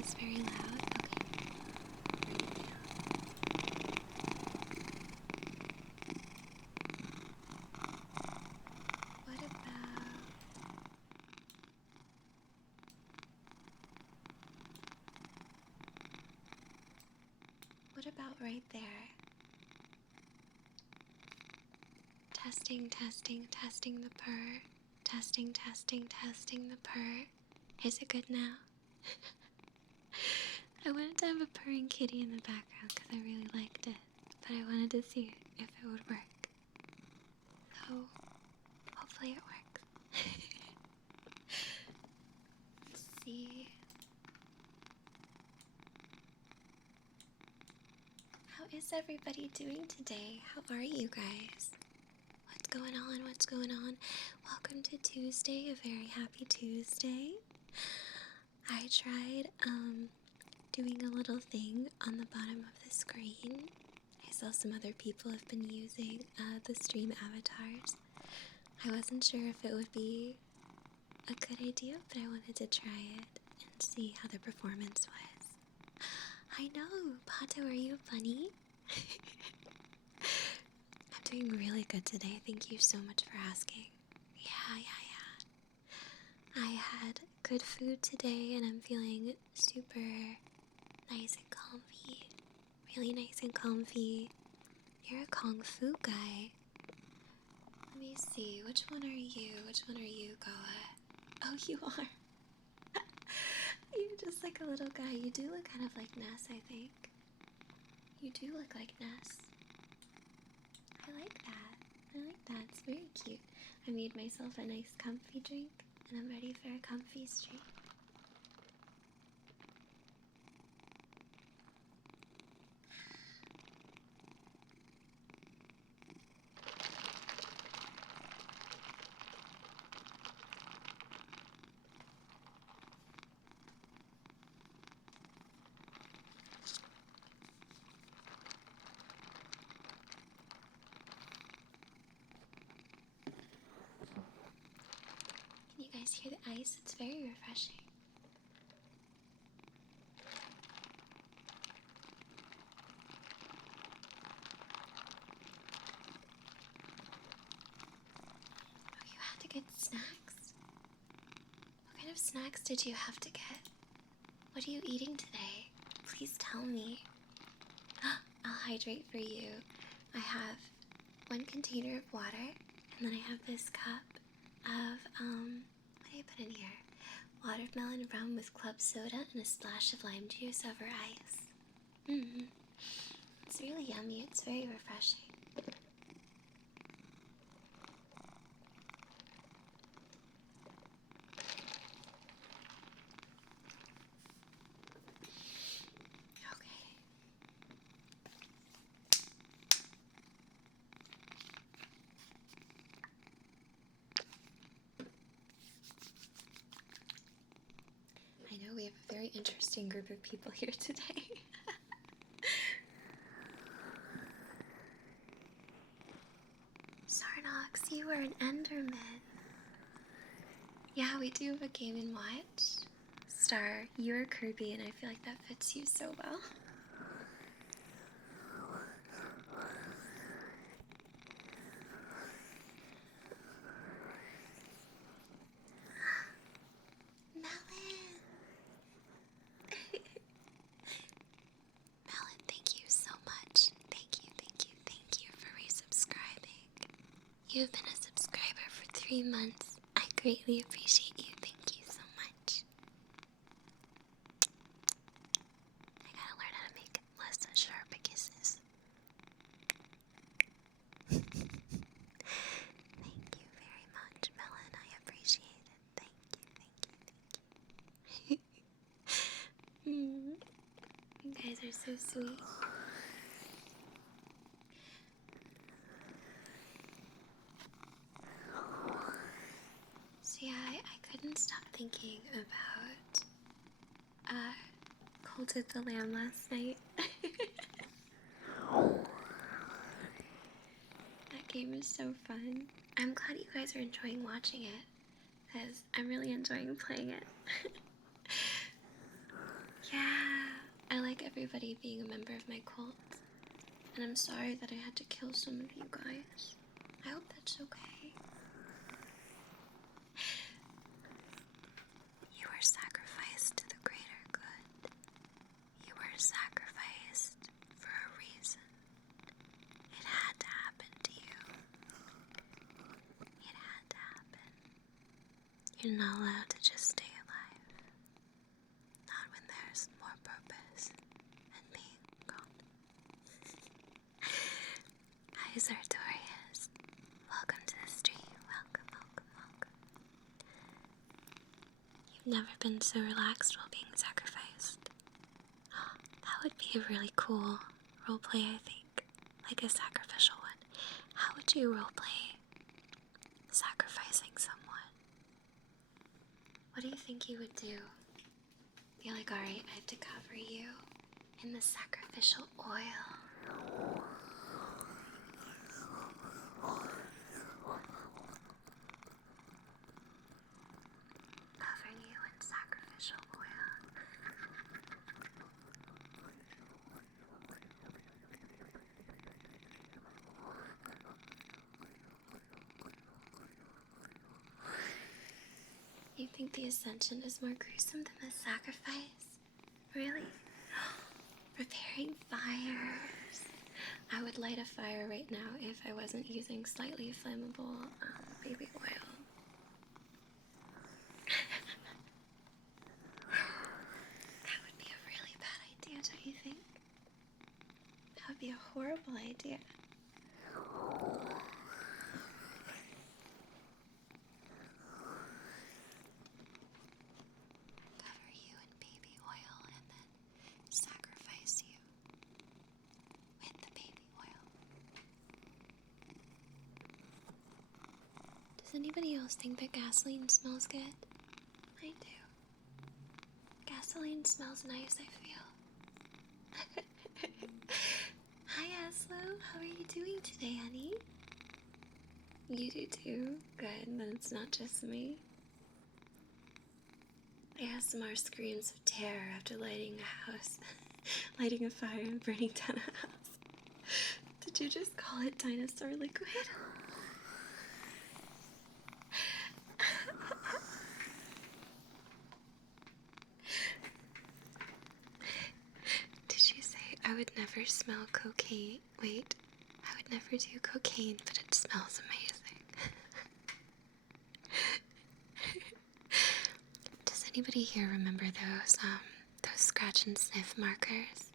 is very loud. Okay. What about right there? Testing, testing, testing the purr. Testing, testing, testing the purr. Is it good now? I wanted to have a purring kitty in the background because I really liked it, but I wanted to see if it would work. So, hopefully it works. Let's see. How is everybody doing today? How are you guys? What's going on? What's going on? Welcome to Tuesday, a very happy Tuesday. I tried doing a little thing on the bottom of the screen. I saw some other people have been using the stream avatars. I wasn't sure if it would be a good idea, but I wanted to try it and see how the performance was. I know, Pato, are you a bunny? I'm doing really good today. Thank you so much for asking. Yeah. I had good food today and I'm feeling super nice and comfy. Really nice and comfy. You're a Kung Fu guy. Let me see. Which one are you? Which one are you, Goa? Oh, you are. You're just like a little guy. You do look kind of like Ness, I think. You do look like Ness. I like that. It's very cute. I made myself a nice comfy drink, and I'm ready for a comfy stream. Can you guys hear the ice? It's very refreshing. Oh, you had to get snacks? What kind of snacks did you have to get? What are you eating today? Please tell me. I'll hydrate for you. I have one container of water, and then I have this cup of, what do I put in here? Watermelon rum with club soda and a splash of lime juice over ice. It's really yummy. It's very refreshing. I know we have a very interesting group of people here today. Sarnox, you are an Enderman. Yeah, we do have a Game & Watch. Star, you're Kirby, and I feel like that fits you so well. Melon! Melon, thank you so much. Thank you for resubscribing. You've been a subscriber for 3 months. I greatly appreciate you. Thank you so much. I gotta learn how to make less sharp kisses. Thank you very much, Melon. I appreciate it. Thank you. You guys are so sweet. So yeah, I couldn't stop thinking about Cult of the Lamb last night. That game is so fun. I'm glad you guys are enjoying watching it, because I'm really enjoying playing it. Yeah, I like everybody being a member of my cult. And I'm sorry that I had to kill some of you guys. I hope that's okay. You were sacrificed to the greater good. You were sacrificed for a reason. It had to happen to you. It had to happen. You're not allowed to just stay alive. Not when there's more purpose than being gone. Hi, Sartorius. Welcome to the stream. Welcome, welcome, welcome. You've never been so relaxed while being sacrificed. That would be a really cool roleplay, I think. Like a sacrificial one. How would you roleplay sacrificing someone? What do you think you would do? Be like, alright, I have to cover you in the sacrificial oil. Covering you in sacrificial oil. You think the ascension is more gruesome than the sacrifice? Really? Preparing fires. I would light a fire right now if I wasn't using slightly flammable baby oil. That would be a really bad idea, don't you think? That would be a horrible idea. Cover you in baby oil and then sacrifice you with the baby oil. Does anybody else think that gasoline smells good? I do. Gasoline smells nice, I feel. Hi, Aslo. How are you doing today, honey? You do too? Good, then it's not just me. ASMR screams of terror after lighting a house. Lighting a fire and burning down a house. Did you just call it dinosaur liquid? Did you say I would never smell cocaine? Wait, I would never do cocaine, but it smells amazing. Does anybody here remember those scratch and sniff markers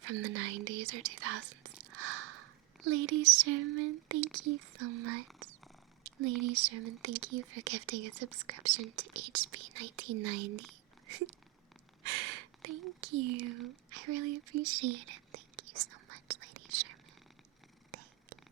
from the 90s or 2000s? Lady Sherman, thank you so much. Lady Sherman, thank you for gifting a subscription to HB 1990. Thank you. I really appreciate it. Thank you so much, Lady Sherman. Thank you,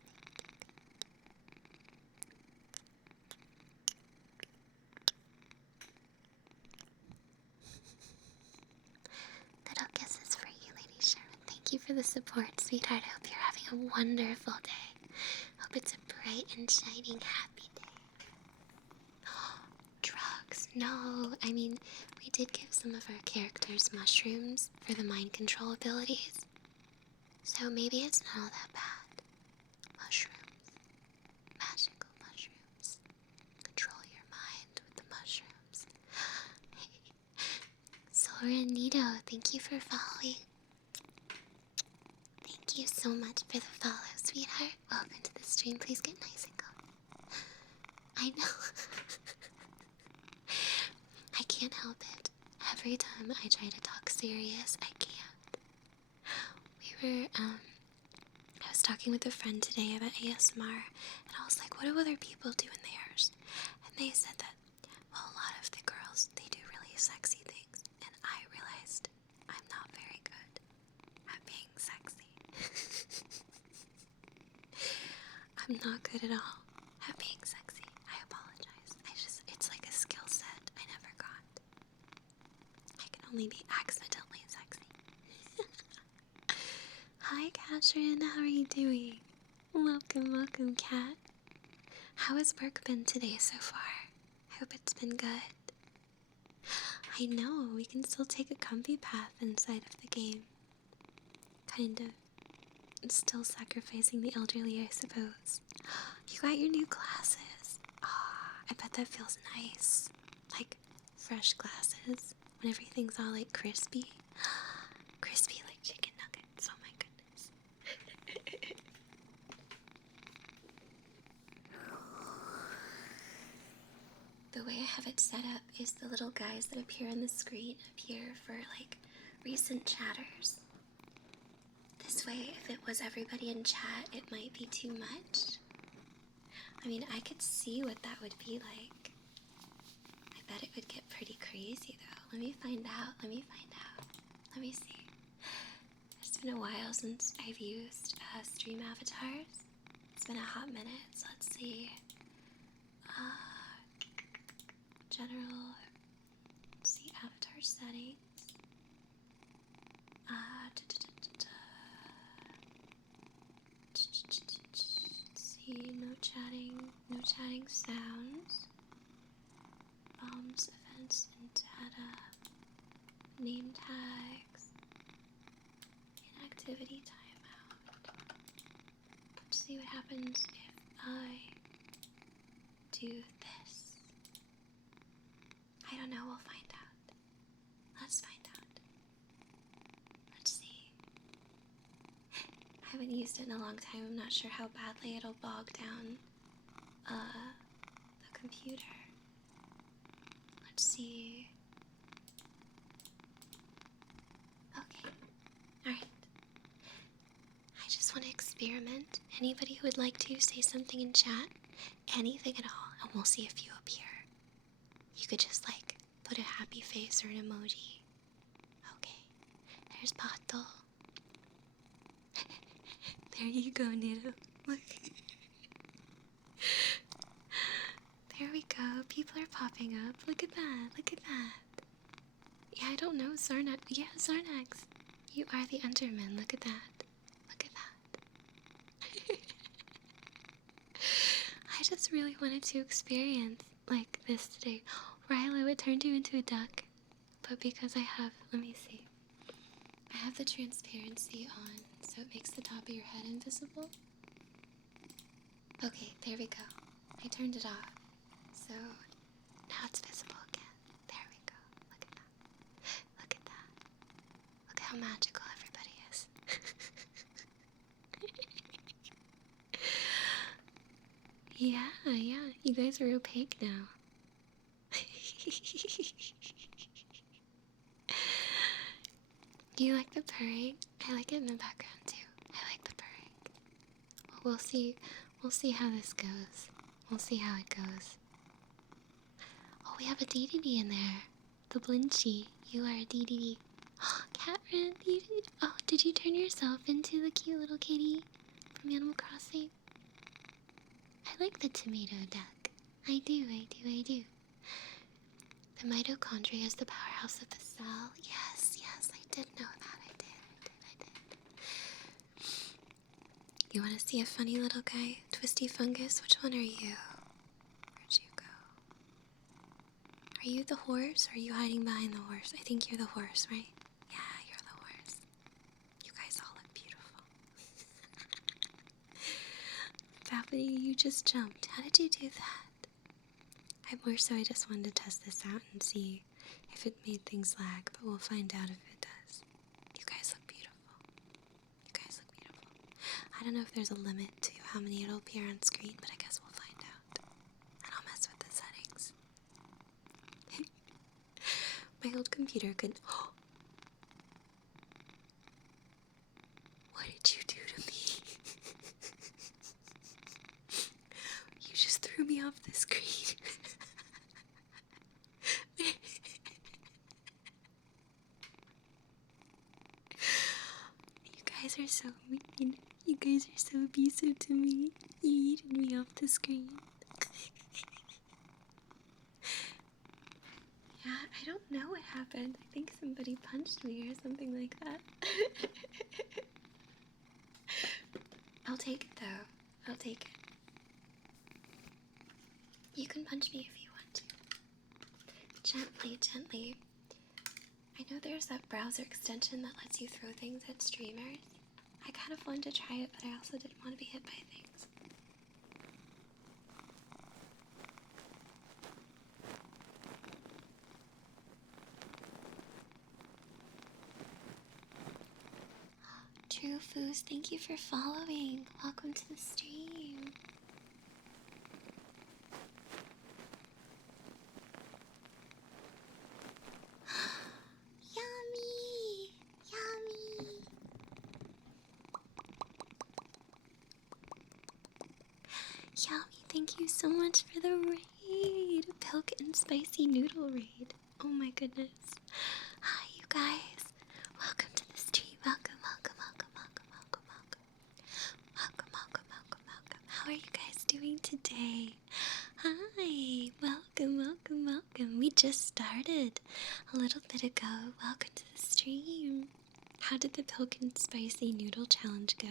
Little kisses for you, Lady Sherman. Thank you for the support, sweetheart. I hope you're having a wonderful day. Hope it's a bright and shining happy day. Drugs. No, I mean, we did give some of our characters mushrooms for the mind control abilities. So maybe it's not all that bad. Mushrooms. Magical mushrooms. Control your mind with the mushrooms. Sora and Nito, thank you for following. Thank you so much for the follow, sweetheart. Welcome to the stream. Please get nice and comfy. I know. I can't help it. Every time I try to talk serious, I can't. I was talking with a friend today about ASMR, and I was like, what do other people do in theirs? And they said that, well, a lot of the girls, they do really sexy things, and I realized I'm not very good at being sexy. I'm not good at all at being sexy. I apologize. It's like a skill set I never got. I can only be accidentally sexy. Hi, Katrin. How are you doing? Welcome, welcome, Kat. How has work been today so far? I hope it's been good. I know, we can still take a comfy path inside of the game. Kind of. Still sacrificing the elderly, I suppose. You got your new glasses. Ah, I bet that feels nice. Like fresh glasses when everything's all like crispy. Crispy like chicken nuggets. Oh my goodness. The way I have it set up is the little guys that appear on the screen appear for like recent chatters. This way, if it was everybody in chat, it might be too much. I mean, I could see what that would be like. I bet it would get pretty crazy though. Let me find out. Let me see. It's been a while since I've used stream avatars. It's been a hot minute, so let's see. General, let's see, avatar settings. See, no chatting sounds. Bombs, events, and data. Name tags. Inactivity timeout. Let's see what happens if I do this. I don't know, we'll find out. Let's find out. Let's see. I haven't used it in a long time. I'm not sure how badly it'll bog down the computer. Let's see. Okay. Alright. I just want to experiment. Anybody who would like to say something in chat, anything at all, and we'll see if you appear. You could just like put a happy face or an emoji. Okay. There's Pato. There you go, Nido. Look. There we go. People are popping up. Look at that. Look at that. Yeah, I don't know. Zarnax. Yeah, Zarnax. You are the Enderman. Look at that. Look at that. I just really wanted to experience like this today. Rilo, it turned you into a duck. But because I have, let me see. I have the transparency on, so it makes the top of your head invisible. Okay, there we go. I turned it off. So now it's visible again. There we go. Look at that. Look at that. Look how magical everybody is. Yeah. You guys are opaque now. Do you like the purring? I like it in the background too. I like the purring. Well, we'll see how this goes. We'll see how it goes. Oh, we have a DDD in there. The Blinchy. You are a DDD. Oh, Catrin, did you turn yourself into the cute little kitty from Animal Crossing? I like the tomato duck. I do. The mitochondria is the powerhouse of the cell. Yes, I did know that. I did. You want to see a funny little guy? Twisty Fungus? Which one are you? Where'd you go? Are you the horse? Or are you hiding behind the horse? I think you're the horse, right? Yeah, you're the horse. You guys all look beautiful. Fappity, you just jumped. How did you do that? I just wanted to test this out and see if it made things lag, but we'll find out if it does. You guys look beautiful. I don't know if there's a limit to how many it'll appear on screen, but I guess we'll find out. And I'll mess with the settings. My old computer could... What did you do to me? You just threw me off the screen. You guys are so mean. You guys are so abusive to me. You yeeted me off the screen. Yeah, I don't know what happened. I think somebody punched me or something like that. I'll take it though. I'll take it. You can punch me if you want to. Gently. I know there's that browser extension that lets you throw things at streamers. I kind of wanted to try it, but I also didn't want to be hit by things. True Foos, thank you for following. Welcome to the stream. Yummy! Yummy! Yummy, thank you so much for the raid. Pilk and spicy noodle raid. Oh my goodness. Hi, you guys. Welcome to the stream. Welcome, welcome, welcome, welcome, welcome, welcome. Welcome, welcome, welcome, welcome. How are you guys doing today? Hi. Welcome, welcome, welcome. We just started a little bit ago. Welcome to the stream. How did the Pilk and spicy noodle challenge go?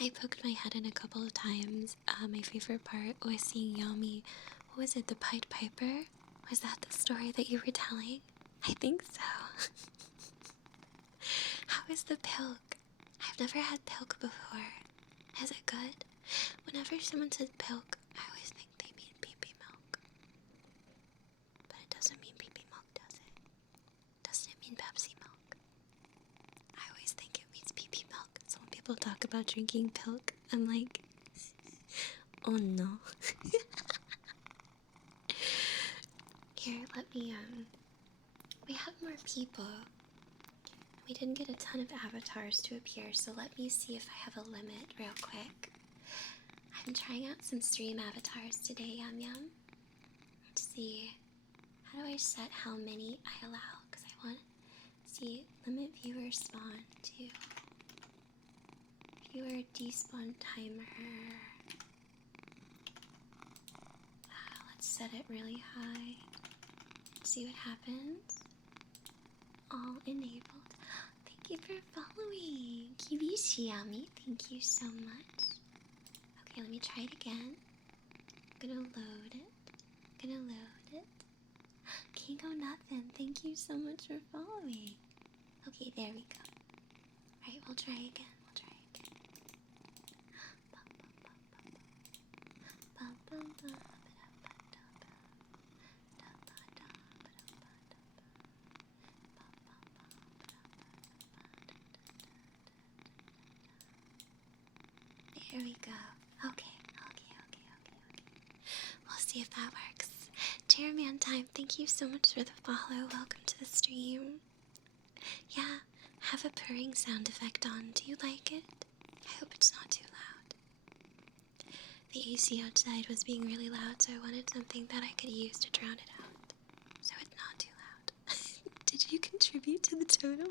I poked my head in a couple of times. My favorite part was seeing Yami. What was it, the Pied Piper? Was that the story that you were telling? I think so. How is the Pilk? I've never had Pilk before. Is it good? Whenever someone says Pilk, I always think they mean pee-pee milk. But it doesn't mean pee-pee milk, does it? Doesn't it mean Pepsi milk? I always think it means pee-pee milk. So when people talk about drinking Pilk, I'm like, oh no. Here, let me, we have more people. We didn't get a ton of avatars to appear, so let me see if I have a limit real quick. I'm trying out some stream avatars today, Yum Yum. Let's see. How do I set how many I allow? Because I want to see limit viewer spawn to viewer despawn timer. Let's set it really high. See what happens. All enabled. Thank you for following. Kitties, Yami, thank you so much. Okay, let me try it again. Gonna load it. Gonna load it. Can't go nothing. Thank you so much for following. Okay, there we go. Alright, we'll try again. We'll try again. There we go. Okay. We'll see if that works. Chairman time, thank you so much for the follow. Welcome to the stream. Yeah, have a purring sound effect on. Do you like it? I hope it's not too loud. The AC outside was being really loud, so I wanted something that I could use to drown it out. So it's not too loud. Did you contribute to the totem?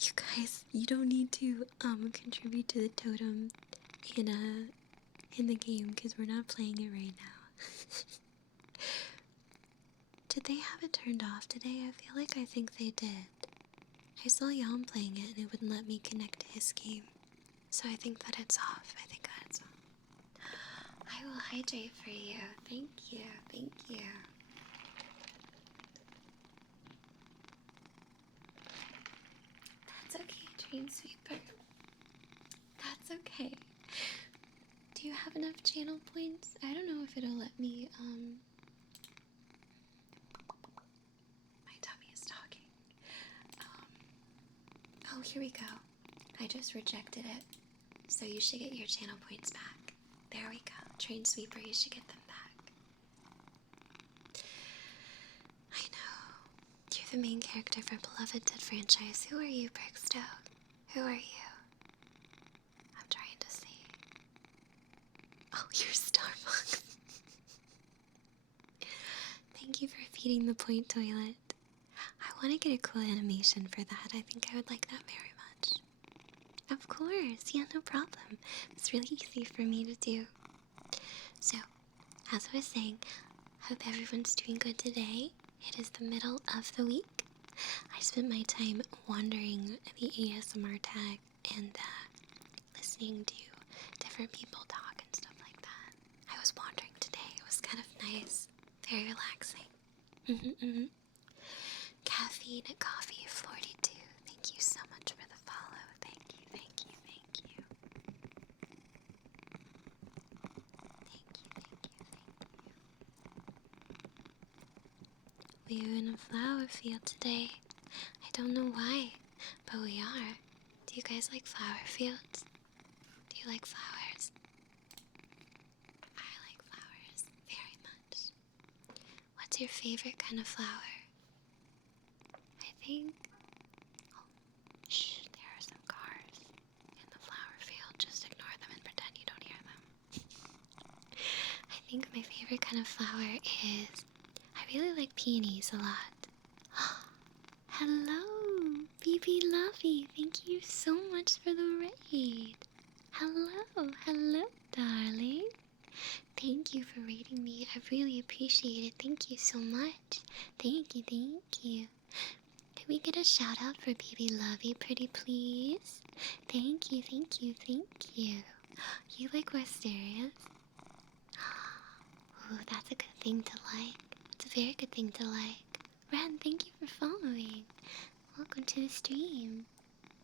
You guys, you don't need to contribute to the totem in the game because we're not playing it right now. Did they have it turned off today? I think they did. I saw Yam playing it and it wouldn't let me connect to his game. So I think that it's off. I think that it's off. I will hydrate for you. Thank you. Thank you. That's okay, Train Sweeper. That's okay. Do you have enough channel points? I don't know if it'll let me, my tummy is talking. Oh, here we go. I just rejected it. So you should get your channel points back. There we go. Train Sweeper, you should get them back. I know. You're the main character for Beloved Dead franchise. Who are you, Brickstone? Who are you? I'm trying to see. Oh, you're Starbucks. Thank you for feeding the point toilet. I want to get a cool animation for that. I think I would like that very much. Of course, yeah, no problem. It's really easy for me to do. So, as I was saying, hope everyone's doing good today. It is the middle of the week. I spent my time wandering the ASMR tag and listening to different people talk and stuff like that. I was wandering today. It was kind of nice. Very relaxing. Green Coffee 42. Thank you so much for the follow. Thank you, thank you, thank you. Thank you, thank you, thank you. We're in a flower field today. I don't know why, but we are. Do you guys like flower fields? Do you like flowers? I like flowers very much. What's your favorite kind of flower? I think... Oh, shh, there are some cars in the flower field. Just ignore them and pretend you don't hear them. I think my favorite kind of flower is... I really like peonies a lot. Hello, BB Lovey. Thank you so much for the raid. Hello, hello, darling. Thank you for raiding me. I really appreciate it. Thank you so much. Thank you, thank you. Can we get a shout out for BB Lovey, pretty please? Thank you, thank you, thank you. You like Westerias? Ooh, that's a good thing to like. It's a very good thing to like. Ren, thank you for following. Welcome to the stream.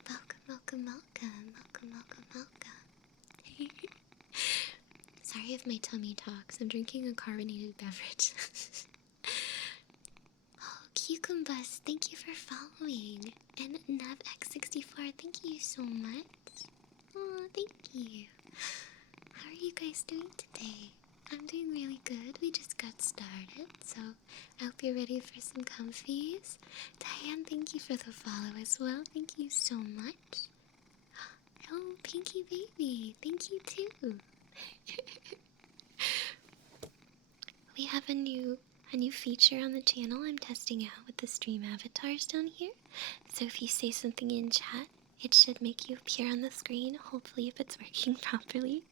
Welcome, welcome, welcome. Welcome, welcome, welcome. Sorry if my tummy talks. I'm drinking a carbonated beverage. Oh, Cucumbus, thank you for following. And NevX64, thank you so much. Oh, thank you. How are you guys doing today? I'm doing really good. We just got started, so I hope you're ready for some comfies. Diane, thank you for the follow as well. Thank you so much. Oh, Pinky Baby, thank you too. We have a new feature on the channel I'm testing out with the stream avatars down here. So if you say something in chat, it should make you appear on the screen, hopefully if it's working properly.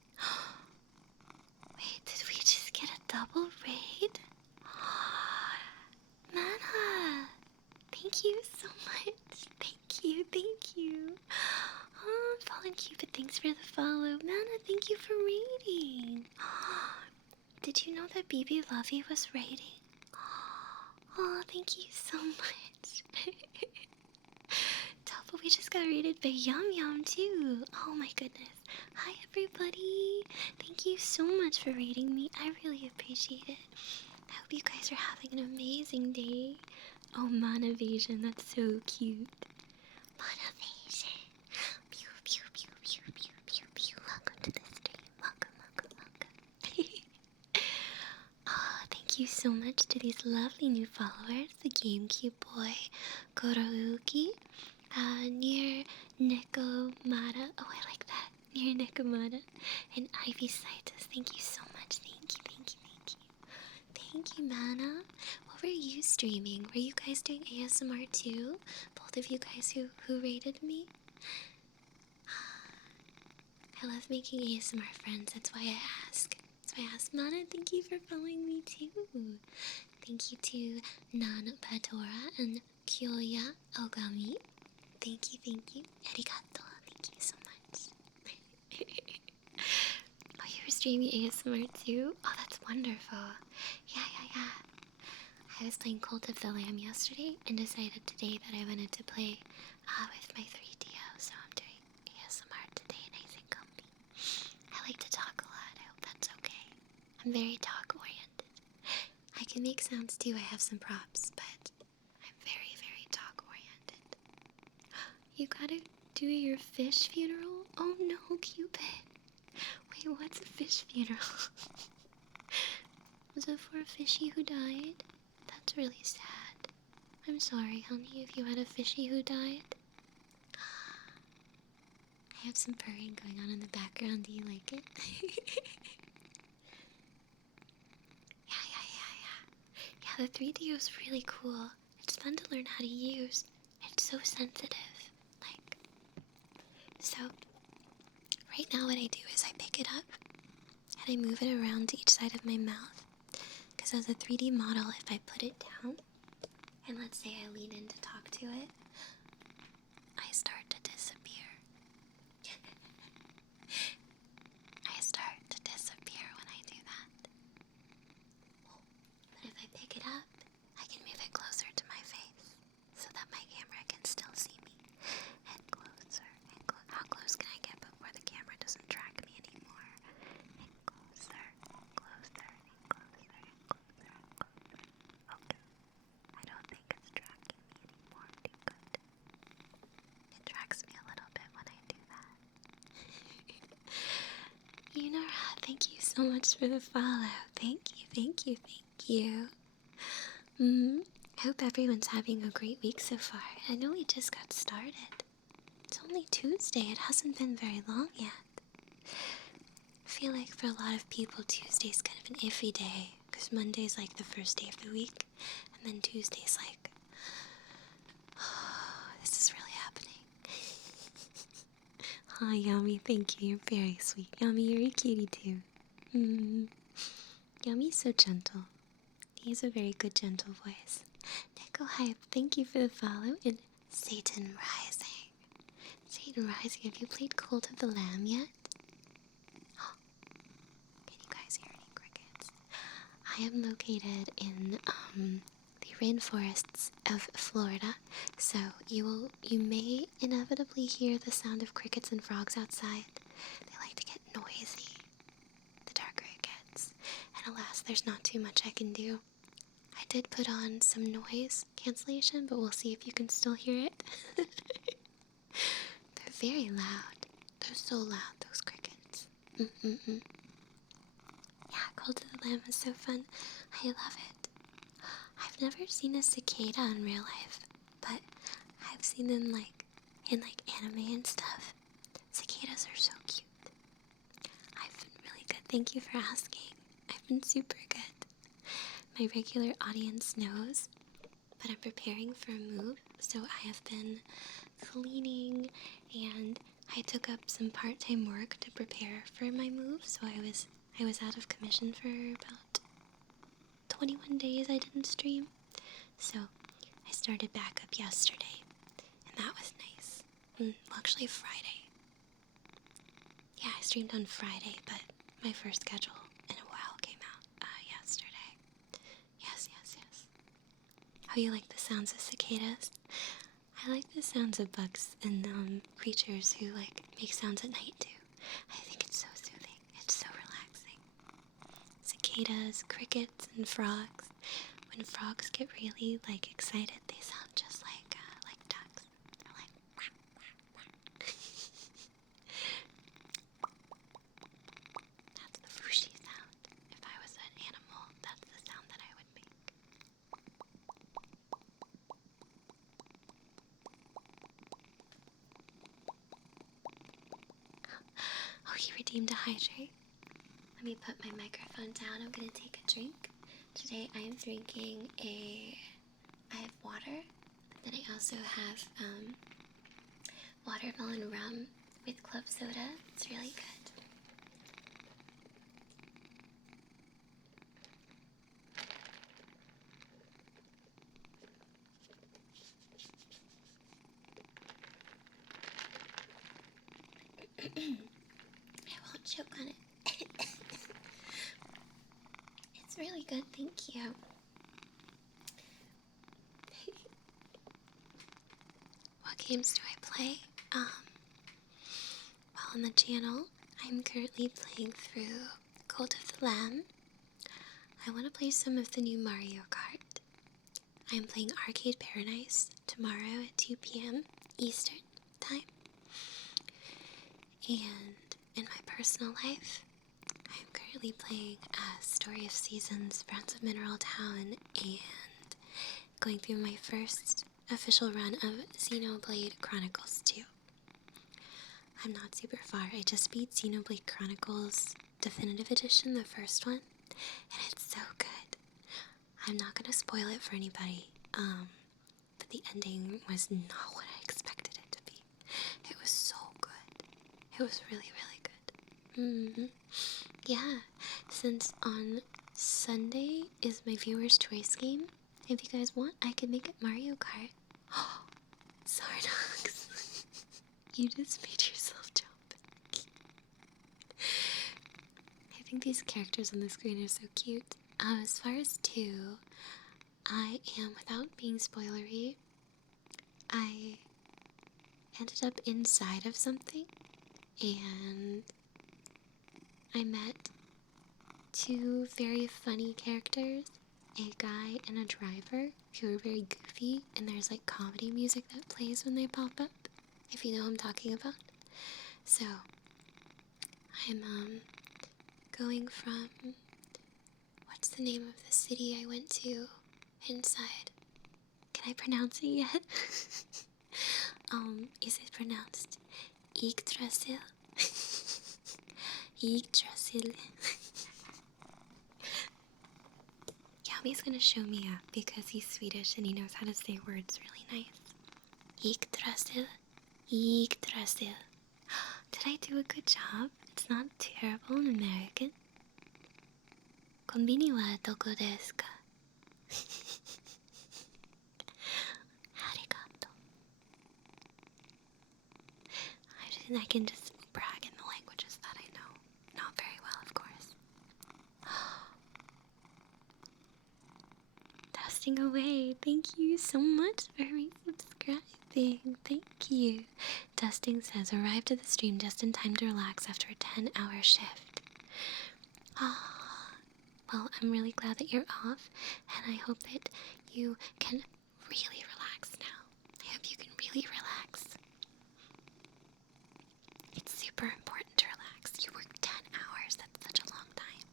Wait, did we just get a double raid? Mana! Thank you so much. Thank you, thank you. Oh, Fallen Cupid, thanks for the follow. Mana, thank you for raiding. Did you know that BB Lovey was raiding? Oh, thank you so much. Double, we just got raided by Yum Yum too. Oh my goodness. Hi everybody. Thank you so much for raiding me. I really appreciate it. I hope you guys are having an amazing day. Oh, Monovasion, that's so cute. Monovasion. Pew, pew, pew, pew, pew, pew, pew. Welcome to the stream. Welcome, welcome, welcome. Oh, thank you so much to these lovely new followers. The GameCube boy, Gorauki, near Nekomata. Oh, I like that. Near Nekomata. And Ivy Citus. Thank you so much. Thank you, thank you, thank you. Thank you, Mana. What were you streaming? Were you guys doing ASMR too? Both of you guys who rated me? I love making ASMR friends. That's why I ask. That's why I ask. Mana, thank you for following me too. Thank you to Nan Patora and Kyoya Ogami. Thank you, thank you. Arigato. Thank you so much. Oh, you were streaming ASMR too? Oh, that's wonderful. Yeah. I was playing Cult of the Lamb yesterday and decided today that I wanted to play with my 3DO, so I'm doing ASMR today, nice and comfy. I like to talk a lot. I hope that's okay. I'm very talk-oriented. I can make sounds too. I have some props, but I'm very, very talk-oriented. You gotta do your fish funeral? Oh no, Cupid. Wait, what's a fish funeral? Was it for a fishy who died? That's really sad. I'm sorry, honey, if you had a fishy who died. I have some purring going on in the background. Do you like it? Yeah, the 3DO is really cool. It's fun to learn how to use. It's so sensitive. So, right now what I do is I pick it up and I move it around to each side of my mouth. Because as a 3D model, if I put it down, and let's say I lean in to talk to it, I start to disappear. I start to disappear when I do that. But if I pick it up, I can move it closer to my face so that Sayonara, thank you so much for the follow. Thank you, thank you, thank you. Hope everyone's having a great week so far. I know we just got started. It's only Tuesday, it hasn't been very long yet. I feel like for a lot of people, Tuesday's kind of an iffy day, because Monday's like the first day of the week, and then Tuesday's like, oh, this is really happening. Hi, Yami, thank you, you're very sweet. Yami, you're a cutie too. Yami's so gentle. He has a very good, gentle voice. Nico Hype, thank you for the follow, and Satan Rising. Satan Rising, have you played Cult of the Lamb yet? Can you guys hear any crickets? I am located in the rainforests of Florida, so you may inevitably hear the sound of crickets and frogs outside. They like to get noisy the darker it gets, and alas, there's not too much I can do. I did put on some noise cancellation, but we'll see if you can still hear it. They're very loud. They're so loud, those crickets. Yeah, Cult of the Lamb is so fun. I love it. I've never seen a cicada in real life, but I've seen them in anime and stuff. Cicadas are so cute. I've been really good. Thank you for asking. I've been super good. My regular audience knows, but I'm preparing for a move, so I have been cleaning, and I took up some part-time work to prepare for my move, so I was out of commission for about 21 days I didn't stream, so I started back up yesterday, and that was nice. Well, actually Friday. Yeah, I streamed on Friday, but my first schedule in a while came out yesterday. Yes. How you like the sounds of cicadas? I like the sounds of bugs and creatures who make sounds at night too. I think it's so soothing. It's so relaxing. Cicadas, crickets, and frogs. When frogs get really excited, they sound just like ducks. They're like quack, quack, quack. That's the fushi sound. If I was an animal, that's the sound that I would make. Oh, he redeemed a hydrate. Let me put my microphone down. I'm gonna take a drink. Today I am drinking I have water, then I also have watermelon rum with club soda. It's really good. I won't choke on it. It's really good, thank you. What games do I play? Well, on the channel, I'm currently playing through Cult of the Lamb. I want to play some of the new Mario Kart. I'm playing Arcade Paradise tomorrow at 2 p.m. Eastern Time. And in my personal life, I'm currently playing Story of Seasons, Friends of Mineral Town, and going through my first official run of Xenoblade Chronicles 2. I'm not super far. I just beat Xenoblade Chronicles Definitive Edition, the first one, and it's so good. I'm not going to spoil it for anybody, but the ending was not what I expected it to be. It was so good. It was really, really good. Yeah, since on Sunday is my viewer's choice game, if you guys want, I can make it Mario Kart. Oh, Sardox. You just made yourself jump. I think these characters on the screen are so cute. As far as 2, I am, without being spoilery, I ended up inside of something, and I met 2 very funny characters, a guy and a driver, who are very goofy, and there's comedy music that plays when they pop up, if you know what I'm talking about. So, I'm going from, what's the name of the city I went to inside? Can I pronounce it yet? Is it pronounced Yggdrasil? Yggdrasil. Yami's gonna show me up because he's Swedish and he knows how to say words really nice. Yggdrasil. Yggdrasil. Did I do a good job? It's not terrible in American. Konbini wa doko desu ka? Arigato. I can just brag in the languages that I know. Not very well, of course. Dusting away. Thank you so much for resubscribing. Thank you. Dusting says, arrived at the stream just in time to relax after a 10-hour shift. Well, I'm really glad that you're off, and I hope that you can really relax now. I hope you can really relax. It's super important to relax. You work 10 hours. That's such a long time.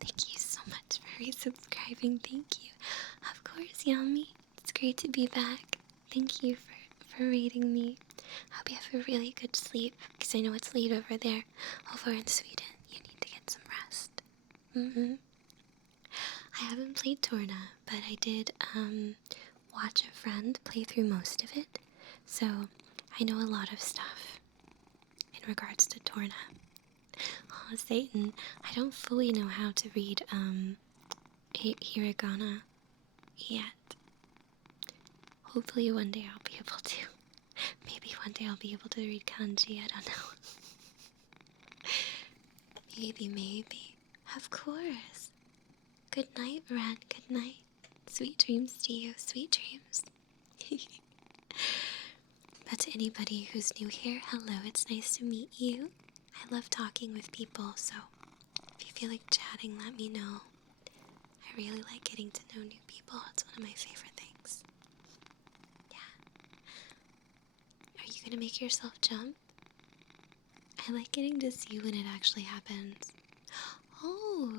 Thank you so much for resubscribing. Thank you. Of course, Yami. It's great to be back. Thank you for rating me. I hope you have a really good sleep, because I know it's late over there. Over in Sweden, you need to get some rest. I haven't played Torna, but I did watch a friend play through most of it, so I know a lot of stuff in regards to Torna. Oh, Satan, I don't fully know how to read hiragana yet. Hopefully one day I'll be able to. Maybe one day I'll be able to read kanji, I don't know. Maybe. Of course. Good night, Red. Good night. Sweet dreams to you. Sweet dreams. But to anybody who's new here, hello. It's nice to meet you. I love talking with people, so if you feel like chatting, let me know. I really like getting to know new people. It's one of my favorite things. Are you gonna make yourself jump? I like getting to see when it actually happens. Oh,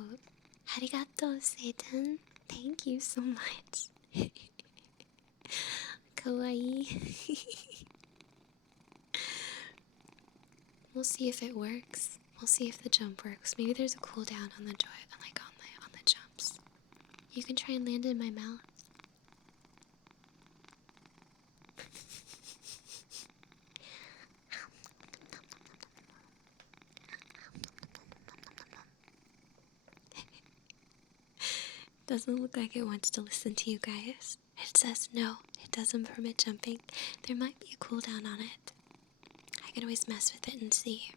arigato, Satan. Thank you so much. Kawaii. We'll see if it works. We'll see if the jump works. Maybe there's a cooldown on the on the jumps. You can try and land in my mouth. Doesn't look like it wants to listen to you guys. It says no, it doesn't permit jumping. There might be a cooldown on it. I can always mess with it and see.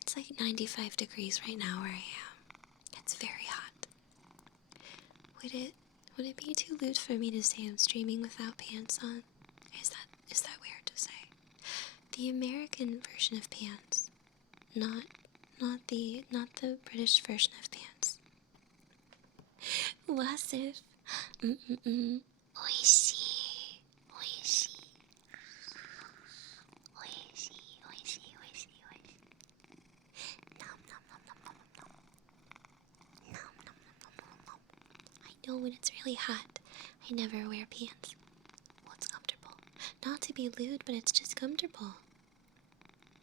It's like 95 degrees right now where I am. It's very hot. Would it be too lewd for me to say I'm streaming without pants on? Is that weird to say? The American version of pants, not the British version of pants. Wasif. Oshi. Oishi. Oishi. Oishi. Oishi. Oishi. Nom nom nom nom nom nom. Nom nom nom nom nom nom. I know when it's really hot, I never wear pants. Well, it's comfortable. Not to be lewd, but it's just comfortable.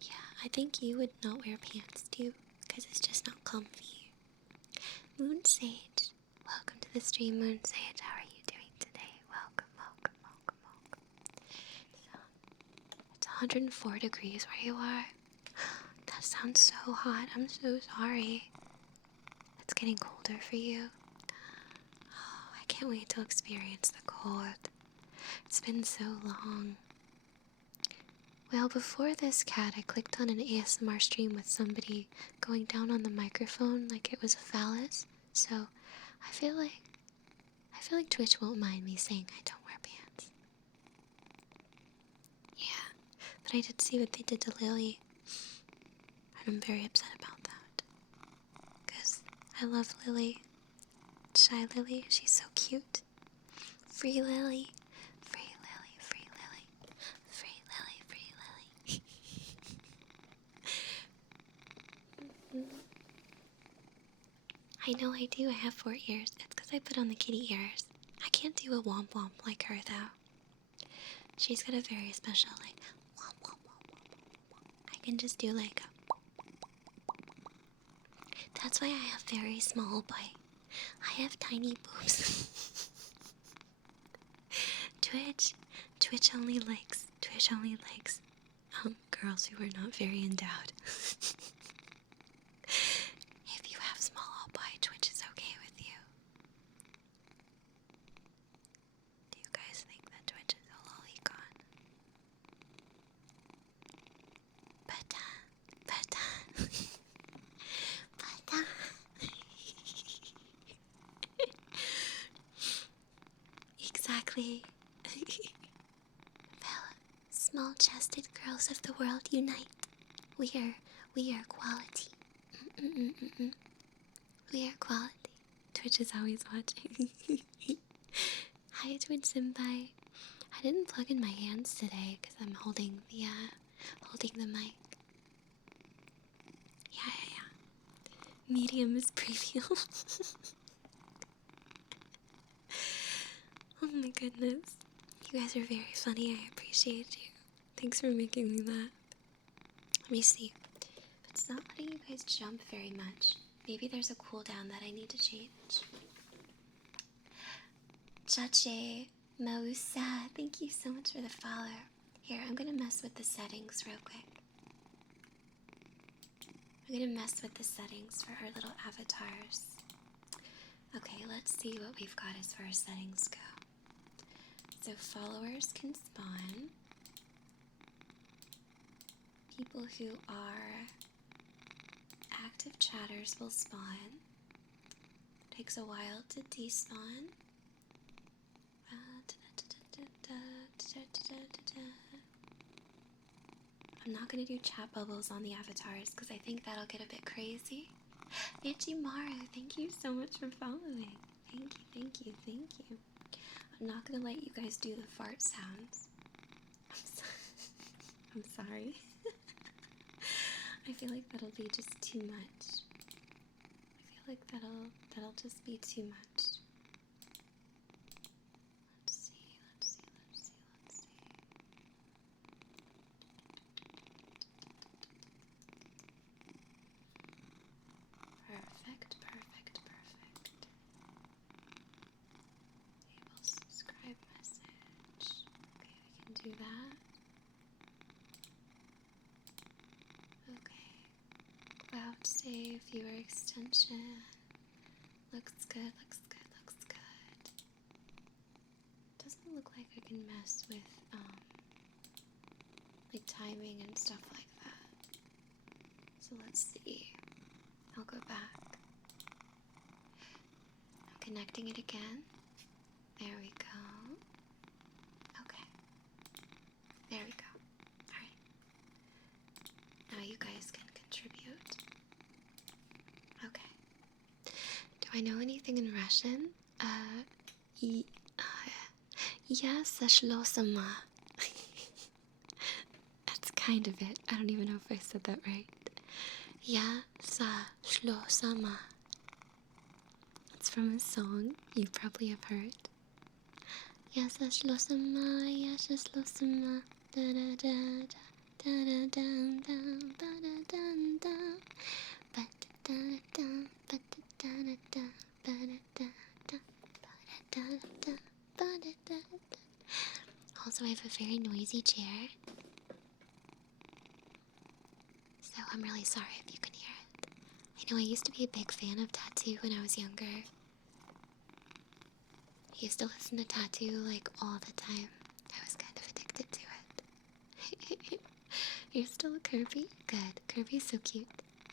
Yeah, I think you would not wear pants too, because it's just not comfy. Moon Sage. Welcome to the stream, Moon Sage. How are you doing today? Welcome, welcome, welcome, welcome. So, it's 104 degrees where you are. That sounds so hot. I'm so sorry. It's getting colder for you. Oh, I can't wait to experience the cold. It's been so long. Well, before this cat, I clicked on an ASMR stream with somebody going down on the microphone like it was a phallus. So, I feel like Twitch won't mind me saying I don't wear pants. Yeah, but I did see what they did to Lily, and I'm very upset about that. Because I love Lily. Shy Lily, she's so cute. Free Lily. Free Lily, free Lily. Free Lily, free Lily. I know I do. I have 4 ears. It's because I put on the kitty ears. I can't do a womp womp like her, though. She's got a very special, like, womp womp womp womp womp. I can just do like a... That's why I have very small bite. I have tiny boobs. Twitch only likes girls who are not very endowed. If you have small albite, Twitch is okay with you. Do you guys think that Twitch is a lolicon? But exactly. Well, small-chested girls of the world unite. We are quality. We are quality. Twitch is always watching. Hi, Twitch Senpai. I didn't plug in my hands today because I'm holding the mic. Yeah. Medium is preview. Oh my goodness. You guys are very funny. I appreciate you. Thanks for making me laugh. Let me see. It's not letting you guys jump very much. Maybe there's a cooldown that I need to change. Chache Mausa, thank you so much for the follow. Here, I'm gonna mess with the settings real quick. I'm gonna mess with the settings for our little avatars. Okay, let's see what we've got as far as settings go. So followers can spawn. People who are active chatters will spawn. Takes a while to despawn. I'm not going to do chat bubbles on the avatars because I think that'll get a bit crazy. Ichimaru, thank you so much for following. Thank you. I'm not going to let you guys do the fart sounds. I'm sorry. I feel like that'll be just too much. I feel like that'll just be too much. Let's see. Perfect. Enable subscribe message. Okay, we can do that. Okay. Cloud save, viewer extension. Looks good. Doesn't look like I can mess with like timing and stuff like that. So let's see. I'll go back. I'm connecting it again. There we go. Okay. There we go. Alright. Now you guys can contribute. Okay. Do I know anything in Russian? Я сошло сама. That's kind of it. I don't even know if I said that right. Я сошло сама. It's from a song you probably have heard. Я сошло сама, я сошло сама. Да-да-да-да, да-да-да-да, ба-да-да-да, ба-да-да-да, ба-да-да-да, ба-да-да-да, ba-da-da-da, ba-da-da-da. Also, I have a very noisy chair, so I'm really sorry if you can hear it. I know I used to be a big fan of Tattoo when I was younger. I used to listen to Tattoo like all the time. I was kind of addicted to it. You're still a Kirby? Good. Kirby's so cute.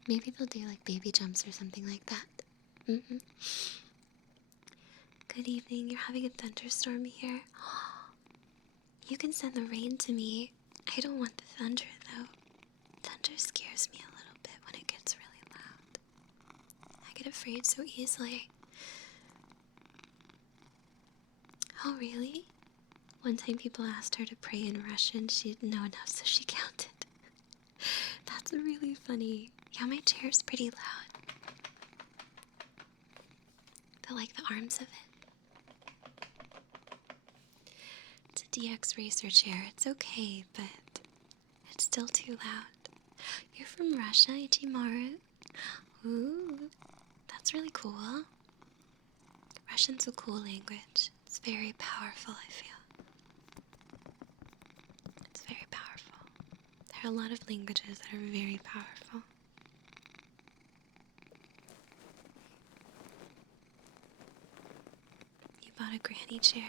Maybe they'll do like baby jumps or something like that. Good evening. You're having a thunderstorm here. You can send the rain to me. I don't want the thunder though. Thunder scares me a little bit when it gets really loud. I get afraid so easily. Oh really? One time people asked her to pray in Russian. She didn't know enough, so she counted. That's really funny. Yeah, my chair's pretty loud. like the arms of it. It's a DX Racer chair. It's okay, but it's still too loud. You're from Russia, Ichimaru? Ooh, that's really cool. Russian's a cool language. It's very powerful, I feel. It's very powerful. There are a lot of languages that are very powerful. You bought a granny chair?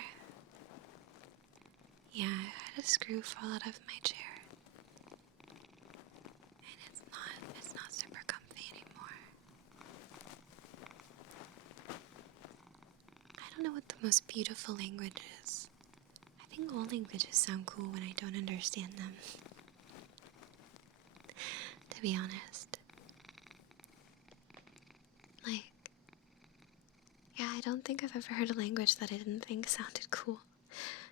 Yeah, I had a screw fall out of my chair. And it's not super comfy anymore. I don't know what the most beautiful language is. I think all languages sound cool when I don't understand them. To be honest. Like, yeah, I don't think I've ever heard a language that I didn't think sounded cool.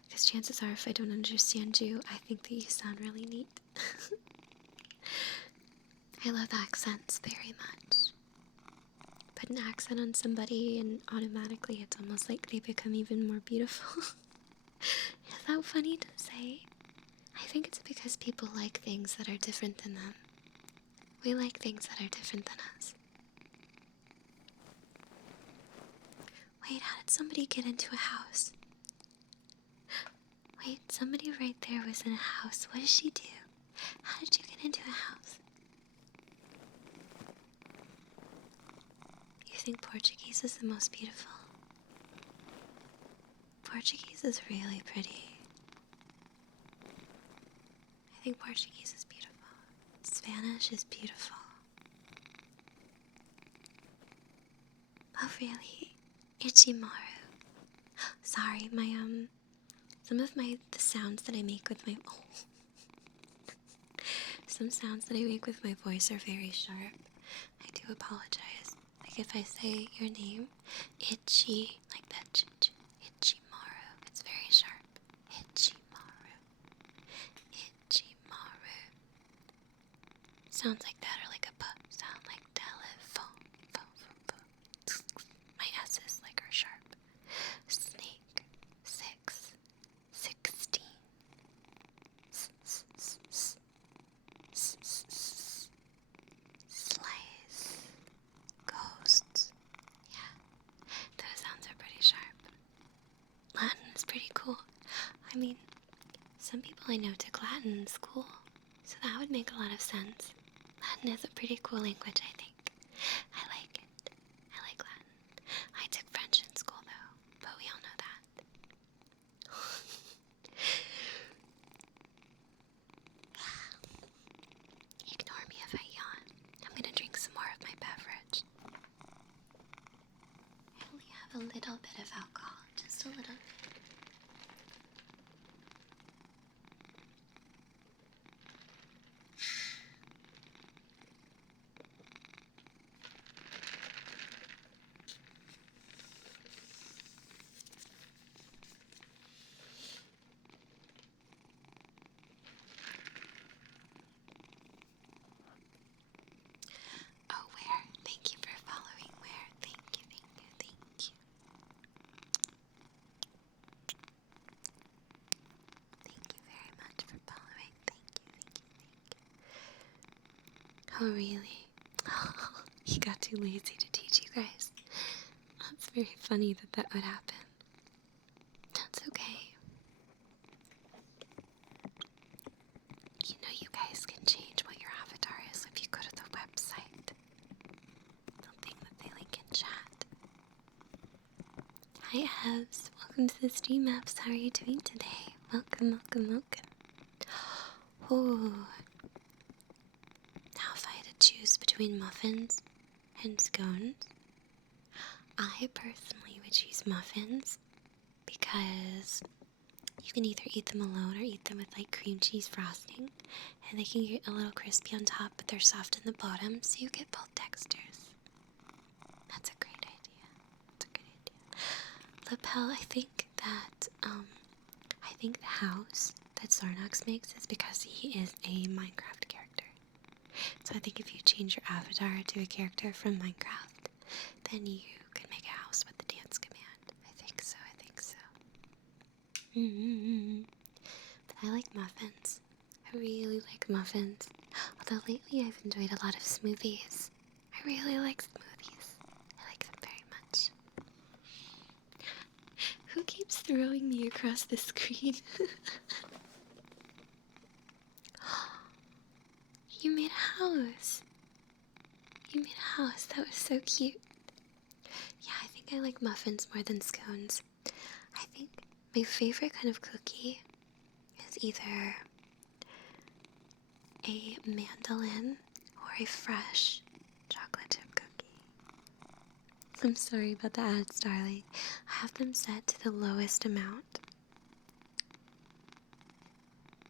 Because chances are, if I don't understand you, I think that you sound really neat. I love accents very much. Put an accent on somebody and automatically it's almost like they become even more beautiful. Is that funny to say? I think it's because people like things that are different than them. We like things that are different than us. Wait, how did somebody get into a house? Wait, somebody right there was in a house. What did she do? How did you get into a house? You think Portuguese is the most beautiful? Portuguese is really pretty. I think Portuguese is beautiful. Spanish is beautiful. Oh, really? Ichimaru. Sorry, some of the sounds that I make with my, some sounds that I make with my voice are very sharp. I do apologize. Like if I say your name, Ichi, like that, Ichimaru, it's very sharp. Ichimaru. Ichimaru. Sounds like that, or like a p sound, like telephone. My S's like are sharp. Snake, 6, 16. Slice, ghosts. Yeah, those sounds are pretty sharp. Latin is pretty cool. I mean, some people I know took Latin in school, so that would make a lot of sense. Latin is a pretty cool language, I think. I like it. I like Latin. I took French in school, though, but we all know that. Ignore me if I yawn. I'm gonna drink some more of my beverage. I only have a little bit of alcohol, just a little bit. Oh, Where? Thank you for following, Where? Thank you, thank you, thank you. Thank you very much for following. Thank you, thank you, thank you. Oh, really? Oh, he got too lazy to teach you guys. That's very funny that that would happen. That's okay. You know you guys can change what your avatar is if you go to the website. Something that they link in chat. Hi Evs, welcome to the stream apps. How are you doing today? Welcome, welcome, welcome. Oh. Now if I had to choose between muffins and scones, I personally would choose muffins because you can either eat them alone or eat them with like cream cheese frosting, and they can get a little crispy on top, but they're soft in the bottom, so you get both textures. That's a great idea. That's a great idea. Lapel, I think the house that Sarnox makes is because he is a Minecraft character. So I think if you change your avatar to a character from Minecraft, then you can make a house with the damn But I like muffins. I really like muffins. Although lately I've enjoyed a lot of smoothies. I really like smoothies. I like them very much. Who keeps throwing me across the screen? You made a house. You made a house. That was so cute. Yeah, I think I like muffins more than scones. I think my favorite kind of cookie is either a mandolin or a fresh chocolate chip cookie. I'm sorry about the ads, darling. I have them set to the lowest amount.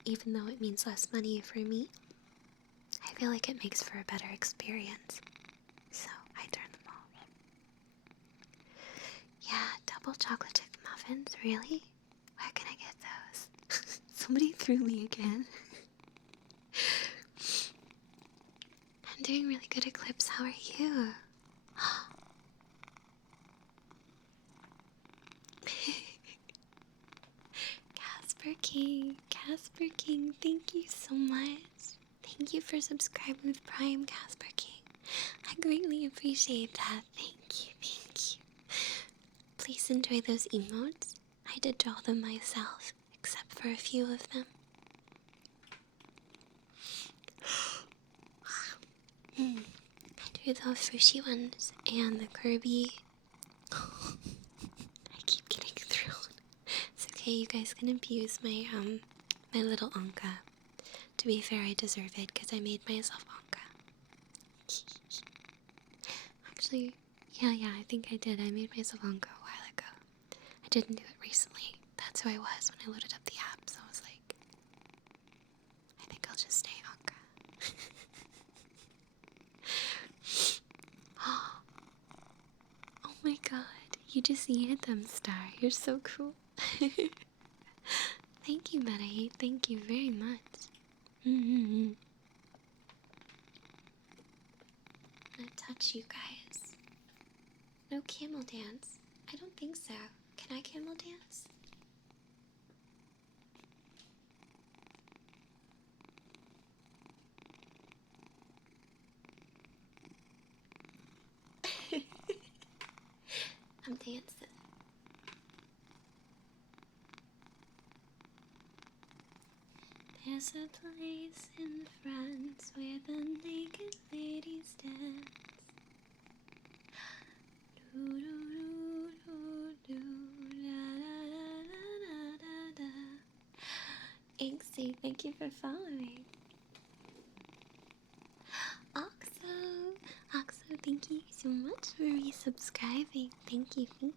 Even though it means less money for me, I feel like it makes for a better experience. So I turn them off. Yeah, double chocolate chip muffins, really? Where can I get those? Somebody threw me again. I'm doing really good, Eclipse. How are you? Casper King, thank you so much. Thank you for subscribing with Prime, Casper King. I greatly appreciate that. Thank you. Please enjoy those emotes. I did draw them myself, except for a few of them. I drew the Fushi ones and the Kirby. I keep getting thrown. It's okay, you guys can abuse my my little Anka. To be fair, I deserve it because I made myself Anka. Actually, yeah, I think I did. I made myself Anka a while ago. I didn't do it recently. That's who I was when I loaded up the app, so I was like, I think I'll just stay Anka. Oh my god, you just needed them, Star. You're so cool. Thank you, Meta. Thank you very much. I'm gonna touch you guys. No camel dance. I don't think so. Can I camel dance? I'm dancing. There's a place in France where the naked ladies dance. Inksy, thank you for following. Oxo, thank you so much for resubscribing. Thank you. Thank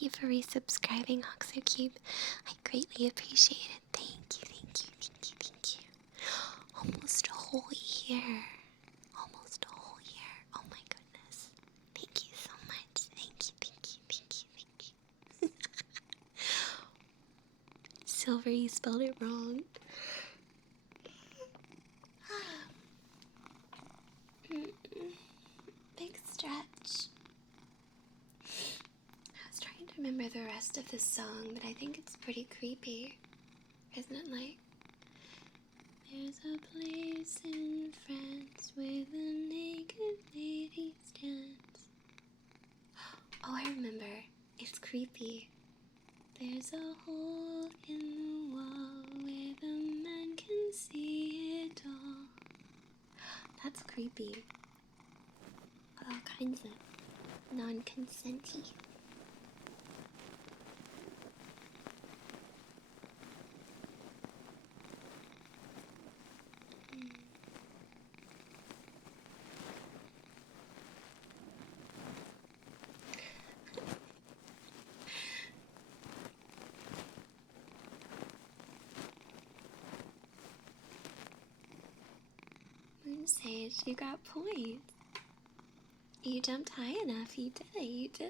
you for resubscribing, OxoCube. I greatly appreciate it. Thank you. Almost a whole year. Oh my goodness. Thank you so much. Thank you. Silver, you spelled it wrong. Big stretch. I was trying to remember the rest of this song, but I think it's pretty creepy. Isn't it like, there's a place in France where the naked ladies dance. Oh, I remember. It's creepy. There's a hole in the wall where the man can see it all. That's creepy. All kinds of non-consenty. Sage, you got points. You jumped high enough. You did it.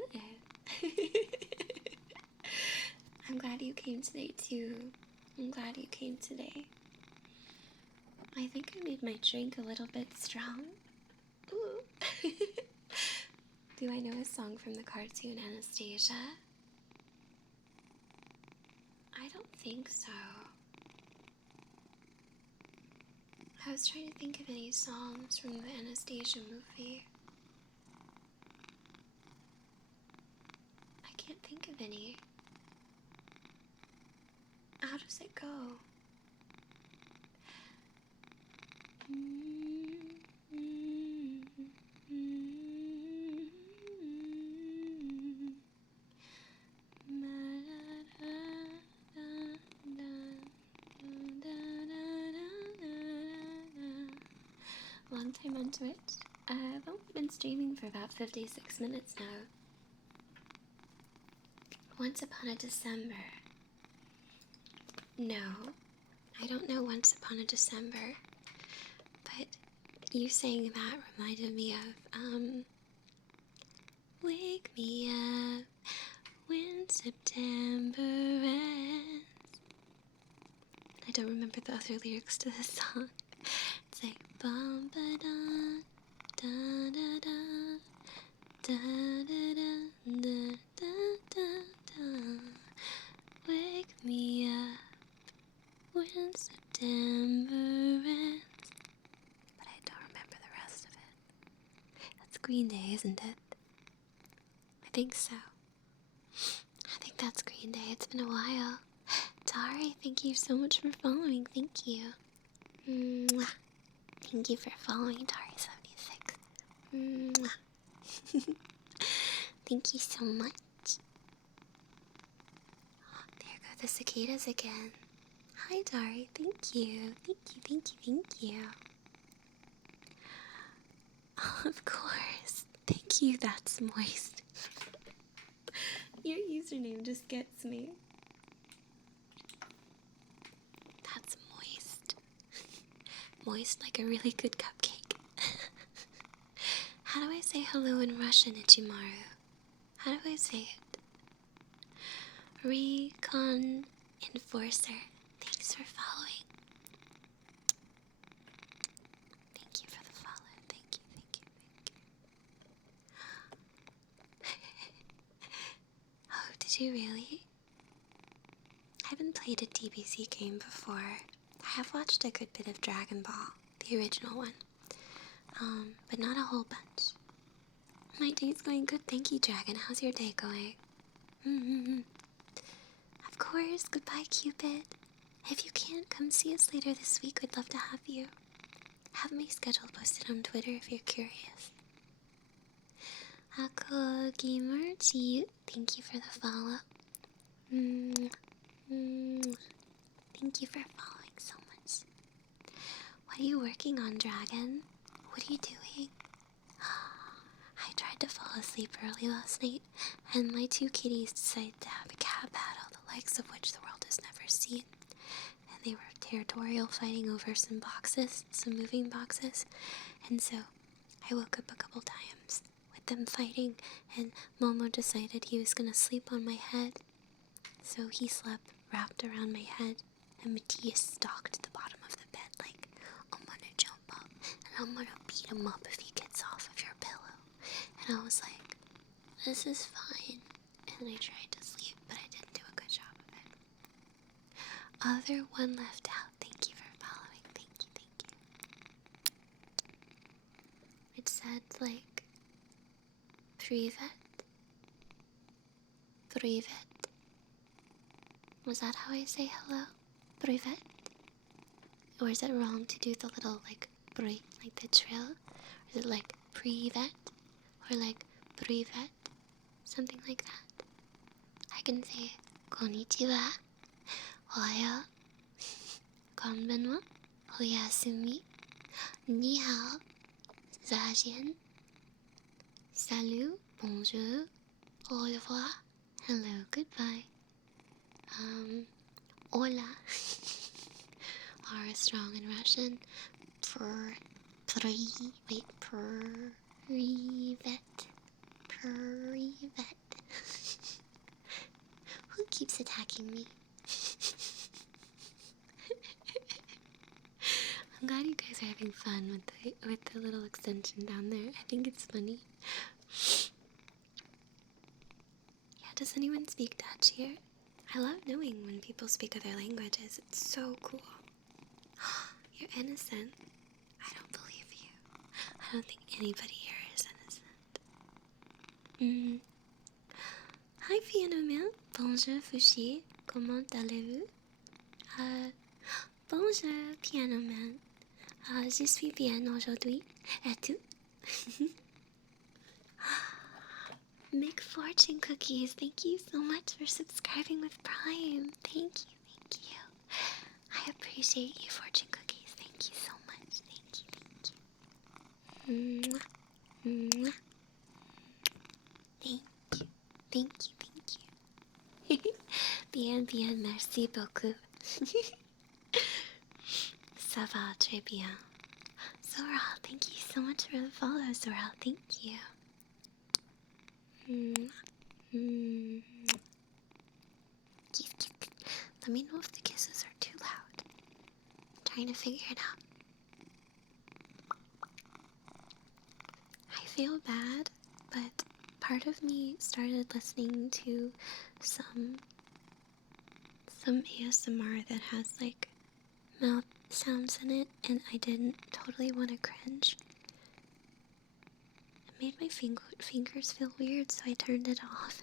I'm glad you came today, too. I think I made my drink a little bit strong. Ooh. Do I know a song from the cartoon Anastasia? I don't think so. I was trying to think of any songs from the Anastasia movie. I can't think of any. How does it go? Long time on Twitch. I've only been streaming for about 56 minutes now. Once Upon a December. No, I don't know Once Upon a December, but you saying that reminded me of, wake me up when September ends. I don't remember the other lyrics to this song. It's like, bum ba da da da da da da da da da da. Wake me up when September ends. But I don't remember the rest of it. That's Green Day, isn't it? I think so. I think that's Green Day. It's been a while. Dari, thank you so much for following. Thank you. Mwah. Thank you for following, Dari76. Mwah. Thank you so much. Oh, there go the cicadas again. Hi, Dari. Thank you. Thank you, thank you, thank you. Oh, of course. Thank you, that's moist. Your username just gets me. That's moist. Moist like a really good cupcake. How do I say hello in Russian, Ichimaru? How do I say it? Recon Enforcer. Thanks for following. Thank you for the follow. Thank you, thank you, thank you. Oh, did you really? I haven't played a DBZ game before. I have watched a good bit of Dragon Ball, the original one. But not a whole bunch. My day's going good, thank you, Dragon. How's your day going? Of course, goodbye, Cupid. If you can't, come see us later this week. We'd love to have you. Have my schedule posted on Twitter if you're curious. Ako Gamer to you. Thank you for the follow. Thank you for following so much. What are you working on, Dragon? What are you doing? I tried to fall asleep early last night, and my two kitties decided to have a cat battle, the likes of which the world has never seen. And they were territorial, fighting over some boxes, some moving boxes. And so I woke up a couple times with them fighting, and Momo decided he was gonna sleep on my head. So he slept wrapped around my head, and Matthias stalked the bottom of the bed like, I'm gonna jump up, and I'm gonna beat him up if he gets off of your pillow. And I was like, this is fine. And I tried to sleep, but I didn't do a good job of it. Other one left out. Thank you for following. Thank you, thank you. It said, like, privet. Privet. Was that how I say hello? Privet? Or is it wrong to do the little, like, pri, like the trill? Or is it like privet? Or like privet? Something like that. I can say konnichiwa, ohayo, konbanwa, oyasumi, ni hao, zaijian, salut, bonjour, au revoir, hello, goodbye, hola, are strong in Russian, privet. Who keeps attacking me? I'm glad you guys are having fun with the little extension down there. I think it's funny. Does anyone speak Dutch here? I love knowing when people speak other languages. It's so cool. You're innocent. I don't believe you. I don't think anybody here is innocent. Hi, Phénomène. Bonjour, Fushi. Comment allez-vous? Bonjour, Phénomène. Je suis bien aujourd'hui. Et tu? McFortune Cookies, thank you so much for subscribing with Prime. Thank you, thank you. I appreciate you, Fortune Cookies. Thank you so much. Thank you, thank you. Mwah. Thank you, thank you, thank you. Bien, bien, merci beaucoup. Ça va très bien. Zoral, thank you so much for the follow, Zoral. Thank you. Kiss, kiss, kiss. Let me know if the kisses are too loud. I'm trying to figure it out. I feel bad, but part of me started listening to some ASMR that has like mouth sounds in it, and I didn't totally want to cringe. It made my fingers feel weird, so I turned it off.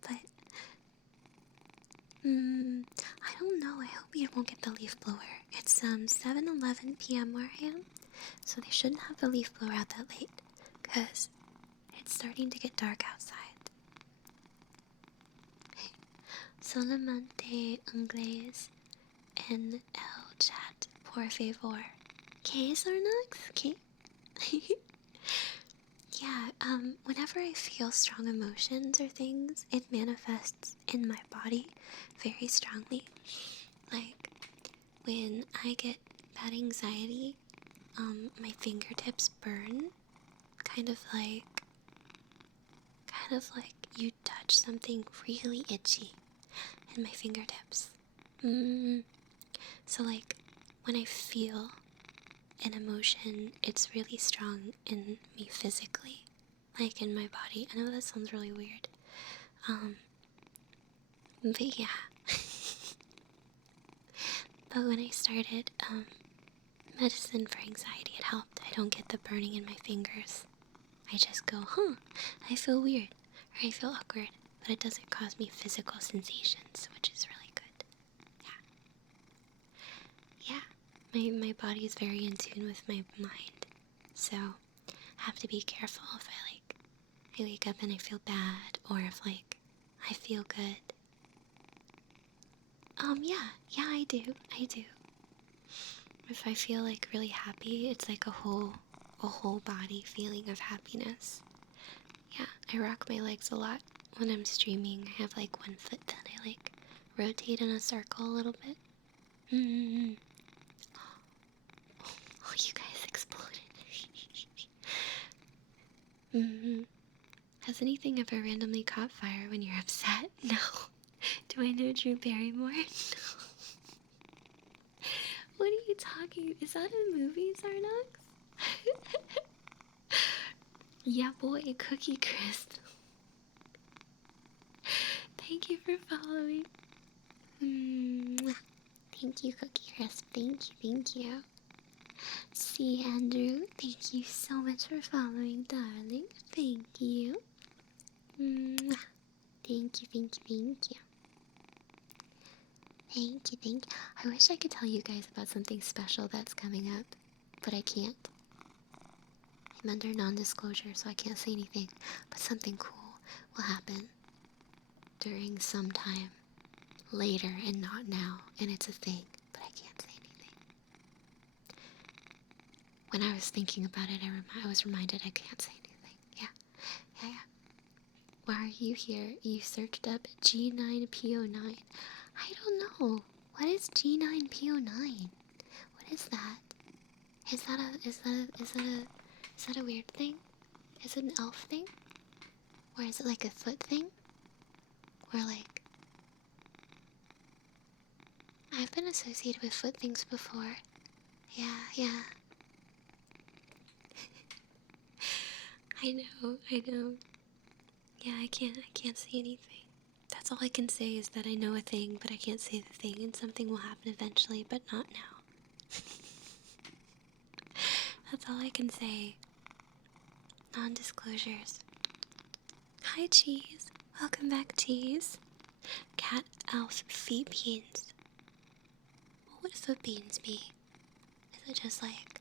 But I don't know. I hope you won't get the leaf blower. It's 7:11 p.m. where I am, so they shouldn't have the leaf blower out that late, because it's starting to get dark outside. Solamente inglés en el chat, por favor. ¿Qué, Sarnax? ¿Qué? Yeah, whenever I feel strong emotions or things, it manifests in my body very strongly. Like, when I get bad anxiety, my fingertips burn, kind of like you touch something really itchy in my fingertips. So like, when I feel an emotion, it's really strong in me physically, like in my body. I know that sounds really weird, but yeah. But when I started medicine for anxiety, it helped. I don't get the burning in my fingers. I just go, I feel weird, or I feel awkward, but it doesn't cause me physical sensations, which is really good. Yeah, my body is very in tune with my mind, so I have to be careful if I wake up and I feel bad, or if I feel good. Yeah, I do. If I feel really happy, it's like a whole body feeling of happiness. Yeah, I rock my legs a lot when I'm streaming. I have one foot that I rotate in a circle a little bit. Oh, you guys exploded. Has anything ever randomly caught fire when you're upset? No. Do I know Drew Barrymore? No. What are you talking? Is that a movie, Zarnox? Yeah, boy, Cookie Crisp. Thank you for following. Thank you, Cookie Crisp. Thank you. See, Andrew, thank you so much for following, darling. Thank you. Thank you. Thank you. I wish I could tell you guys about something special that's coming up, but I can't. I'm under non-disclosure, so I can't say anything, but something cool will happen during some time later and not now, and it's a thing, but I can't say anything. When I was thinking about it, I was reminded I can't say anything. Yeah. Why are you here? You searched up G9PO9. I don't know. What is G9PO9? What is that? Is that a weird thing? Is it an elf thing? Or is it a foot thing? Or I've been associated with foot things before. Yeah. I know. Yeah, I can't say anything. That's all I can say is that I know a thing, but I can't say the thing, and something will happen eventually, but not now. That's all I can say. Non-disclosures. Hi, Cheese. Welcome back, Cheese. Cat, elf, feet beans. What would foot beans be? Is it just like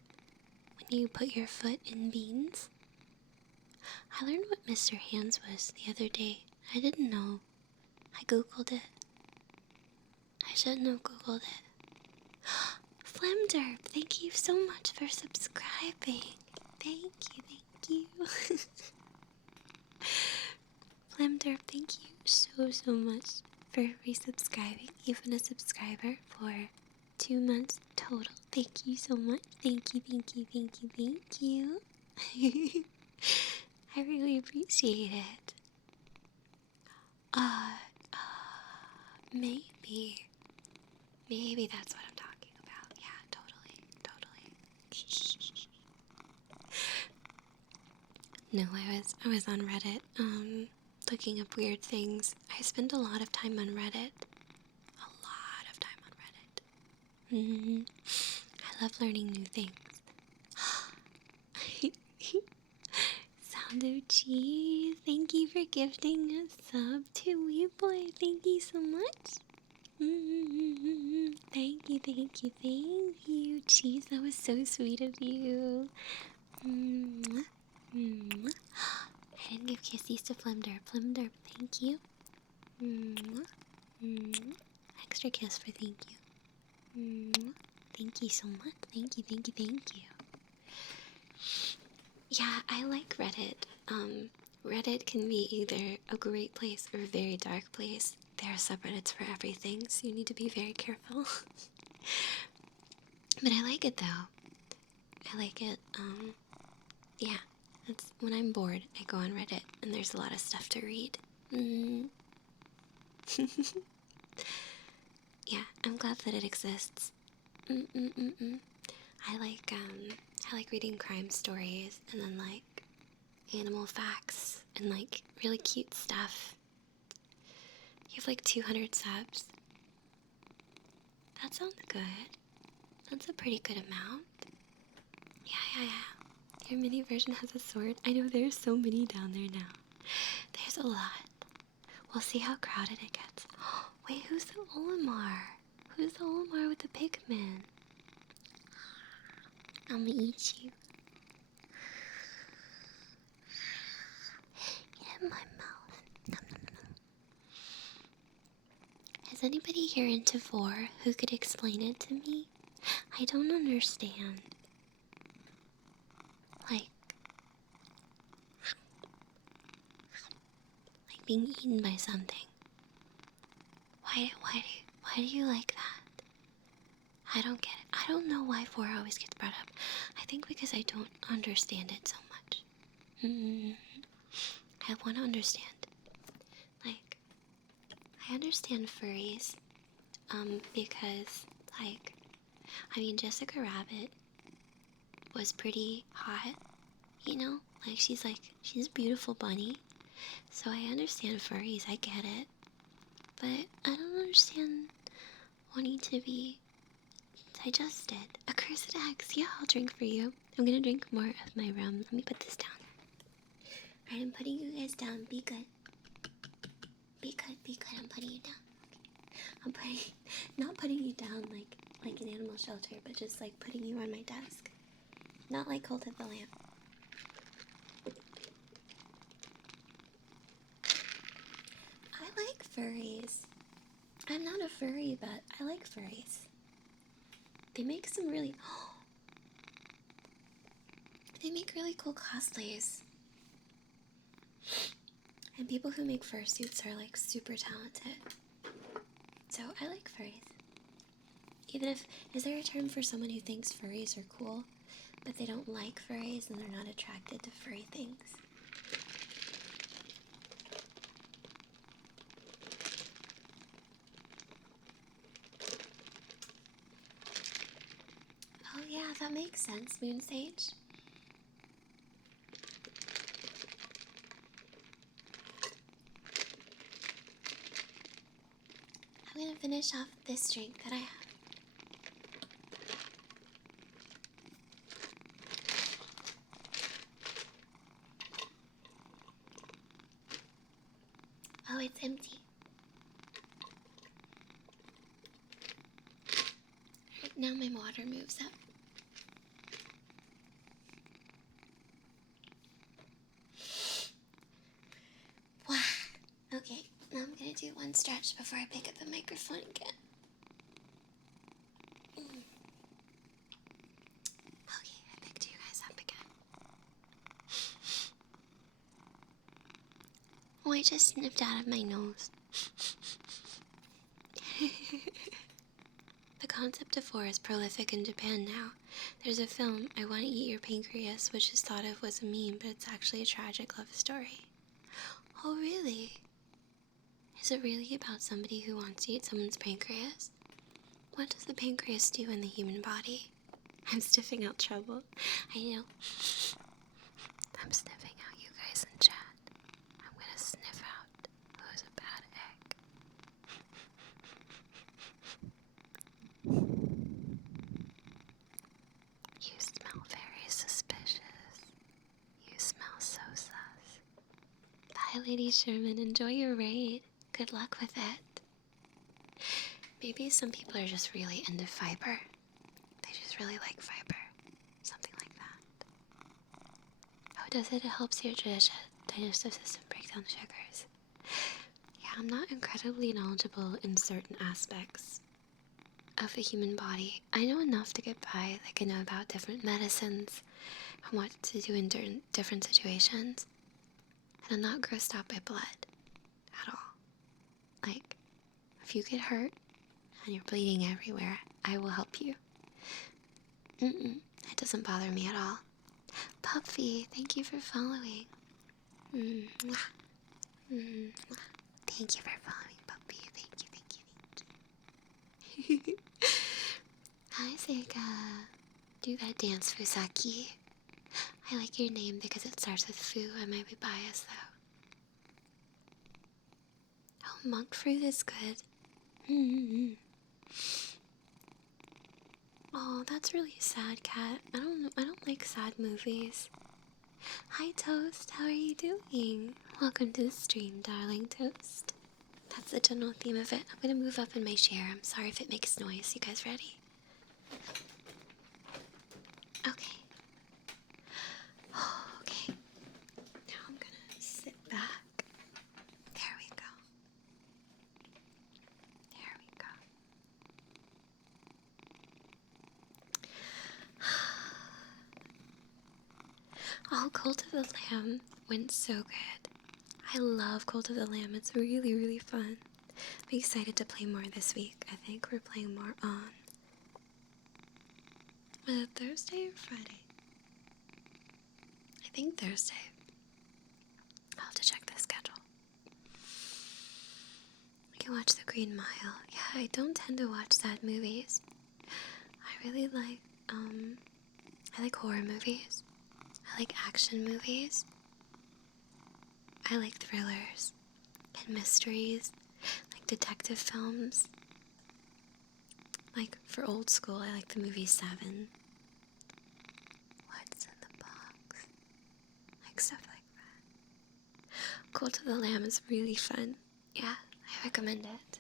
when you put your foot in beans? I learned what Mr. Hands was the other day. I didn't know. I googled it. I shouldn't have googled it. Flemderp, thank you so much for subscribing. Thank you. Flemderp, thank you so much for resubscribing. You've been a subscriber for 2 months total. Thank you so much. Thank you. I really appreciate it. Maybe that's what I'm talking about. Yeah, totally. No, I was on Reddit, looking up weird things. I spend a lot of time on Reddit. I love learning new things. Sound of Cheese, thank you for gifting a sub to Weeboy. Thank you so much. Thank you. Cheese, that was so sweet of you. I didn't give kisses to Flemderp. Flemderp, thank you. Extra kiss for thank you. Thank you so much. Thank you. Yeah, I like Reddit. Reddit can be either a great place or a very dark place. There are subreddits for everything, so you need to be very careful. But I like it though. I like it. Yeah, that's when I'm bored, I go on Reddit and there's a lot of stuff to read. Yeah, I'm glad that it exists. I like reading crime stories and then like animal facts and like really cute stuff. You have like 200 subs. That sounds good. That's a pretty good amount. Yeah. Your mini version has a sword. I know there's so many down there now. There's a lot. We'll see how crowded it gets. Wait, who's the Olimar? Who's the Olimar with the pigman? I'm gonna eat you. In my mouth. Nom, nom, nom. Is anybody here into vor who could explain it to me? I don't understand. Like being eaten by something. Why do you like that? I don't get it. I don't know why vor always gets brought up. I think because I don't understand it so much. I want to understand. Like, I understand furries, because, like, I mean, Jessica Rabbit was pretty hot, you know? Like, she's a beautiful bunny. So I understand furries, I get it. But I don't understand wanting to be digested. Accursed eggs, yeah, I'll drink for you. I'm gonna drink more of my rum. Let me put this down. Alright, I'm putting you guys down. Be good. I'm putting you down. Okay. Not putting you down like an animal shelter, but just like putting you on my desk. Not like Cult of the Lamp. I like furries. I'm not a furry, but I like furries. They make some really... They make really cool cosplays. And people who make fursuits are like super talented. So I like furries. Even if... Is there a term for someone who thinks furries are cool, but they don't like furries and they're not attracted to furry things? Oh yeah, that makes sense, Moon Sage. gonna finish off this drink that I have. Oh, it's empty. Alright, now my water moves up. Wow. Okay, now I'm gonna do one stretch before I pick up the microphone again. Okay, I picked you guys up again. Oh, I just sniffed out of my nose. The concept of four is prolific in Japan now. There's a film, I Want to Eat Your Pancreas, which is thought of as a meme, but it's actually a tragic love story. Oh, really? Is it really about somebody who wants to eat someone's pancreas? What does the pancreas do in the human body? I'm sniffing out trouble. I know. I'm sniffing out you guys in chat. I'm gonna sniff out who's a bad egg. You smell very suspicious. You smell so sus. Bye, Lady Sherman. Enjoy your raid. Good luck with it. Maybe some people are just really into fiber. They just really like fiber. Something like that. Oh, does it? It helps your digestive system break down sugars. Yeah, I'm not incredibly knowledgeable in certain aspects of the human body. I know enough to get by. Like, I know about different medicines and what to do in different situations. And I'm not grossed out by blood at all. Like, if you get hurt and you're bleeding everywhere, I will help you. It doesn't bother me at all. Puffy, thank you for following. Thank you for following, Puppy. Thank you. Hi, Seika. Do that dance, Fusaki. I like your name because it starts with Fu. I might be biased, though. Oh, monk fruit is good. Oh, that's really sad, Cat. I don't like sad movies. Hi, Toast. How are you doing? Welcome to the stream, darling Toast. That's the general theme of it. I'm gonna move up in my chair. I'm sorry if it makes noise. You guys ready? Okay. Okay. Now I'm gonna sit back. There we go. There we go. Oh, Cult of the Lamb went so good. I love Cult of the Lamb. It's really, really fun. I'm excited to play more this week. I think we're playing more on Thursday or Friday? I think Thursday. I'll have to check the schedule. I can watch The Green Mile. Yeah, I don't tend to watch sad movies. I really like, I like horror movies. I like action movies. I like thrillers and mysteries, like detective films. Like, for old school, I like the movie Seven. What's in the box? Like, stuff like that. Cult of the Lamb is really fun. Yeah, I recommend it.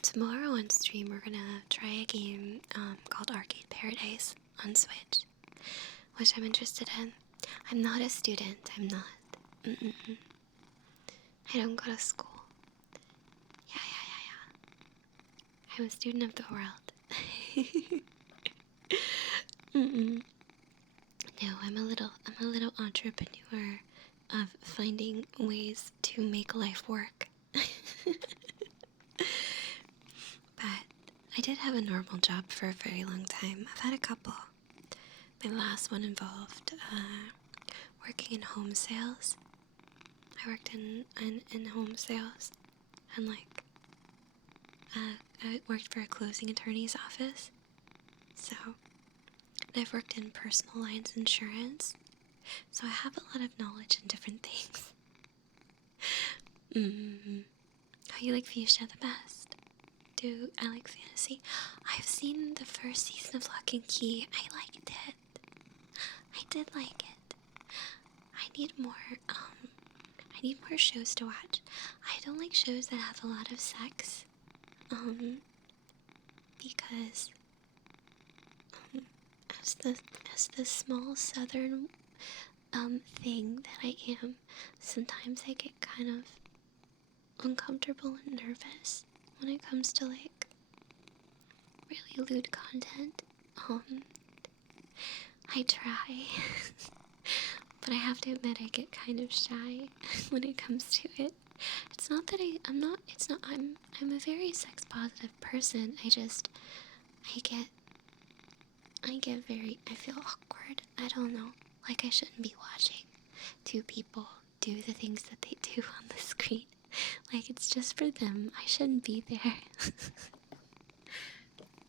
Tomorrow on stream, we're gonna try a game called Arcade Paradise on Switch, which I'm interested in. I'm not a student. I'm not. I don't go to school. Yeah. I'm a student of the world. No, I'm a little entrepreneur of finding ways to make life work. But I did have a normal job for a very long time. I've had a couple. My last one involved working in home sales. I worked in home sales, and I worked for a closing attorney's office. So, and I've worked in personal lines insurance. So I have a lot of knowledge in different things. How you like fuchsia the best? I like fantasy. I've seen the first season of Lock and Key. I liked it. I did like it. I need more shows to watch. I don't like shows that have a lot of sex. Because as the small southern thing that I am, sometimes I get kind of uncomfortable and nervous when it comes to like really lewd content. I try, but I have to admit I get kind of shy when it comes to it. It's not that I'm a very sex positive person. I feel awkward. I don't know. Like I shouldn't be watching two people do the things that they do on the screen. Like it's just for them. I shouldn't be there.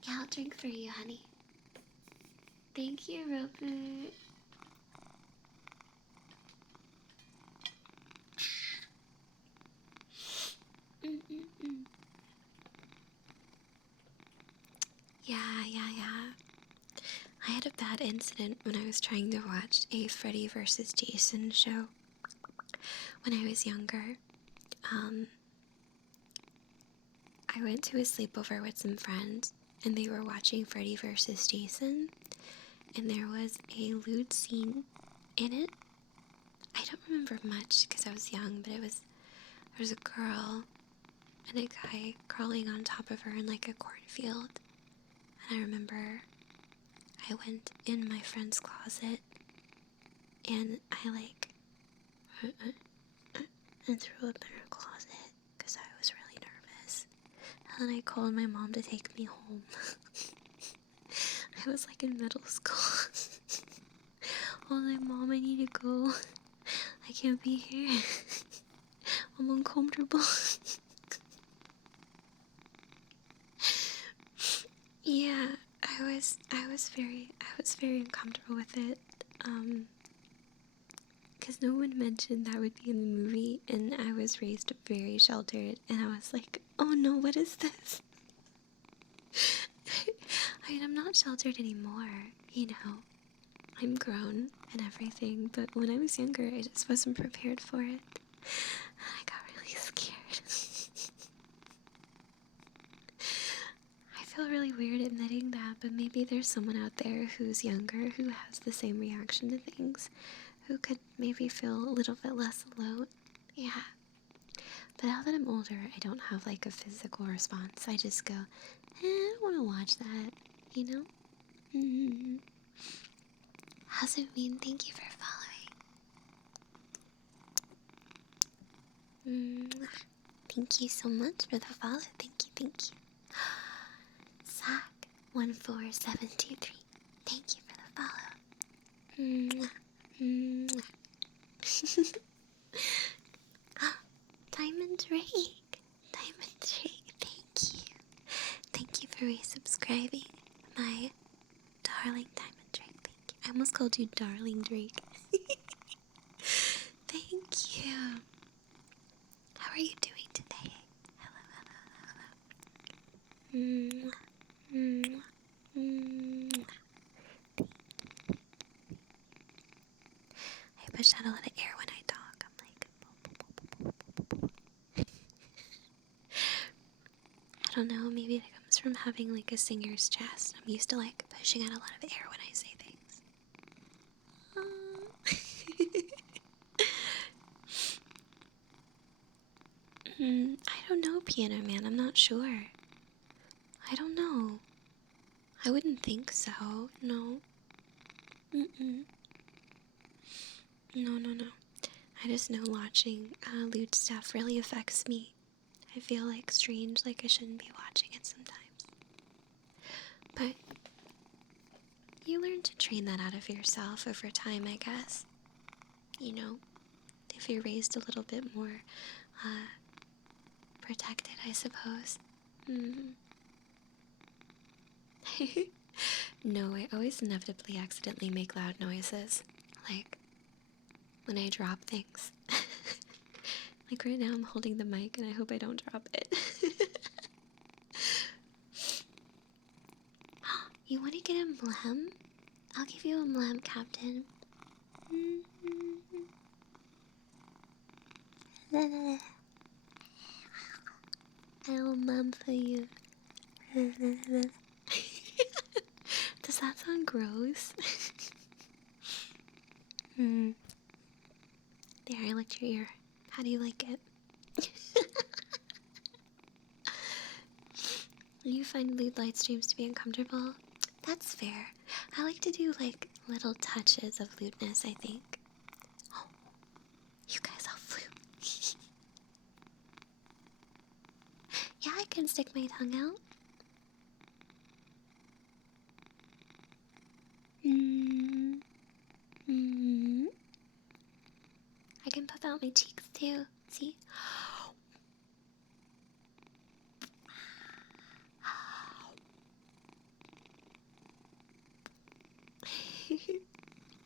Yeah, I'll drink for you, honey. Thank you, Robert. Yeah. I had a bad incident when I was trying to watch a Freddy vs. Jason show when I was younger. I went to a sleepover with some friends, and they were watching Freddy vs. Jason, and there was a lewd scene in it. I don't remember much because I was young, but there was a girl and a guy crawling on top of her in like a cornfield. And I remember I went in my friend's closet and I and threw up in her closet because I was really nervous. And then I called my mom to take me home. I was like in middle school. I was like, Mom, I need to go. I can't be here. I'm uncomfortable. Yeah, I was very uncomfortable with it. Because no one mentioned that would be in the movie, and I was raised very sheltered, and I was like, oh no, what is this? I mean, I'm not sheltered anymore, you know. I'm grown and everything, but when I was younger, I just wasn't prepared for it. And I got really scared. I feel really weird admitting that, but maybe there's someone out there who's younger who has the same reaction to things, who could maybe feel a little bit less alone. Yeah. But now that I'm older, I don't have like a physical response. I just go, I don't want to watch that, you know? Mm-hmm. How's it been? Thank you for following. Thank you so much for the follow. Thank you. Sac14723. Thank you for the follow. Diamond Drake. Thank you. Thank you for resubscribing, my darling Diamond Drake. Thank you. I almost called you Darling Drake. Thank you. How are you doing today? Hello. I push out a lot of air when I talk. I'm like, I don't know, maybe it comes from having like a singer's chest. I'm used to like pushing out a lot of air when I say things. I don't know, Piano Man. I'm not sure. I don't know. I wouldn't think so. No. No. I just know watching lewd stuff really affects me. I feel like strange, like I shouldn't be watching it sometimes. But you learn to train that out of yourself over time, I guess. You know, if you're raised a little bit more protected, I suppose. No, I always inevitably accidentally make loud noises. Like, when I drop things. Like right now I'm holding the mic and I hope I don't drop it. You want to get a mlem? I'll give you a mlem, Captain. I'll mum for you. Does that sound gross? There, I licked your ear. How do you like it? You find lewd light streams to be uncomfortable? That's fair. I like to do like little touches of lewdness, I think. Oh, you guys all flew. Yeah, I can stick my tongue out. I can puff out my cheeks too. See?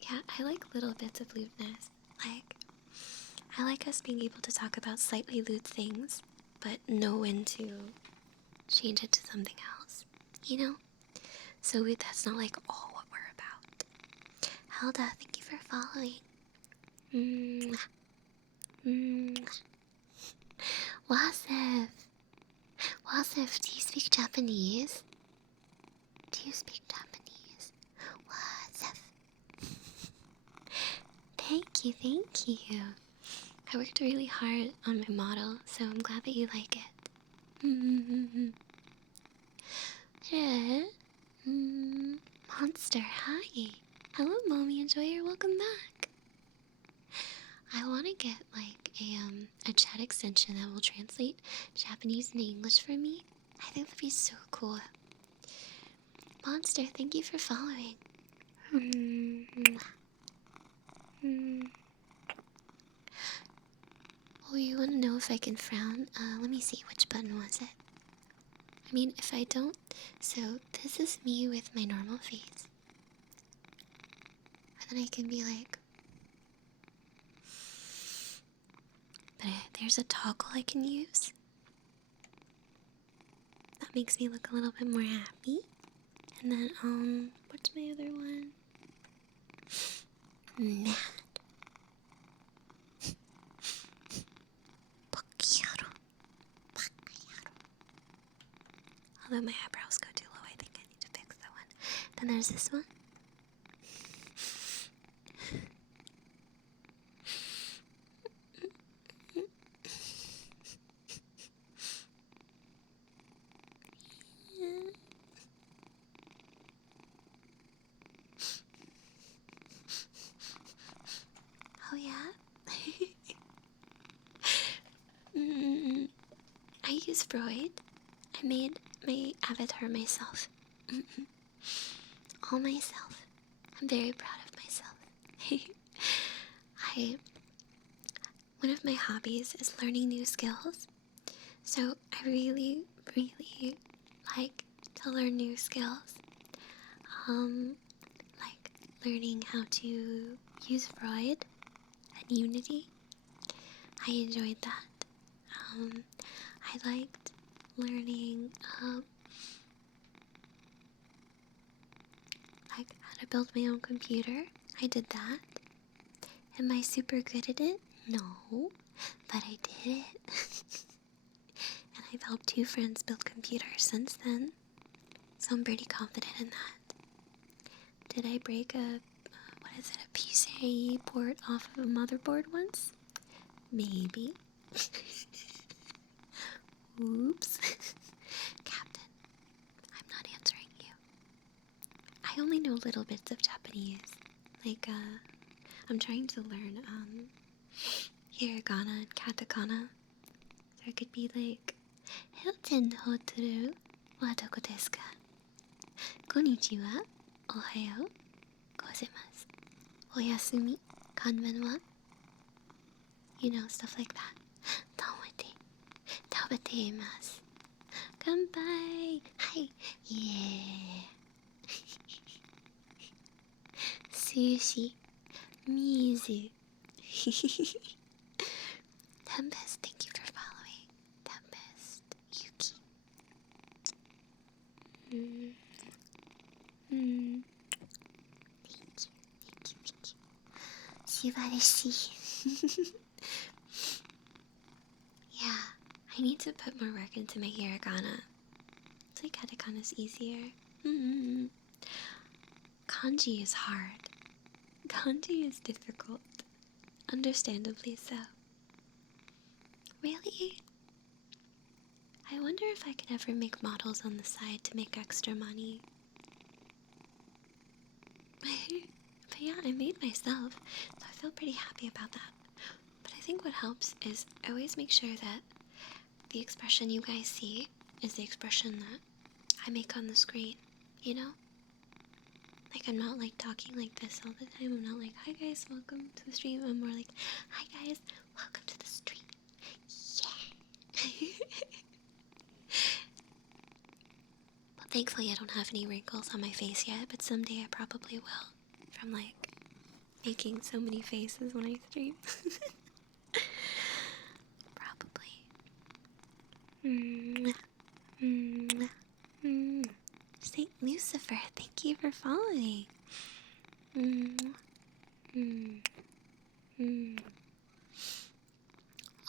Yeah, I like little bits of lewdness. I like us being able to talk about slightly lewd things, but know when to change it to something else, you know? So that's not like all what we're about. Helda, thank you for following. Wasif, do you speak Japanese? Do you speak Japanese? Wasif. Thank you. I worked really hard on my model, so I'm glad that you like it. Monster, hi. Hello, Mommy Enjoyer, welcome back. I want to get like a chat extension that will translate Japanese into English for me. I think that'd be so cool. Monster, thank you for following. Oh, you want to know if I can frown? Let me see, which button was it? I mean, if I don't... So, this is me with my normal face. And then I can be like... But there's a toggle I can use. That makes me look a little bit more happy. And then, what's my other one? Mad. Although my eyebrows go too low, I think I need to fix that one. Then there's this one. Oh yeah? I use Freud. I made my avatar myself. All myself. I'm very proud of myself. One of my hobbies is learning new skills. So I really like to learn new skills. Like learning how to use Freud and Unity. I enjoyed that. I liked learning like how to build my own computer. I did that. Am I super good at it? No, but I did it. And I've helped 2 friends build computers since then, so I'm pretty confident in that. Did I break a PCIe port off of a motherboard once? Maybe. Oops. Captain, I'm not answering you. I only know little bits of Japanese. Like, I'm trying to learn, hiragana and katakana. So it could be like, Hilton hotaru wa doko desu ka? Konnichiwa, ohayo, gozaimasu. Oyasumi, konbanwa. You know, stuff like that. Tomate, tabateimasu. Kanpai! Hi! Yeah! Sushi. Mizu. Tempest, thank you for following. Tempest. Yuki. Hmm. Thank you, thank you, thank you. See what I see. Yeah, I need to put more work into my hiragana. It's like katakana's easier. Mm-hmm. Kanji is hard. Kanji is difficult. Understandably so. Really? I wonder if I could ever make models on the side to make extra money. But yeah, I made myself, so I feel pretty happy about that. But I think what helps is I always make sure that the expression you guys see is the expression that I make on the screen, you know? Like, I'm not like talking like this all the time. I'm not like, hi guys, welcome to the stream. I'm more like, hi guys, welcome to the stream. Yeah. Well, thankfully I don't have any wrinkles on my face yet, but someday I probably will. From like making so many faces when I stream. Probably. Saint Lucifer, thank you for following.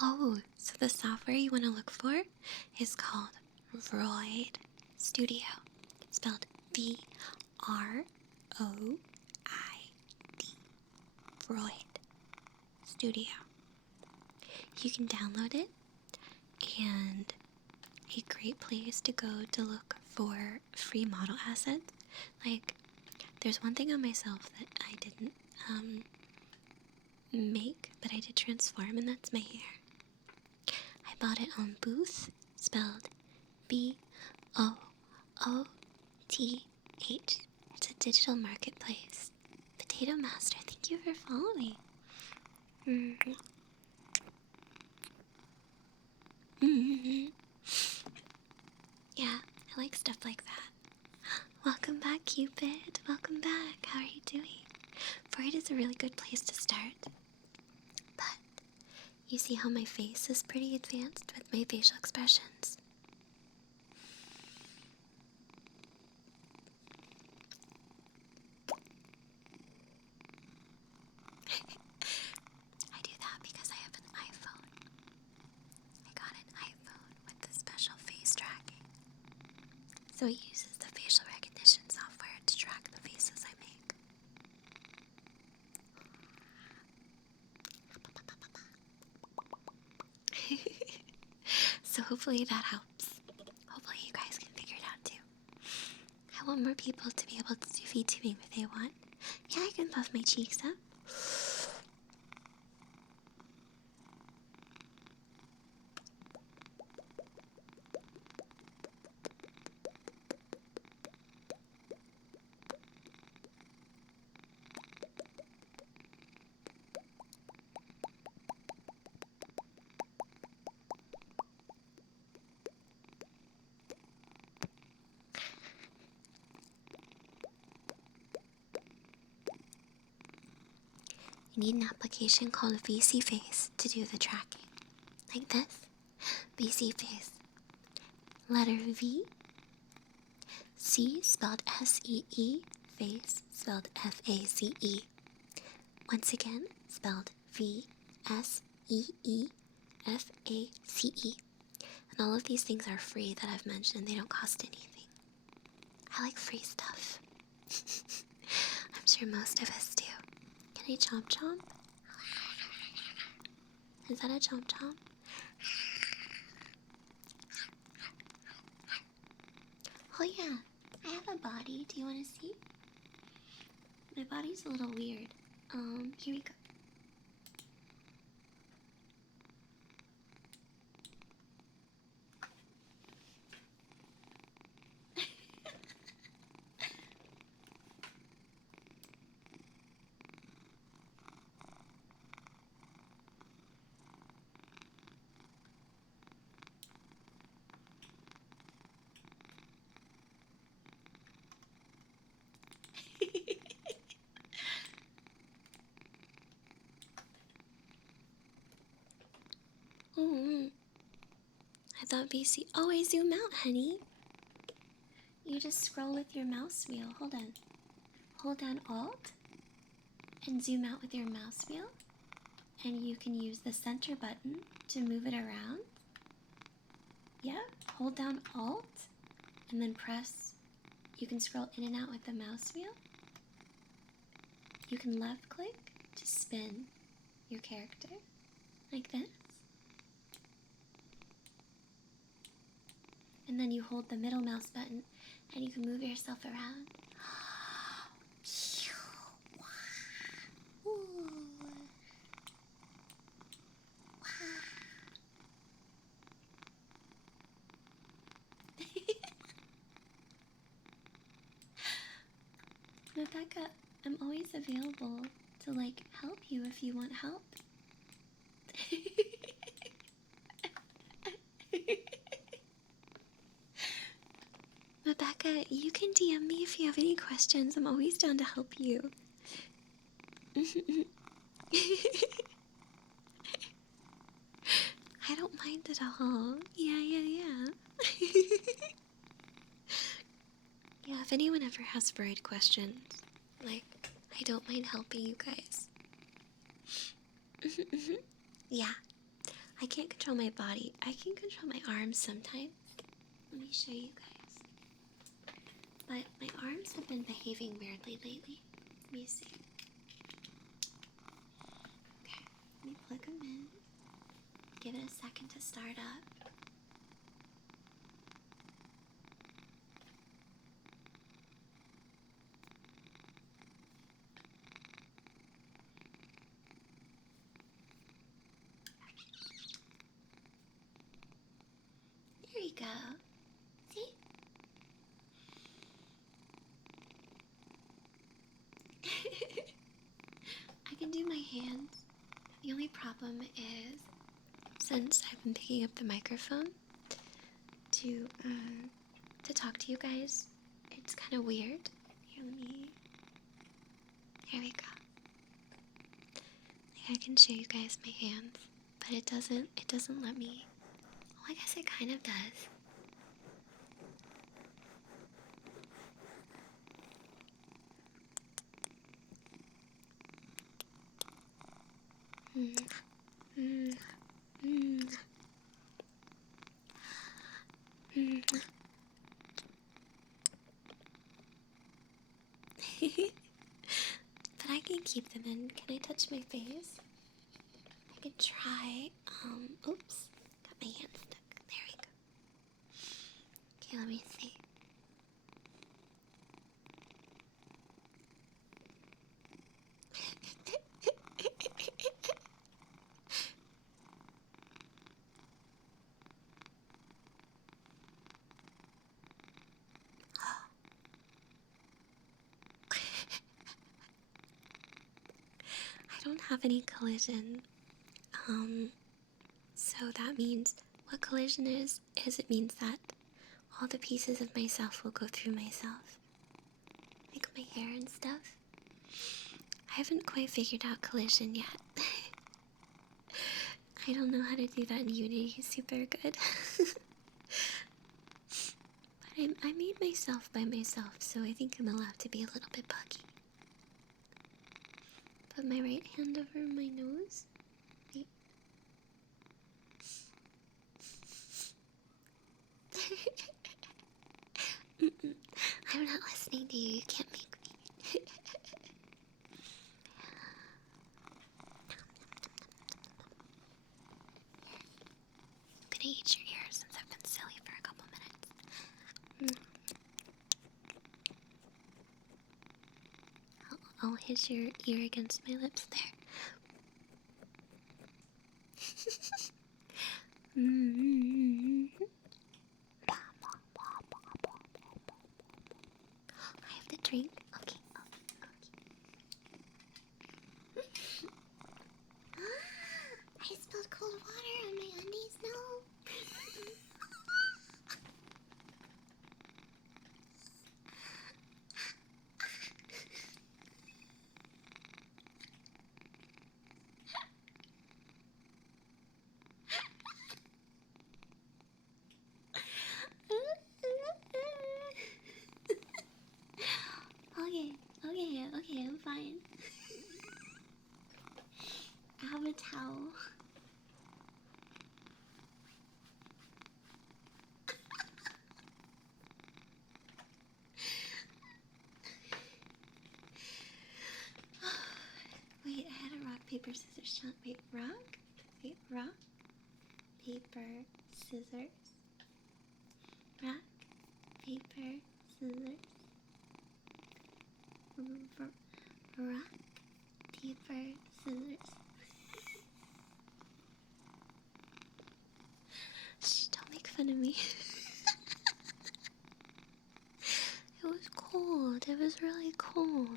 Oh, so the software you want to look for is called Vroid Studio. It's spelled VROID. Vroid Studio. You can download it, and a great place to go to look for free model assets. Like, there's one thing on myself that I didn't make, but I did transform, and that's my hair. I bought it on Booth, spelled BOOTH. It's a digital marketplace. Potato Master, thank you for following. Yeah, I like stuff like that. Welcome back, Cupid. Welcome back. How are you doing? Freud is a really good place to start. But you see how my face is pretty advanced with my facial expressions. I do that because I have an iPhone. I got an iPhone with the special face tracking. So it uses the facial recognition software to track the faces I make. So hopefully that helps. Hopefully you guys can figure it out too. I want more people to be able to do VTubing if they want. Yeah, I can puff my cheeks up. You need an application called VC Face to do the tracking. Like this. VC Face. Letter V. C spelled S-E-E. Face spelled F-A-C-E. Once again, spelled V-S-E-E-F-A-C-E. And all of these things are free that I've mentioned. They don't cost anything. I like free stuff. I'm sure most of us do. Can I chomp chomp? Is that a chomp chomp? Oh yeah, I have a body. Do you want to see? My body's a little weird. Here we go. I thought BC. Oh, I zoom out, honey. You just scroll with your mouse wheel. Hold on. Hold down Alt and zoom out with your mouse wheel. And you can use the center button to move it around. Yeah, hold down Alt and then press. You can scroll in and out with the mouse wheel. You can left click to spin your character like this. And then you hold the middle mouse button and you can move yourself around. Rebecca, I'm always available to like help you if you want help. Rebecca, you can DM me if you have any questions. I'm always down to help you. I don't mind at all. Yeah. Yeah, if anyone ever has bird questions, like, I don't mind helping you guys. Yeah, I can't control my body. I can control my arms sometimes. Let me show you guys. But my arms have been behaving weirdly lately. Let me see. Okay, let me plug them in. Give it a second to start up. There we go. See? I can do my hands. The only problem is, since I've been picking up the microphone to talk to you guys, it's kind of weird. Here, there we go. Like, I can show you guys my hands, but it doesn't let me. Well, I guess it kind of does. But I can keep them in. Can I touch my face? I could try. Oops. Got my hand stuck. There we go. Okay, let me see. I don't have any collision. So that means what collision is it means that all the pieces of myself will go through myself. Like my hair and stuff. I haven't quite figured out collision yet. I don't know how to do that in Unity super good. But I made myself by myself, so I think I'm allowed to be a little bit buggy. Put my right hand over my nose. Wait. I'm not listening to you. You can't make me. I'm gonna eat your ear since I've been silly for a couple minutes. I'll hit your ear against my lips there. I have to drink. Okay. I spilled cold water on my undies. No. paper, scissors, shot. Wait, rock? Wait, rock? Paper, scissors. Rock, paper, scissors. Rock, paper, scissors. Shh, don't make fun of me. It was cold. It was really cold.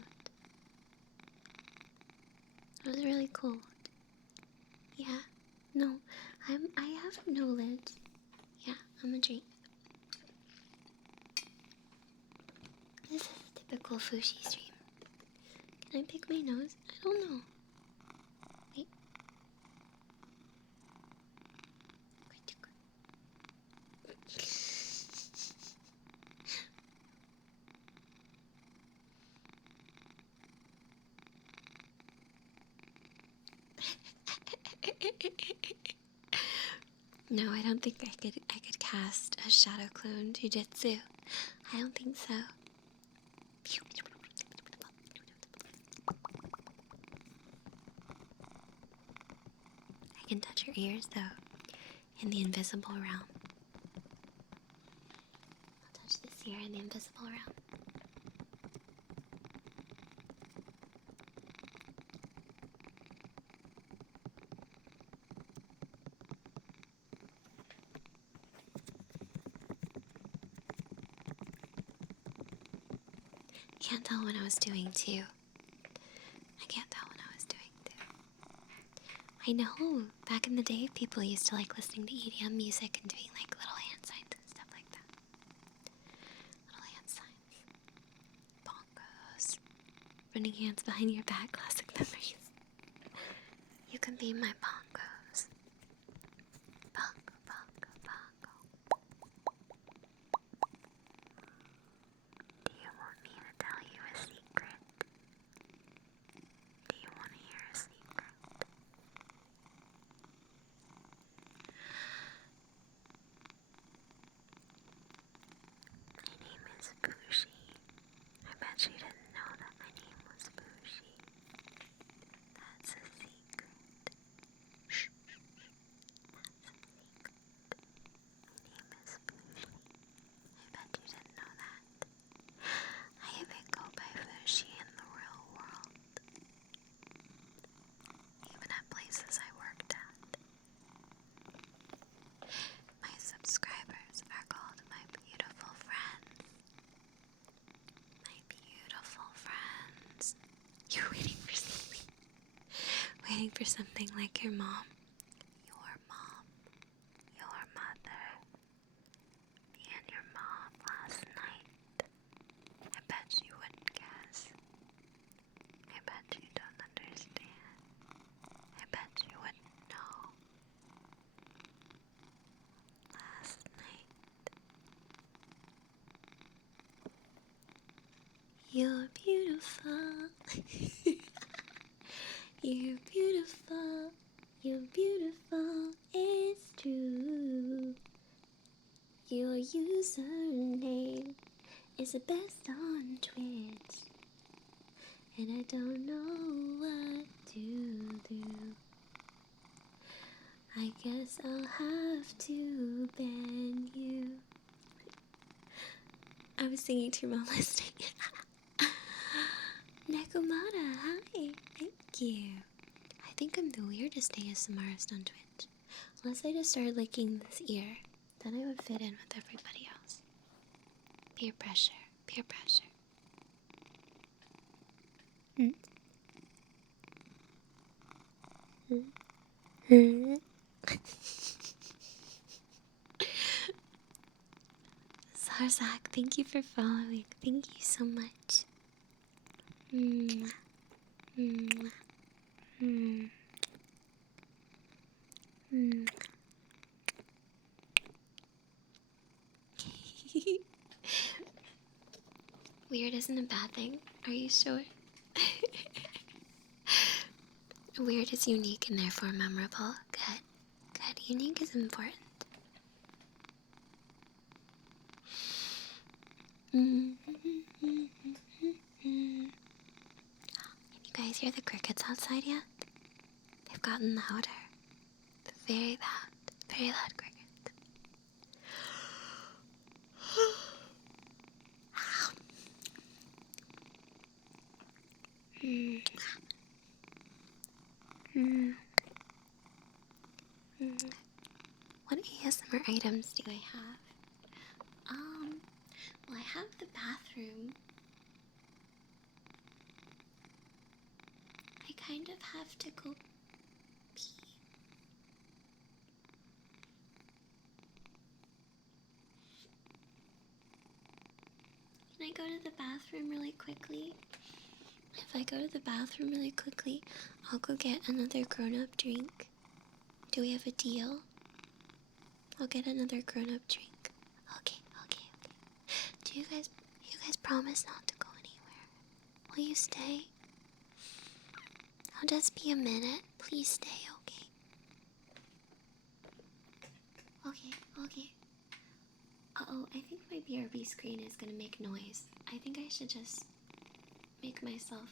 It was really cold. Yeah. No, I have no lids. Yeah, I'm a drink. This is a typical Fushi stream. Can I pick my nose? I don't know. Wait. No, I don't think I could cast a shadow clone jujitsu. I don't think so. I can touch your ears though, in the invisible realm. I'll touch this ear in the invisible realm. Can't tell what I was doing too. I can't tell what I was doing too. I know, back in the day, people used to like listening to EDM music and doing like little hand signs and stuff like that. Little hand signs. Bongos. Running hands behind your back, classic memories. You can be my bongos. Bongo, bongo, bongo. Do you want me to tell you a secret? Do you want to hear a secret? My name is Fushi. I bet you didn't know that my name was Fushi. That's a secret. Shh, shh, shh. That's a secret. My name is Fushi. I bet you didn't know that. I even go by Fushi in the real world. Even at places I worked at. My subscribers are called my beautiful friends. My beautiful friends. You're waiting for something. Waiting for something like your mom. Your mom. Your mother. Me and your mom last night. I bet you wouldn't guess. I bet you don't understand. I bet you wouldn't know. Last night. You're beautiful. You're beautiful. You're beautiful. It's true. Your username is the best on Twitch. And I don't know what to do. I guess I'll have to ban you. I was singing to your mom listening. Nekomata, hi. Thank you. I think I'm the weirdest ASMRist on Twitch. Unless I just started licking this ear, then I would fit in with everybody else. Peer pressure. Peer pressure. Zarzak, thank you for following. Thank you so much. Mwah. Mwah. Mwah. Mwah. Weird isn't a bad thing. Are you sure? Weird is unique and therefore memorable. Good. Good. Unique is important. Can you guys hear the crickets outside yet? gotten louder. Very loud crickets. What ASMR items do I have? Well, I have the bathroom. I kind of have to go pee. Can I go to the bathroom really quickly? If I go to the bathroom really quickly, I'll go get another grown-up drink. Do we have a deal? I'll get another grown-up drink. Okay. Do you guys promise not to go anywhere? Will you stay? I'll just be a minute. Please stay, okay? Okay. Uh-oh, I think my BRB screen is gonna make noise. I think I should just make myself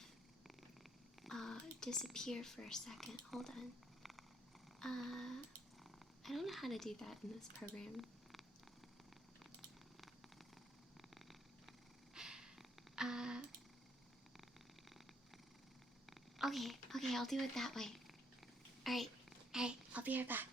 disappear for a second. Hold on. I don't know how to do that in this program. Okay, I'll do it that way. Alright, I'll be right back.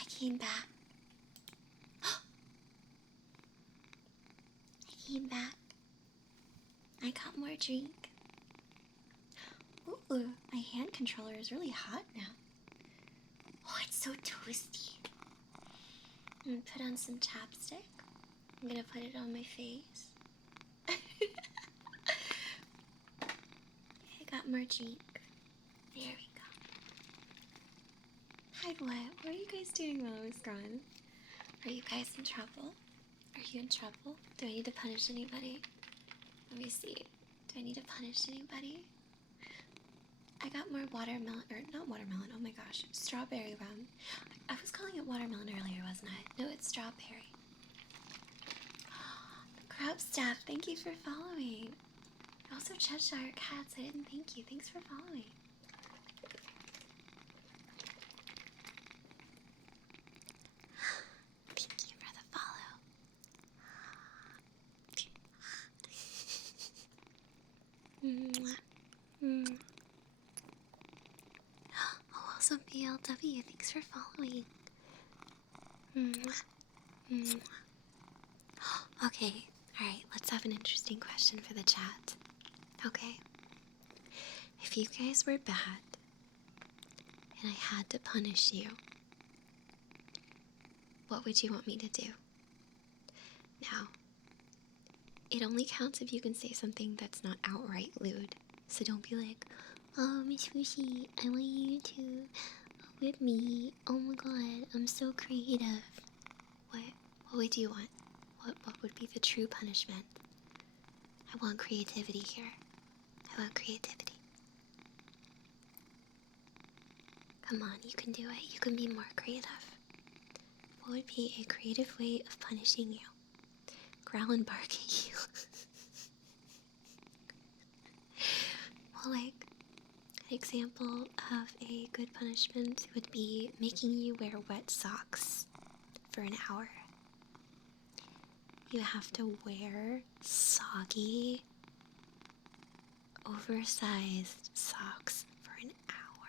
I came back. I got more drink. Ooh, my hand controller is really hot now. Oh, it's so toasty. I'm gonna put on some chapstick. I'm gonna put it on my face. I got more drink. There we go. Hi, what are you guys doing while I was gone? Are you guys in trouble? Are you in trouble? Do I need to punish anybody? Let me see. Do I need to punish anybody? I got more watermelon, or not watermelon, oh my gosh, strawberry rum. I was calling it watermelon earlier, wasn't I? No, it's strawberry. Crab staff, thank you for following. Also, Cheshire Cats, I didn't thank you. Thanks for following. also BLW. Thanks for following. Mwah. Mwah. Okay, alright, let's have an interesting question for the chat. Okay? If you guys were bad, and I had to punish you, what would you want me to do? Now, it only counts if you can say something that's not outright lewd. So don't be like, oh, MissFushi, I want you to whip me. Oh my god, I'm so creative. What would you want? What would be the true punishment? I want creativity here. I want creativity. Come on, you can do it. You can be more creative. What would be a creative way of punishing you? Growl and bark at you. Well, like, an example of a good punishment would be making you wear wet socks for an hour. You have to wear soggy, oversized socks for an hour.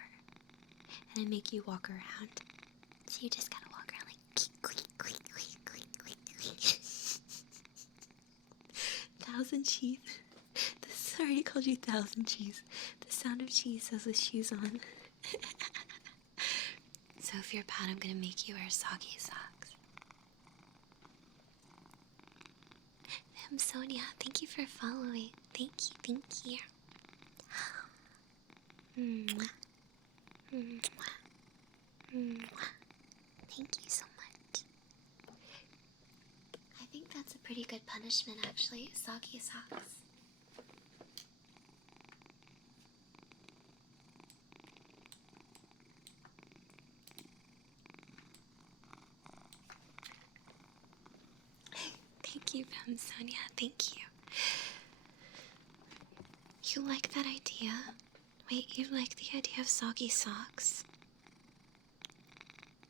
And I make you walk around. So you just gotta walk around like click, click, click, click, click, click. Thousand cheese. This already called you thousand cheese. The sound of cheese has the shoes on. So if you're bad, I'm gonna make you wear soggy socks. Sonia, thank you for following. Thank you, thank you. Thank you so much. I think that's a pretty good punishment, actually. Soggy socks. Thank you, Sonia. Thank you. You like that idea? Wait, you like the idea of soggy socks?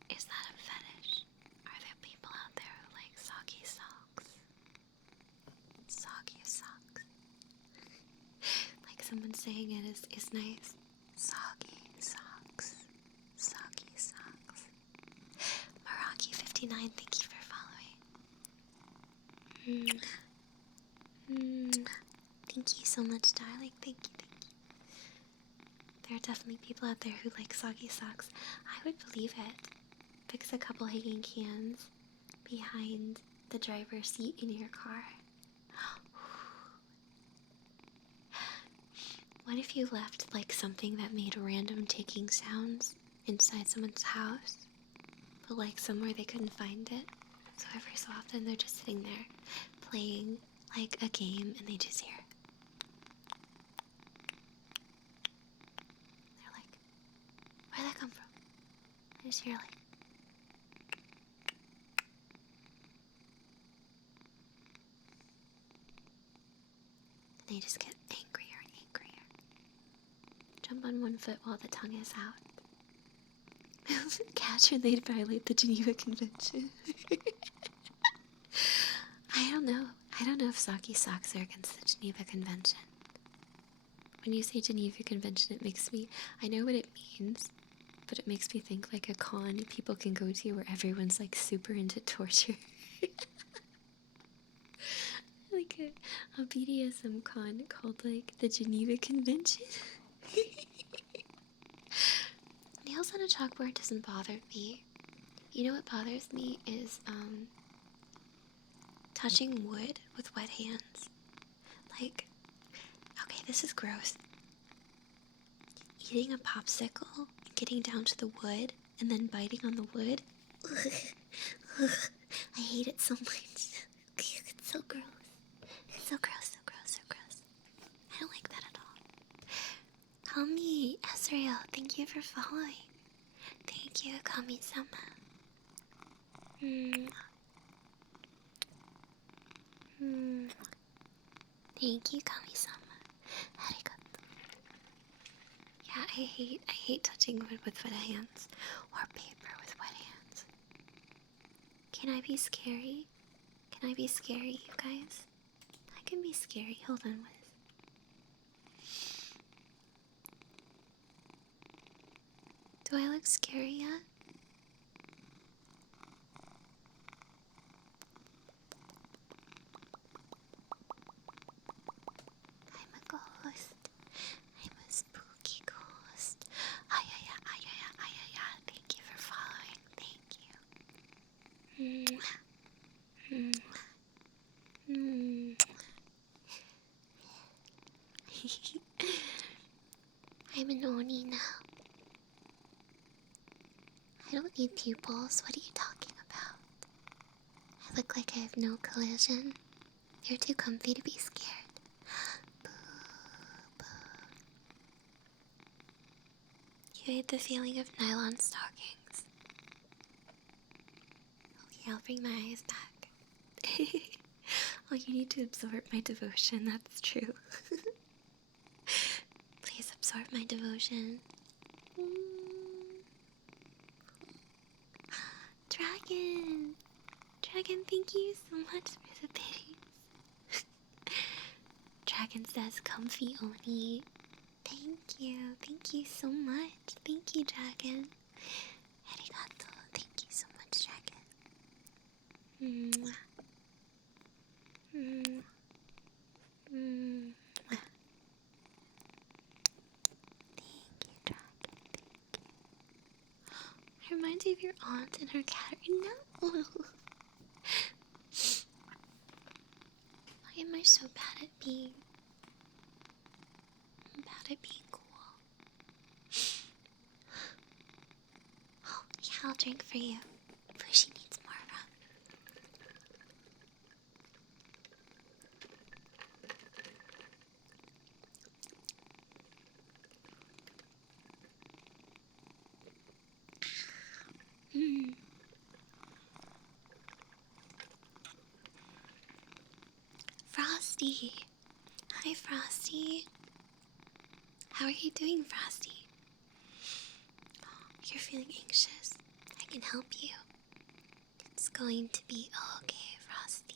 Is that a fetish? Are there people out there who like soggy socks? Soggy socks. Like someone saying it is nice. Soggy socks. Soggy socks. Meraki59, thank you for following. Thank you so much, darling. Thank you, thank you. There are definitely people out there who like soggy socks. I would believe it. Fix a couple hanging cans behind the driver's seat in your car. What if you left like something that made random ticking sounds inside someone's house, but like somewhere they couldn't find it? So every so often they're just sitting there playing like a game and they just hear. They're like, where'd that come from? I just hear like. And they just get angrier and angrier. Jump on one foot while the tongue is out. Catch or they'd violate the Geneva Convention. I don't know. I don't know if soggy socks are against the Geneva Convention. When you say Geneva Convention, it makes me... I know what it means, but it makes me think like a con people can go to where everyone's like super into torture. Like a BDSM con called like the Geneva Convention. Nails on a chalkboard doesn't bother me. You know what bothers me is touching wood with wet hands. Like, okay, this is gross. Eating a popsicle and getting down to the wood and then biting on the wood. I hate it so much. It's so gross. It's so gross, so gross, so gross. I don't like that at all. Kami, Ezreal, thank you for following. Thank you, Kami-sama. Thank you, Kami-sama. Arigato. Yeah, I hate touching wood with wet hands or paper with wet hands. Can I be scary? Can I be scary, you guys? I can be scary. Hold on, Wiz. Do I look scary yet? I'm a ghost. I'm a spooky ghost. Ay, ay, ay, ay, ay, ay, ay, ay. Thank you for following. Thank you. I'm an Oni now. I don't need pupils. What are you talking about? I look like I have no collision. You're too comfy to be scared. Boo, boo. You hate the feeling of nylon stockings. Okay, I'll bring my eyes back. Oh, you need to absorb my devotion, that's true. Please absorb my devotion. Dragon! Dragon, thank you so much for the biddies. Dragon says comfy Oni. Thank you so much. Thank you, Dragon. Arigato. Thank you so much, Dragon. Mwah. Thank you, Dragon. Thank you. It reminds me of your aunt and her cat. No! Why am I so bad at being... I'm bad at being cool. Oh, yeah, I'll drink for you. Fushi needs more rum. Frosty. Hi, Frosty. How are you doing, Frosty? You're feeling anxious. I can help you. It's going to be okay, Frosty.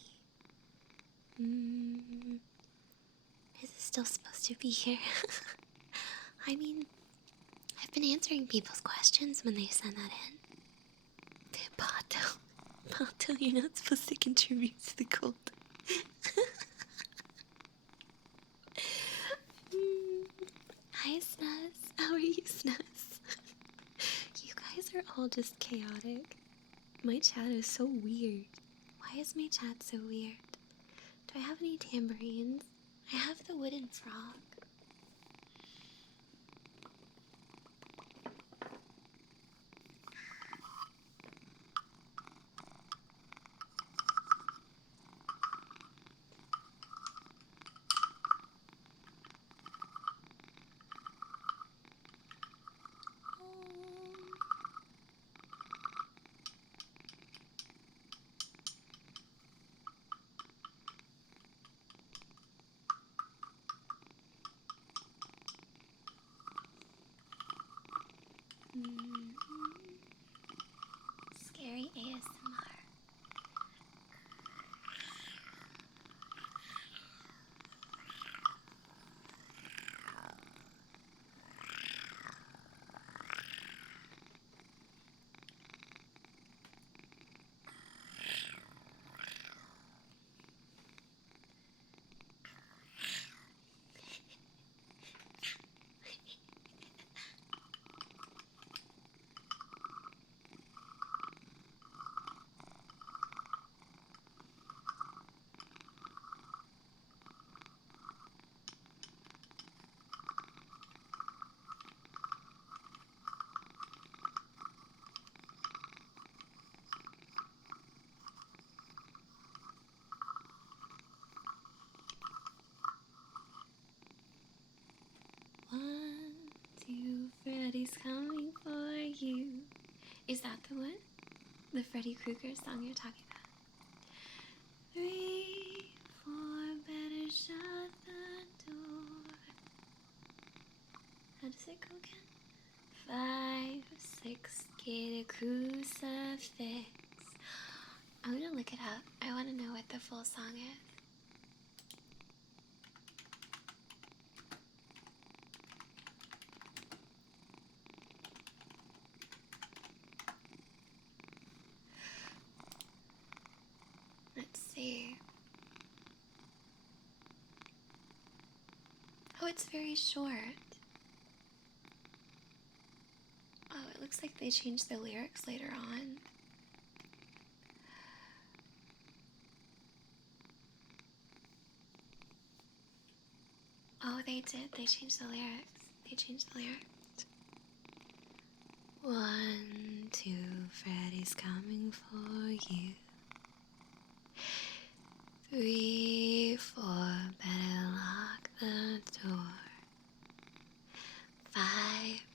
Is it still supposed to be here? I mean, I've been answering people's questions when they send that in. Pato, you're not supposed to contribute to the cult. Hi, Snaz. How are you, Snaz? You guys are all just chaotic. My chat is so weird. Why is my chat so weird? Do I have any tambourines? I have the wooden frog. Scary ASMR. Freddy's coming for you. Is that the one? The Freddy Krueger song you're talking about? 3, 4, better shut the door. How does it go again? 5, 6, get a crucifix. I'm gonna look it up. I wanna know what the full song is. see. Oh, it's very short. Oh, it looks like they changed the lyrics later on. Oh, they did. They changed the lyrics. They changed the lyrics. 1, 2, Freddy's coming for you. 3, 4, better lock the door. 5,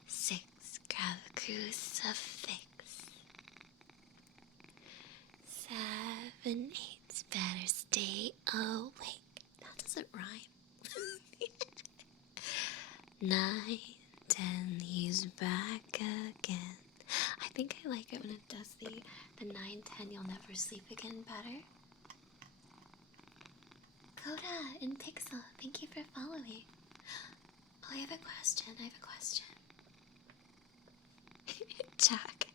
6, grab a crucifix. 7, 8, better stay awake. That doesn't rhyme. 9, 10, he's back again. I think I like it when it does the 9, 10, you'll never sleep again better. Coda and Pixel, thank you for following. Oh, I have a question. Jack.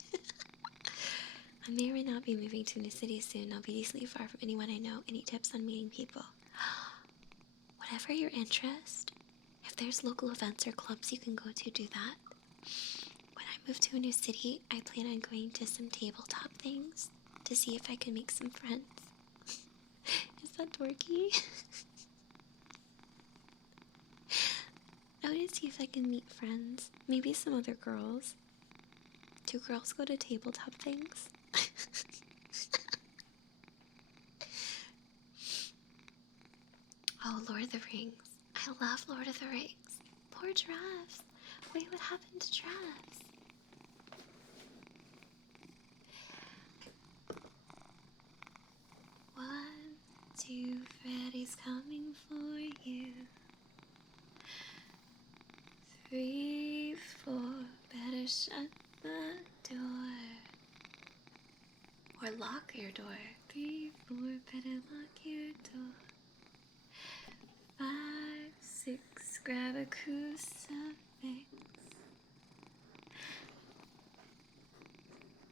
I may or may not be moving to a new city soon. I'll be decently far from anyone I know. Any tips on meeting people? Whatever your interest. If there's local events or clubs you can go to, do that. When I move to a new city, I plan on going to some tabletop things to see if I can make some friends. Is that dorky? I want to see if I can meet friends. Maybe some other girls. Do girls go to tabletop things? Oh, Lord of the Rings. I love Lord of the Rings. Poor giraffes. Wait, what happened to giraffes? One, two, Freddy's coming for you. 3, 4, better shut the door. Or lock your door. 3, 4, better lock your door. 5, 6, grab a crucifix.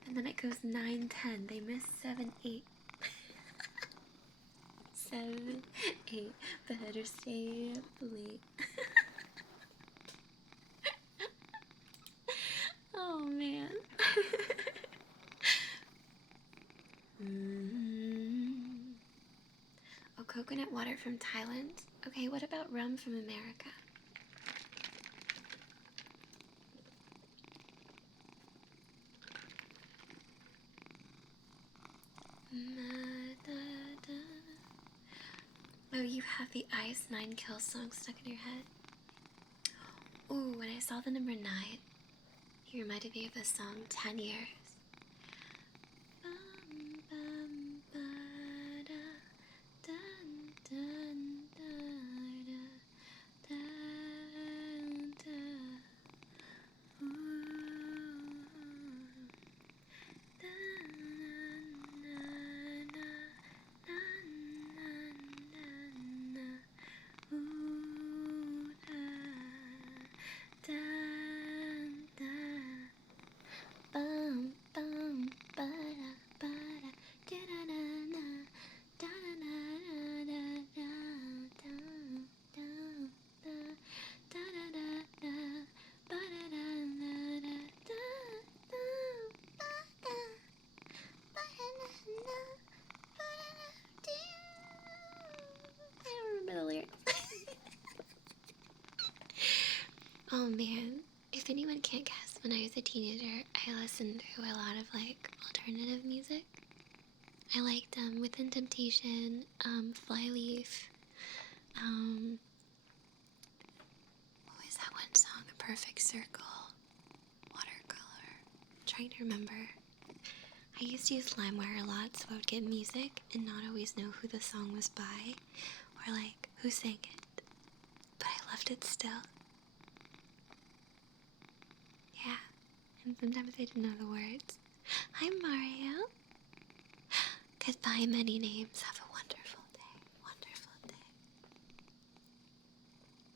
And then it goes 9, 10. They miss 7, 8. 7, 8, better stay up late. Oh man. Oh, coconut water from Thailand. Okay, what about rum from America? Oh, you have the Ice 9 Kills song stuck in your head? Ooh, when I saw the number 9, he reminded me of the song 10 Years. Oh man, if anyone can't guess, when I was a teenager, I listened to a lot of like alternative music. I liked Within Temptation, Flyleaf, what was that one song? A Perfect Circle, Watercolor. I'm trying to remember. I used to use LimeWire a lot, so I would get music and not always know who the song was by or like who sang it. But I loved it still. Yeah, and sometimes I didn't know the words. Hi, Mario. Goodbye, many names. Have a wonderful day. Wonderful day.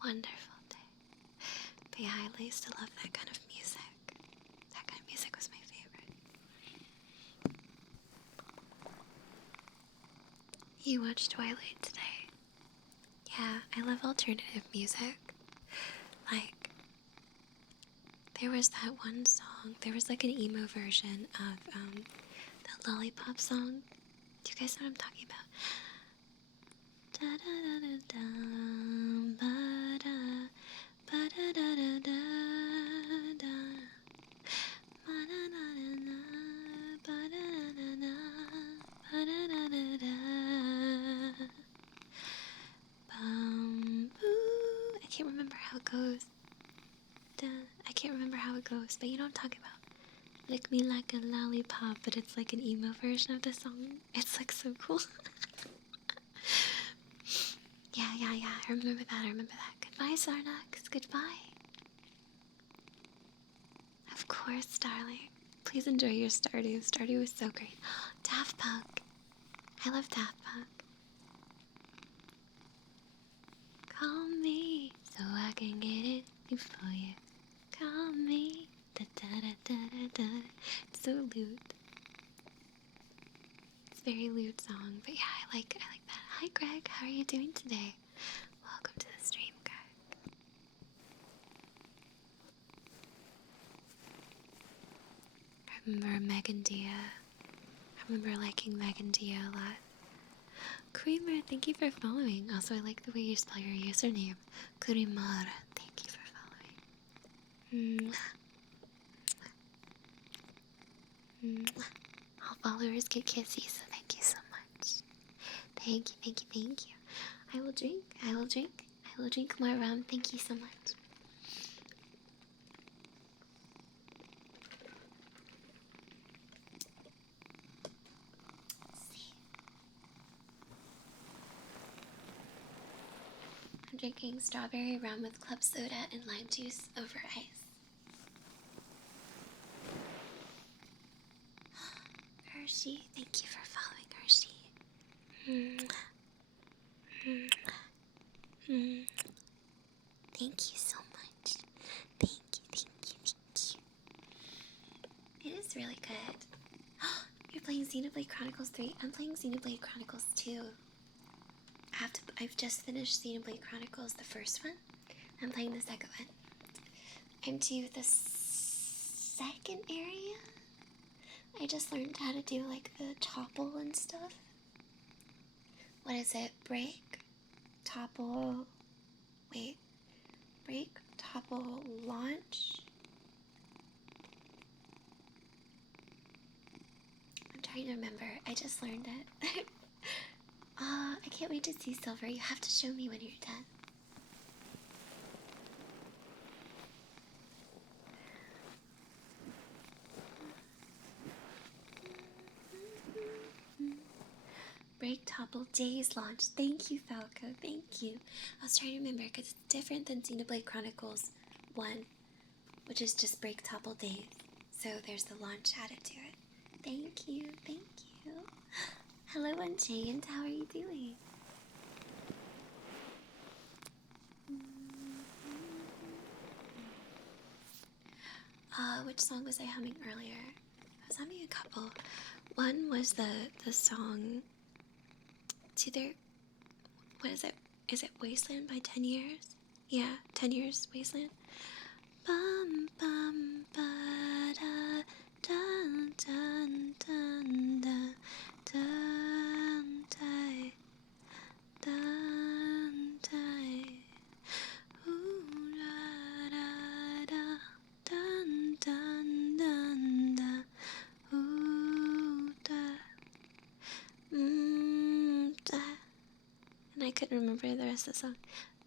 Wonderful day. But yeah, I used to love that kind of music. That kind of music was my favorite. You watched Twilight today. Yeah, I love alternative music. Like, there was that one song, there was like an emo version of the Lollipop song. Do you guys know what I'm talking about? Da da da da da ba da ba da da da da da ba da da da da ba da da da ba da da da da boo. I can't remember how it goes. I can't remember how it goes, but you know what I'm talking about. Lick me like a lollipop, but it's like an emo version of the song. It's like so cool. Yeah. I remember that. Goodbye, Sarnax. Goodbye. Of course, darling. Please enjoy your Stardew. Stardew was so great. Daft Punk. I love Daft Punk. Call me so I can get it before you. Call me. Da da da da da da. It's so lewd. It's a very lewd song, but yeah, I like that. Hi, Greg. How are you doing today? Welcome to the stream, Greg. I remember Megan Dia. I remember liking Megan Dia a lot. Creamer, thank you for following. Also, I like the way you spell your username. Kurimara, thank you for following. All followers get kissy, so thank you so much. Thank you. I will drink more rum. Thank you so much. I'm drinking strawberry rum with club soda and lime juice over ice. Hershey, thank you for following, Hershey. Thank you so much. Thank you. It is really good. You're playing Xenoblade Chronicles 3. I'm playing Xenoblade Chronicles 2. I've just finished Xenoblade Chronicles, the first one. I'm playing the second one. I'm to the second area. I just learned how to do like the topple and stuff. What is it? Break, topple, launch. I'm trying to remember. I just learned it. I can't wait to see Silver. You have to show me when you're done. Break, topple, days launch. Thank you, Falco. Thank you. I was trying to remember because it's different than Xenoblade Chronicles 1, which is just break, topple, days. So there's the launch added to it. Thank you. Hello, Unchained. How are you doing? Which song was I humming earlier? I was humming a couple. One was the song. It's either, what is it? Is it Wasteland by 10 Years? Yeah, 10 Years Wasteland. Bum bum ba da dun dun dun da dun die dun die. Ooh da da da dun dun dun da. Ooh da da. And I couldn't remember the rest of the song.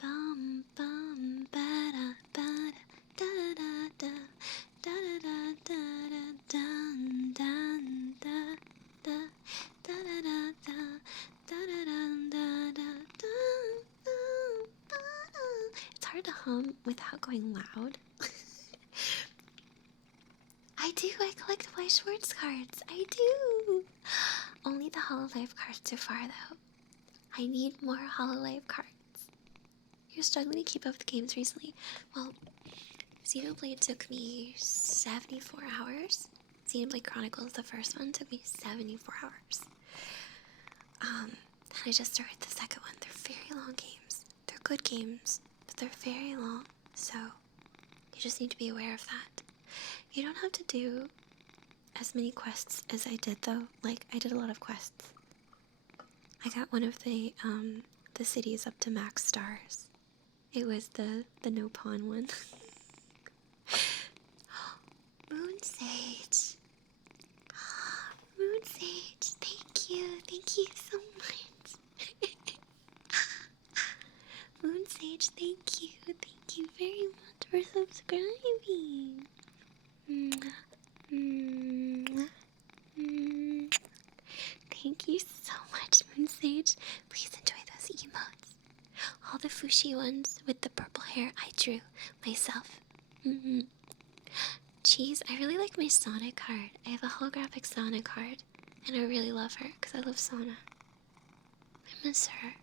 Bum bum ba da ba da da da da da da da dun dun da da da da da da da da da. It's hard to hum without going loud. I do. I collect White Schwartz cards. I do. Only the HoloLive cards so far, though. I need more HoloLive cards. You're struggling to keep up with games recently. Well, Xenoblade took me 74 hours. Xenoblade Chronicles, the first one, took me 74 hours. And I just started the second one. They're very long games. They're good games, but they're very long. So you just need to be aware of that. You don't have to do as many quests as I did though. Like, I did a lot of quests. I got one of the cities up to max stars. It was the no pawn one. Moon Sage. Moon Sage, thank you so much. Moon Sage, thank you very much for subscribing. Thank you so much, Moon Sage. Please enjoy those emotes. All the Fushi ones with the purple hair I drew myself. Jeez, I really like my Sana card. I have a holographic Sana card, and I really love her because I love Sana. I miss her.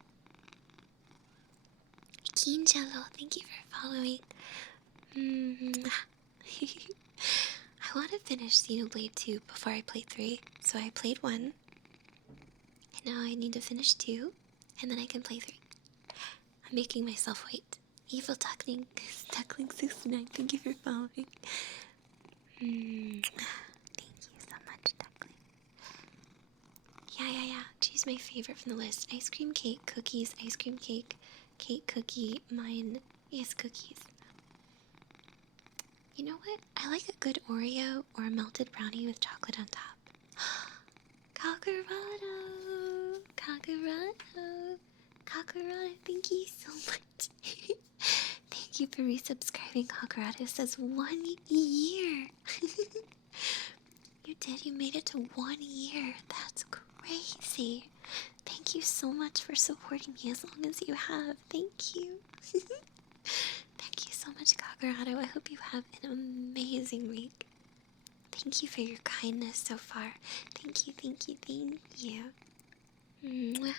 Keen Jello, thank you for following. I want to finish Xenoblade 2 before I play 3, so I played 1, and now I need to finish 2, and then I can play 3. I'm making myself wait. Evil Duckling 69, thank you for following. Thank you so much, Duckling. Yeah. She's my favorite from the list. Ice cream cake, cookies, ice cream cake, cake cookie, mine is cookies. You know what? I like a good Oreo or a melted brownie with chocolate on top. Kakarado, thank you so much. Thank you for resubscribing. Kakarado says 1 year. You did, you made it to 1 year. That's crazy. Thank you so much for supporting me as long as you have. Thank you. Thank you so much, Kakarado. I hope you have an amazing week. Thank you for your kindness so far. Thank you. Mwah.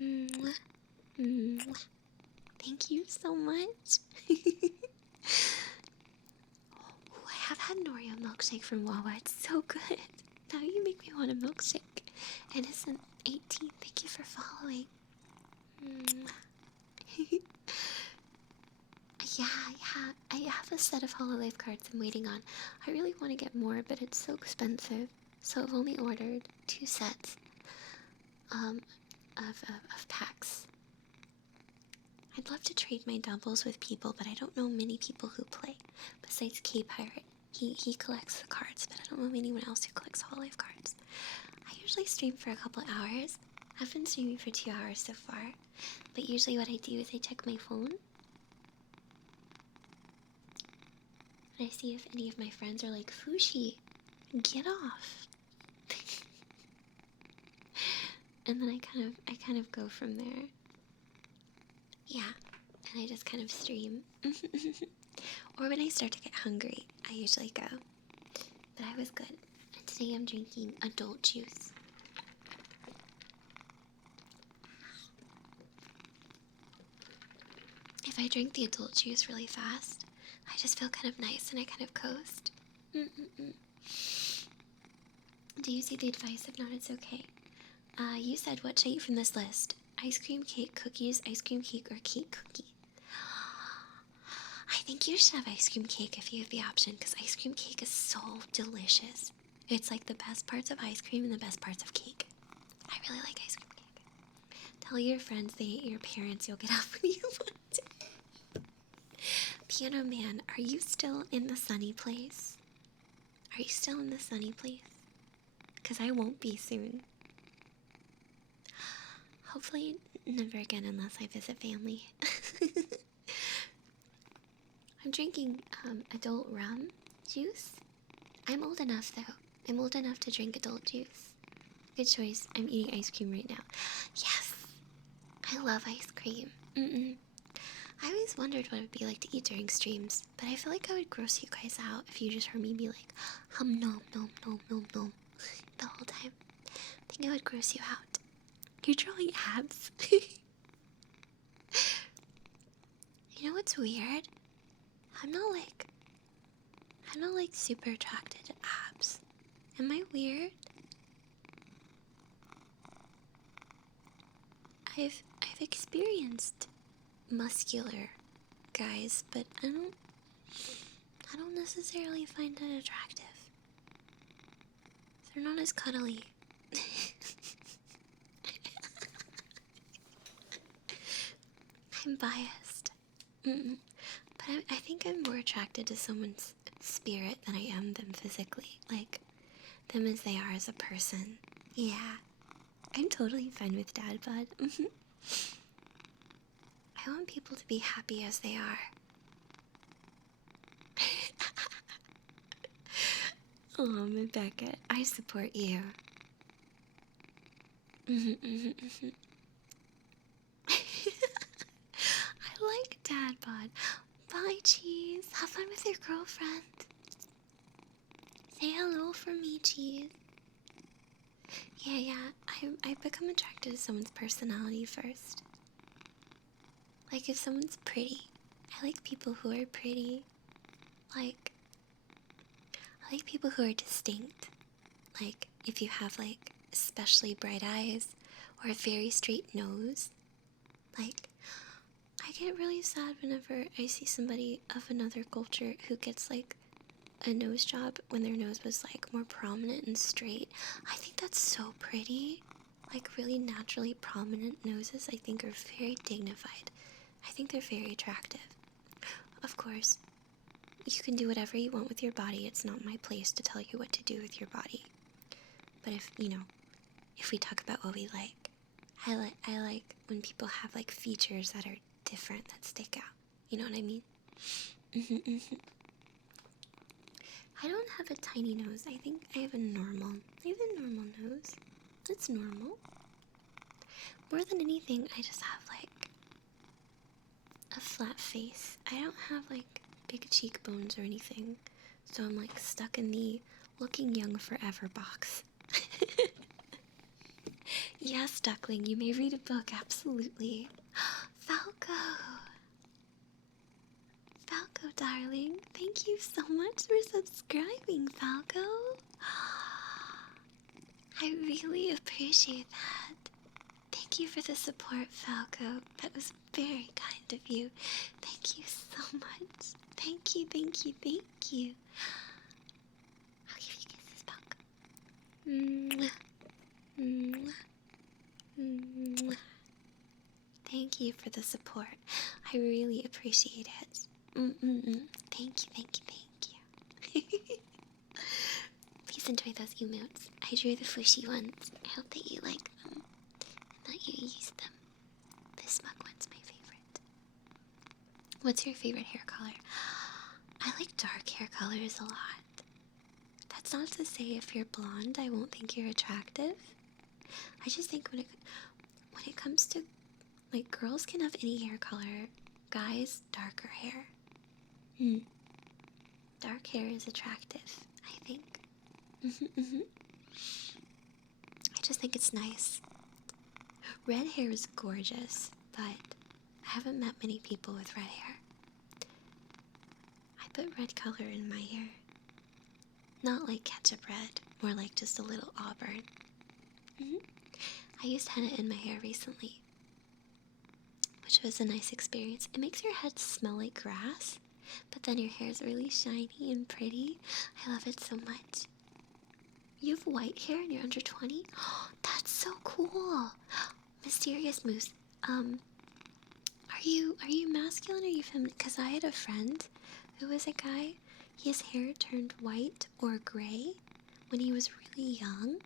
Mwah. Mwah. Thank you so much. Oh, I have had an Oreo milkshake from Wawa. It's so good. Now you make me want a milkshake. And it's an 18. Thank you for following. Yeah, I have a set of HoloLive cards I'm waiting on. I really want to get more, but it's so expensive. So I've only ordered 2 sets of packs. I'd love to trade my doubles with people, but I don't know many people who play. Besides K-Pirate. He collects the cards, but I don't know anyone else who collects HoloLive cards. I usually stream for a couple hours. I've been streaming for 2 hours so far. But usually what I do is I check my phone. And I see if any of my friends are like, Fushi, get off. And then I kind of go from there. Yeah, and I just kind of stream. Or when I start to get hungry, I usually go. But I was good. And today I'm drinking adult juice. If I drink the adult juice really fast, I just feel kind of nice and I kind of coast. Do you see the advice? If not, it's okay. You said what should I eat from this list? Ice cream cake, cookies, ice cream cake, or cake cookie? I think you should have ice cream cake if you have the option, because ice cream cake is so delicious. It's like the best parts of ice cream and the best parts of cake. I really like ice cream cake. Tell your friends they ain't your parents, you'll get up when you want to. Piano Man, are you still in the sunny place? Are you still in the sunny place? Because I won't be soon. Hopefully never again unless I visit family. I'm drinking adult rum juice. I'm old enough though. I'm old enough to drink adult juice. Good choice. I'm eating ice cream right now. Yes! I love ice cream. I always wondered what it would be like to eat during streams, but I feel like I would gross you guys out if you just heard me be like, nom nom nom nom nom the whole time. I think I would gross you out. You're drawing abs. You know what's weird? I'm not like super attracted to abs. Am I weird? I've experienced muscular guys, but I don't necessarily find it attractive. They're not as cuddly. I'm biased. But I think I'm more attracted to someone's spirit than I am them physically. Like, them as they are as a person. Yeah. I'm totally fine with dad bod. I want people to be happy as they are. Oh, Rebecca, I support you. I like dad bod. Bye, Cheese. Have fun with your girlfriend. Say hello for me, Cheese. Yeah. I become attracted to someone's personality first. Like, if someone's pretty, I like people who are pretty. Like, I like people who are distinct. Like, if you have, like, especially bright eyes or a very straight nose. Like, I get really sad whenever I see somebody of another culture who gets, like, a nose job when their nose was, like, more prominent and straight. I think that's so pretty. Like, really naturally prominent noses, I think, are very dignified. I think they're very attractive. Of course, you can do whatever you want with your body. It's not my place to tell you what to do with your body. But if we talk about what we like, I like when people have, like, features that are different, that stick out. You know what I mean? I don't have a tiny nose. I think I have a normal nose. It's normal. More than anything, I just have, like, a flat face. I don't have, like, big cheekbones or anything. So I'm, like, stuck in the looking young forever box. Yes, Duckling, you may read a book, absolutely. Falco, darling, thank you so much for subscribing, Falco. I really appreciate that. Thank you for the support, Falco. That was very kind of you. Thank you so much. Thank you. I'll give you kisses, Falco. Thank you for the support. I really appreciate it. Thank you. Please enjoy those emotes. I drew the Fushi ones. I hope that you like them and that you use them. This mug one's my favorite. What's your favorite hair color? I like dark hair colors a lot. That's not to say if you're blonde, I won't think you're attractive. I just think when it comes to, like, girls can have any hair color. Guys, darker hair. Dark hair is attractive, I think. I just think it's nice. Red hair is gorgeous, but I haven't met many people with red hair. I put red color in my hair. Not like ketchup red, more like just a little auburn. I used henna in my hair recently, which was a nice experience. It makes your head smell like grass, but then your hair is really shiny and pretty. I love it so much. You have white hair and you're under 20? Oh, that's so cool. Mysterious Moose. Are you masculine or are you feminine? Because I had a friend who was a guy. His hair turned white or gray when he was really young.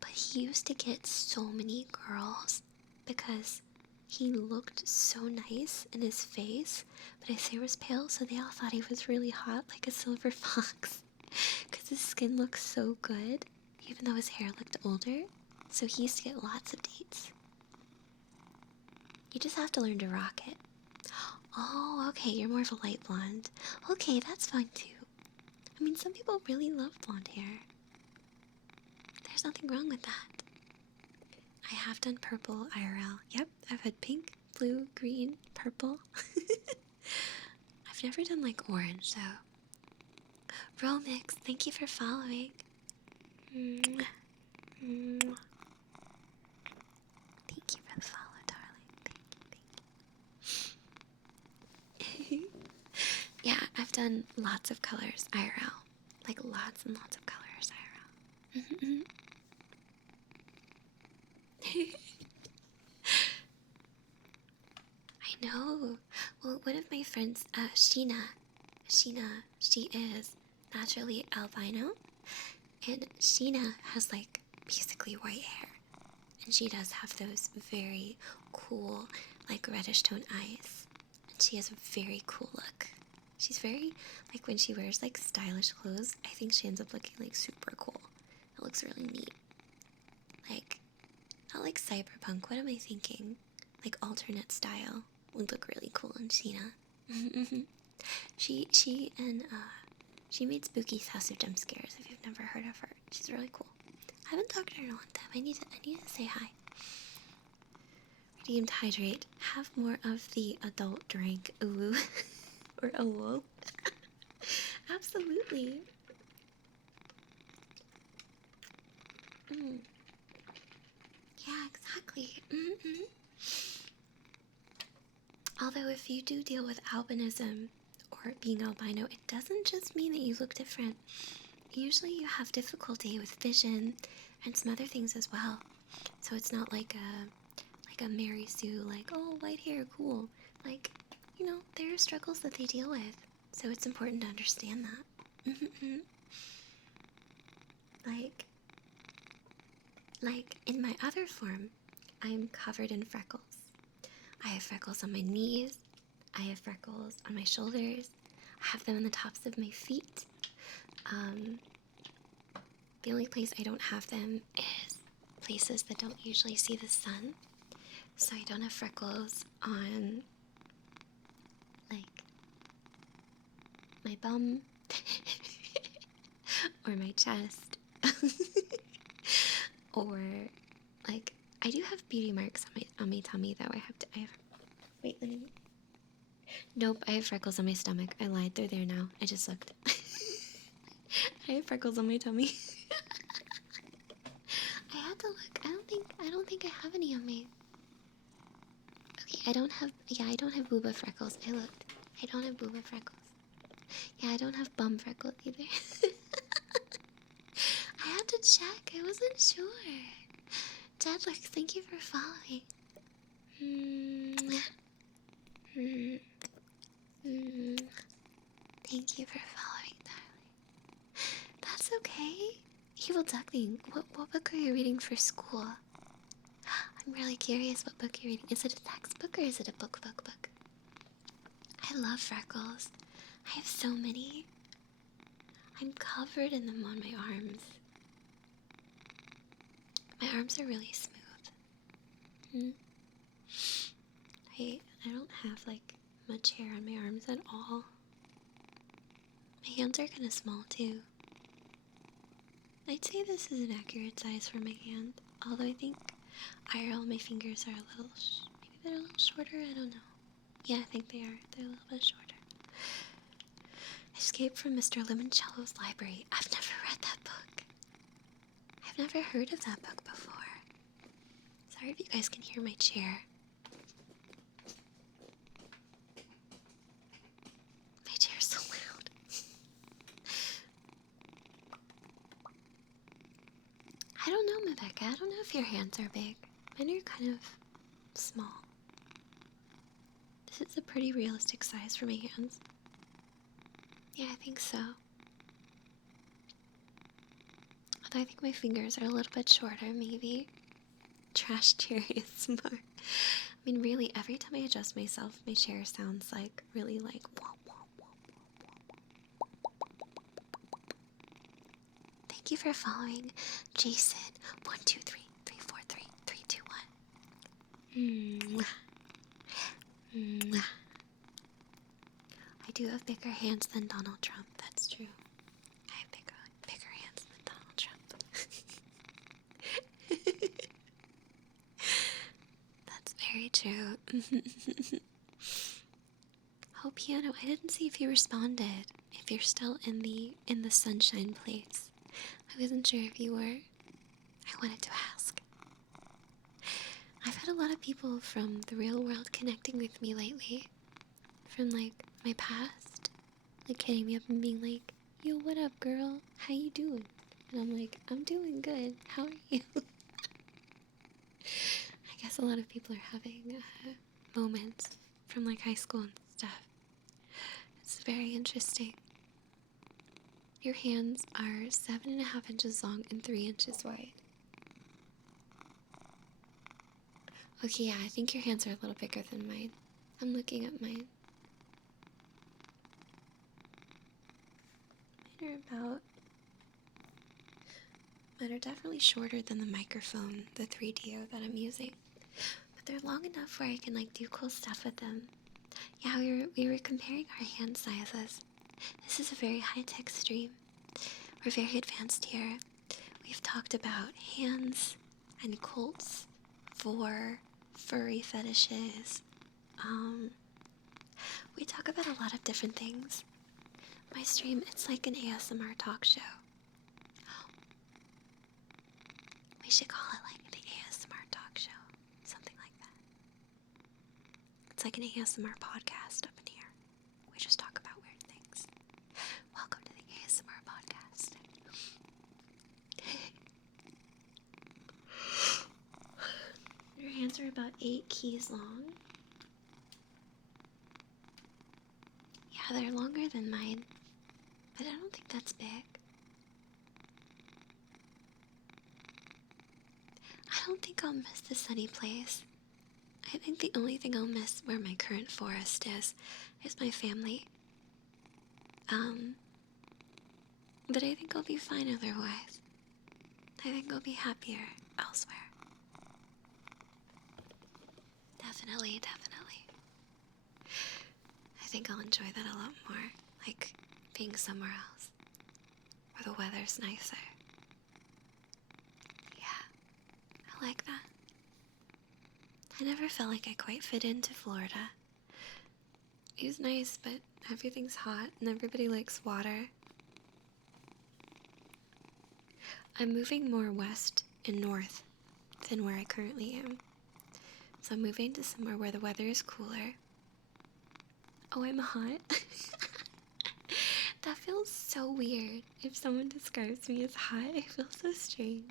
But he used to get so many girls because he looked so nice in his face, but his hair was pale, so they all thought he was really hot, like a silver fox, because his skin looked so good, even though his hair looked older. So he used to get lots of dates. You just have to learn to rock it. Oh, okay, you're more of a light blonde. Okay, that's fine too. I mean, some people really love blonde hair. There's nothing wrong with that. I have done purple IRL. Yep, I've had pink, blue, green, purple. I've never done, like, orange, though. Romix, thank you for following. Thank you for the done lots of colors IRL. Like lots and lots of colors IRL. I know. Well, one of my friends, Sheena, she is naturally albino, and Sheena has like basically white hair, and she does have those very cool, like reddish tone eyes, and she has a very cool look. She's very, like when she wears like stylish clothes, I think she ends up looking like super cool. It looks really neat. Like, not like cyberpunk, what am I thinking? Like alternate style would look really cool on Sheena. She made Spooky's House of Jump Scares, if you've never heard of her. She's really cool. I haven't talked to her in a long time. I need to say hi. Redeemed hydrate. Have more of the adult drink. Ooh. Or a whoa. Absolutely. Yeah, exactly. Although if you do deal with albinism or being albino, it doesn't just mean that you look different. Usually you have difficulty with vision and some other things as well. So it's not like a Mary Sue, like, oh, white hair, cool. Like, you know, there are struggles that they deal with. So it's important to understand that. Like in my other form, I'm covered in freckles. I have freckles on my knees. I have freckles on my shoulders. I have them on the tops of my feet. The only place I don't have them is places that don't usually see the sun. So I don't have freckles on, like, my bum or my chest. Or, like, I do have beauty marks on my tummy, though. Wait, let me... Nope, I have freckles on my stomach. I lied, they're there now. I just looked. I have freckles on my tummy. I had to look. I don't think I have any on me. Okay, I don't have booba freckles. I looked. I don't have booba freckles. Yeah, I don't have bum freckles either. I had to check. I wasn't sure. Deadlocks, thank you for following. Thank you for following, darling. That's okay. Evil Duckling, what book are you reading for school? I'm really curious what book you're reading. Is it a textbook or is it a book? I love freckles. I have so many. I'm covered in them on my arms. My arms are really smooth. I don't have like much hair on my arms at all. My hands are kind of small too. I'd say this is an accurate size for my hand, although I think IRL my fingers are a little, maybe they're a little shorter, I don't know. Yeah, I think they are. They're a little bit shorter. Escape from Mr. Limoncello's library. I've never read that book. I've never heard of that book before. Sorry if you guys can hear my chair. My chair's so loud. I don't know, Rebecca. I don't know if your hands are big. Mine are kind of small. This is a pretty realistic size for my hands. Yeah, I think so. Although I think my fingers are a little bit shorter, maybe. Trash chair is smart. I mean, really, every time I adjust myself, my chair sounds like really like wah, wah, wah, wah, wah. Thank you for following, Jason. 1, 2, 3, 3, 4, 3, 3, 2, 1. Mwah. I do have bigger hands than Donald Trump. That's true. I have bigger hands than Donald Trump. That's very true. Oh, Piano, I didn't see if you responded. If you're still in the sunshine place. I wasn't sure if you were. I wanted to ask. I've had a lot of people from the real world connecting with me lately. From like my past. like hitting me up and being like, yo, what up, girl? How you doing? And I'm like, I'm doing good. How are you? I guess a lot of people are having moments from like high school and stuff. It's very interesting. Your hands are 7.5 inches long and 3 inches wide. Okay, yeah, I think your hands are a little bigger than mine. I'm looking at mine. Mine are definitely shorter than the microphone, the 3DO that I'm using. But they're long enough where I can like do cool stuff with them. Yeah, we were comparing our hand sizes. This is a very high-tech stream. We're very advanced here. We've talked about hands and cults for furry fetishes. We talk about a lot of different things. My stream, it's like an ASMR talk show. We should call it like the ASMR talk show. Something like that. It's like an ASMR podcast up in here. We just talk about weird things. Welcome to the ASMR podcast. Your hands are about 8 keys long. Yeah, they're longer than mine, but I don't think that's big. I don't think I'll miss the sunny place. I think the only thing I'll miss where my current forest is my family. But I think I'll be fine otherwise. I think I'll be happier elsewhere. Definitely. I think I'll enjoy that a lot more, like being somewhere else, where the weather's nicer. Yeah, I like that. I never felt like I quite fit into Florida. It was nice, but everything's hot and everybody likes water. I'm moving more west and north than where I currently am. So I'm moving to somewhere where the weather is cooler. Oh, I'm hot? That feels so weird. If someone describes me as hot, I feel so strange.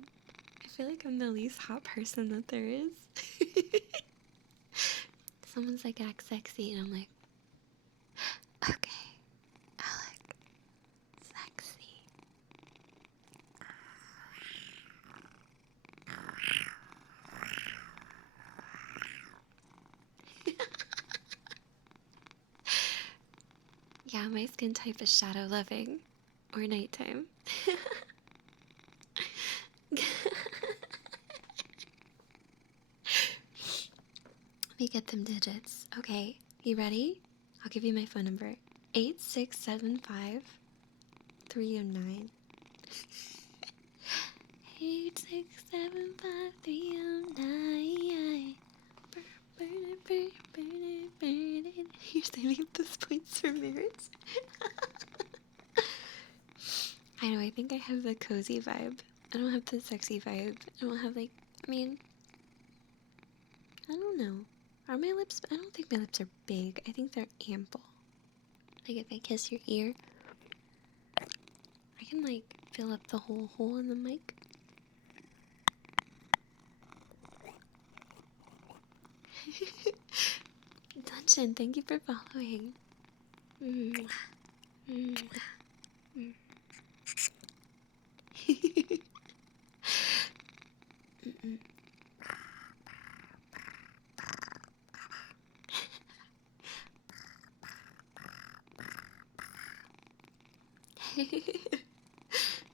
I feel like I'm the least hot person that there is. Someone's like, act sexy, and I'm like, okay, I like sexy. Yeah, my skin type is shadow loving or nighttime. Let me get them digits. Okay, you ready? I'll give you my phone number. 8675 309. 8675 309. You're saving those points for marriage? I know, I think I have the cozy vibe. I don't have the sexy vibe. I don't have I don't know. Are my lips? I don't think my lips are big. I think they're ample. Like if I kiss your ear, I can fill up the whole hole in the mic. Dungeon, thank you for following.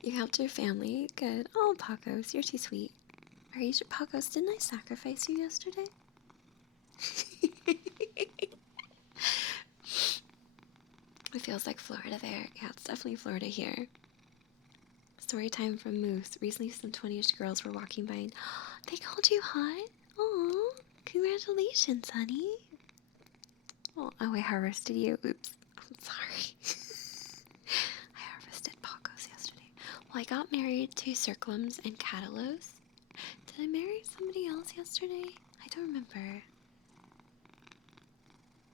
You helped your family? Good. Oh, Pacos, you're too sweet. Are you Pacos? Didn't I sacrifice you yesterday? It feels like Florida there. Yeah, it's definitely Florida here. Story time from Moose. Recently, some 20-ish girls were walking by and they called you hot? Aw, congratulations, honey. Oh, I harvested you. Oops. I'm sorry. I harvested Pacos yesterday. Well, I got married to Circlums and Catalos. Did I marry somebody else yesterday? I don't remember.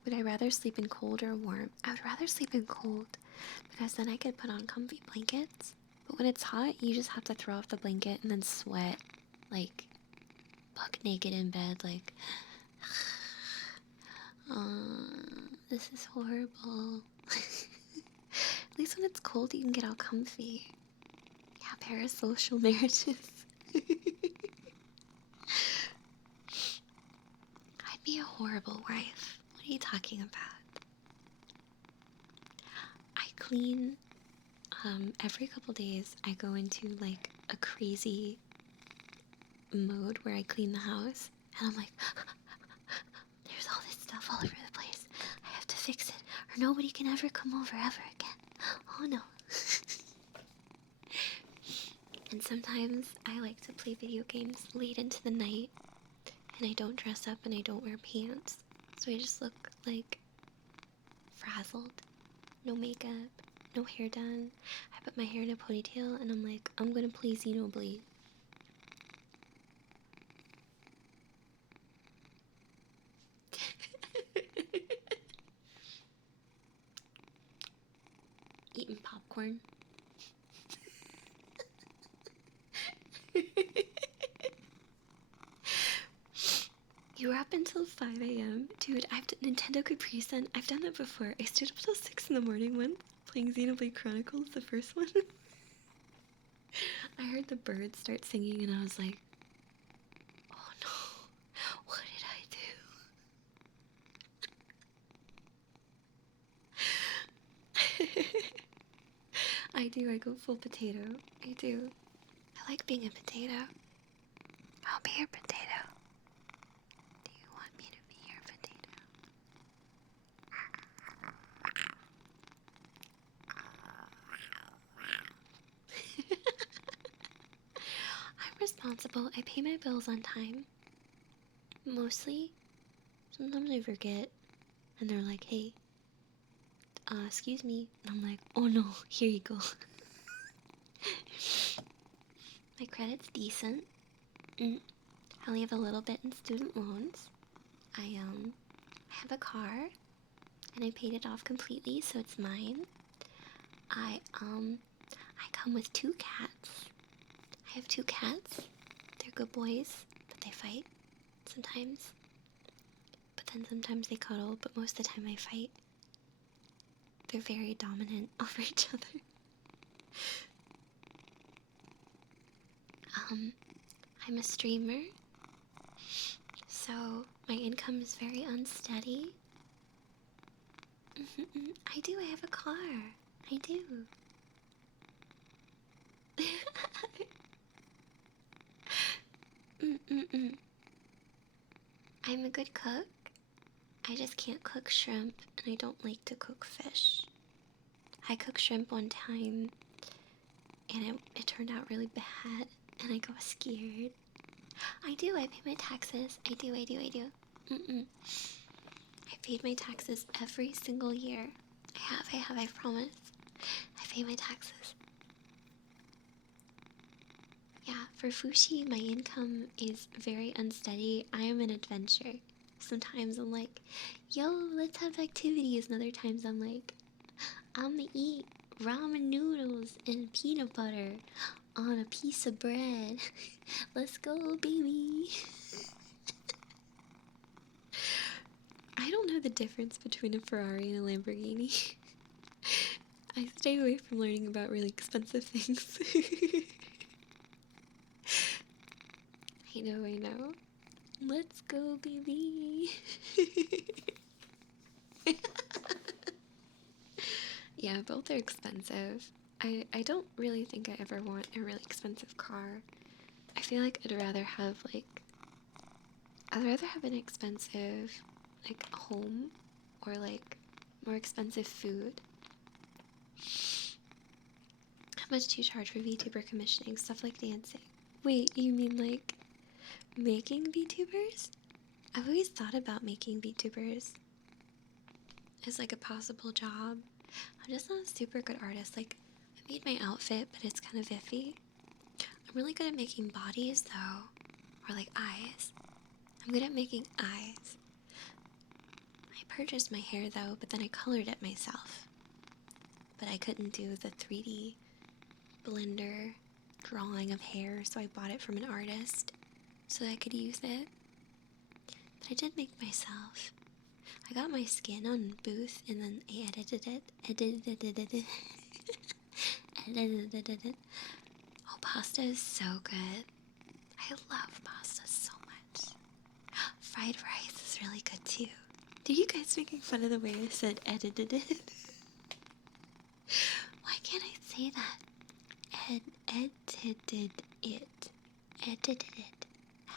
Would I rather sleep in cold or warm? I would rather sleep in cold. because then I could put on comfy blankets. But when it's hot, you just have to throw off the blanket and then sweat, like, buck naked in bed, like, this is horrible. At least when it's cold, you can get all comfy. Yeah, parasocial marriages. I'd be a horrible wife. What are you talking about? I clean, every couple days I go into like a crazy mode where I clean the house, and I'm like, there's all this stuff all over the place. I have to fix it, or nobody can ever come over ever again. Oh no. And sometimes I like to play video games late into the night, and I don't dress up and I don't wear pants, so I just look like frazzled. No makeup, no hair done. I put my hair in a ponytail and I'm like, I'm gonna play Xenoblade. Eating popcorn. You were up until 5 a.m. Dude, I've done Nintendo Capri Sun. I've done that before. I stayed up till 6 in the morning once, playing Xenoblade Chronicles, the first one. I heard the birds start singing and I was like, oh no, what did I do? I do, I go full potato. I do. I like being a potato. I'll be your potato. Do you want me to be your potato? I'm responsible. I pay my bills on time. Mostly. Sometimes I forget. And they're like, hey, excuse me. And I'm like, oh no, here you go. My credit's decent. I only have a little bit in student loans. I have a car, and I paid it off completely, so it's mine. I come with 2 cats. I have 2 cats. They're good boys, but they fight sometimes. But then sometimes they cuddle, but most of the time I fight. They're very dominant over each other. I'm a streamer, so my income is very unsteady. I do, I have a car. I do. I'm a good cook. I just can't cook shrimp, and I don't like to cook fish. I cooked shrimp one time, and it turned out really bad, and I got scared. I do, I pay my taxes. I do. I paid my taxes every single year. I promise. I pay my taxes. Yeah, for Fushi, my income is very unsteady. I am an adventure. Sometimes I'm like, yo, let's have activities. And other times I'm like, I'm gonna eat ramen noodles and peanut butter on a piece of bread. Let's go, baby. I don't know the difference between a Ferrari and a Lamborghini. I stay away from learning about really expensive things. I know. Let's go, baby. Yeah, both are expensive. I don't really think I ever want a really expensive car. I feel like I'd rather have an expensive, like, home, or like more expensive food. How much do you charge for VTuber commissioning? Stuff like dancing. Wait, you mean like making VTubers? I've always thought about making VTubers as like a possible job. I'm just not a super good artist. Like, I made my outfit, but it's kind of iffy. I'm really good at making bodies though, or like eyes. I'm good at making eyes. I purchased my hair though, but then I colored it myself. but I couldn't do the 3D blender drawing of hair, so I bought it from an artist so that I could use it. But I did make myself. I got my skin on Booth and then I edited it. Edited it. Oh, pasta is so good. I love pasta so much. Fried rice is really good too. Are you guys making fun of the way I said edited it? Why can't I say that? Edited it. Edited it.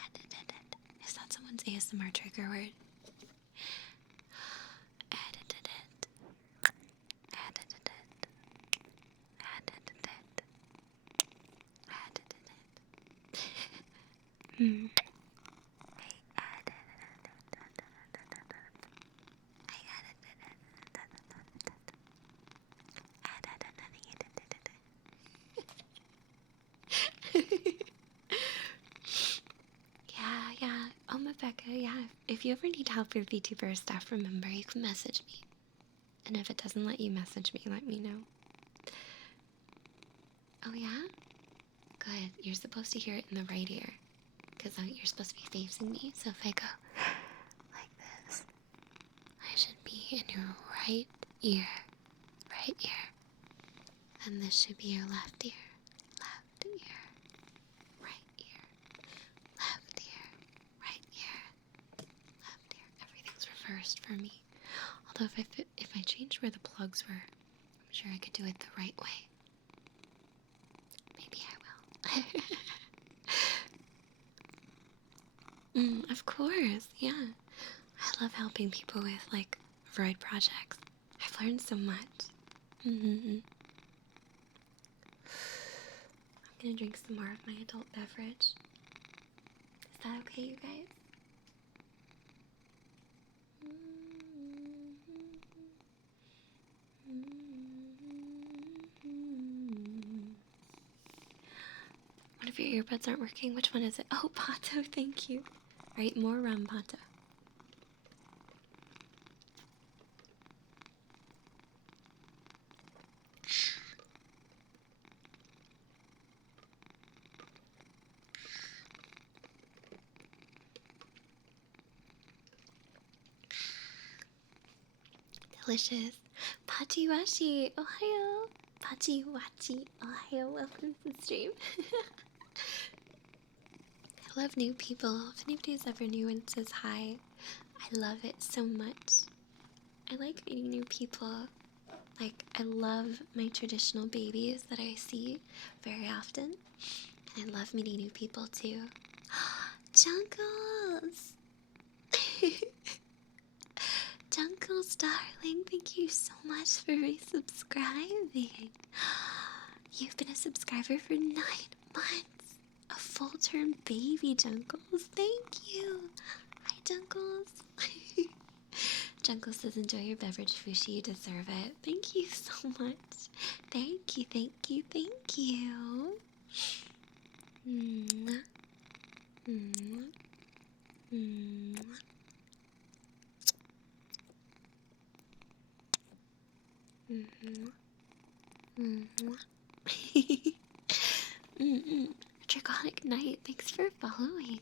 Edited it. Is that someone's ASMR trigger word? Edited it. Edited it. Edited it. Edited it. Hmm. Yeah. Oh, Rebecca, yeah. If you ever need help with VTuber stuff, remember, you can message me. And if it doesn't let you message me, let me know. Oh, yeah? Good. You're supposed to hear it in the right ear. Because you're supposed to be facing me. So if I go like this, I should be in your right ear. Right ear. And this should be your left ear. Left ear. Right ear. Left ear. Right ear. Left ear. Everything's reversed for me. Although if I changed where the plugs were, I'm sure I could do it the right way. Maybe I will. Of course, yeah. I love helping people with, like, void projects. I've learned so much. I'm gonna drink some more of my adult beverage. Is that okay, you guys? What if your earbuds aren't working? Which one is it? Oh, Pato, thank you. Right, more rum, Pato. Delicious. Pachiwashi, ohayo. Pachiwachi, ohayo. Welcome to the stream. I love new people. If anybody's ever new and says hi, I love it so much. I like meeting new people. Like, I love my traditional babies that I see very often. And I love meeting new people too. Junkles! Junkles, darling, thank you so much for resubscribing. You've been a subscriber for 9 months. A full-term baby, Junkles. Thank you. Hi, Junkles. Junkles says, enjoy your beverage, Fushi. You deserve it. Thank you so much. Thank you, thank you, thank you. Draconic Knight, thanks for following.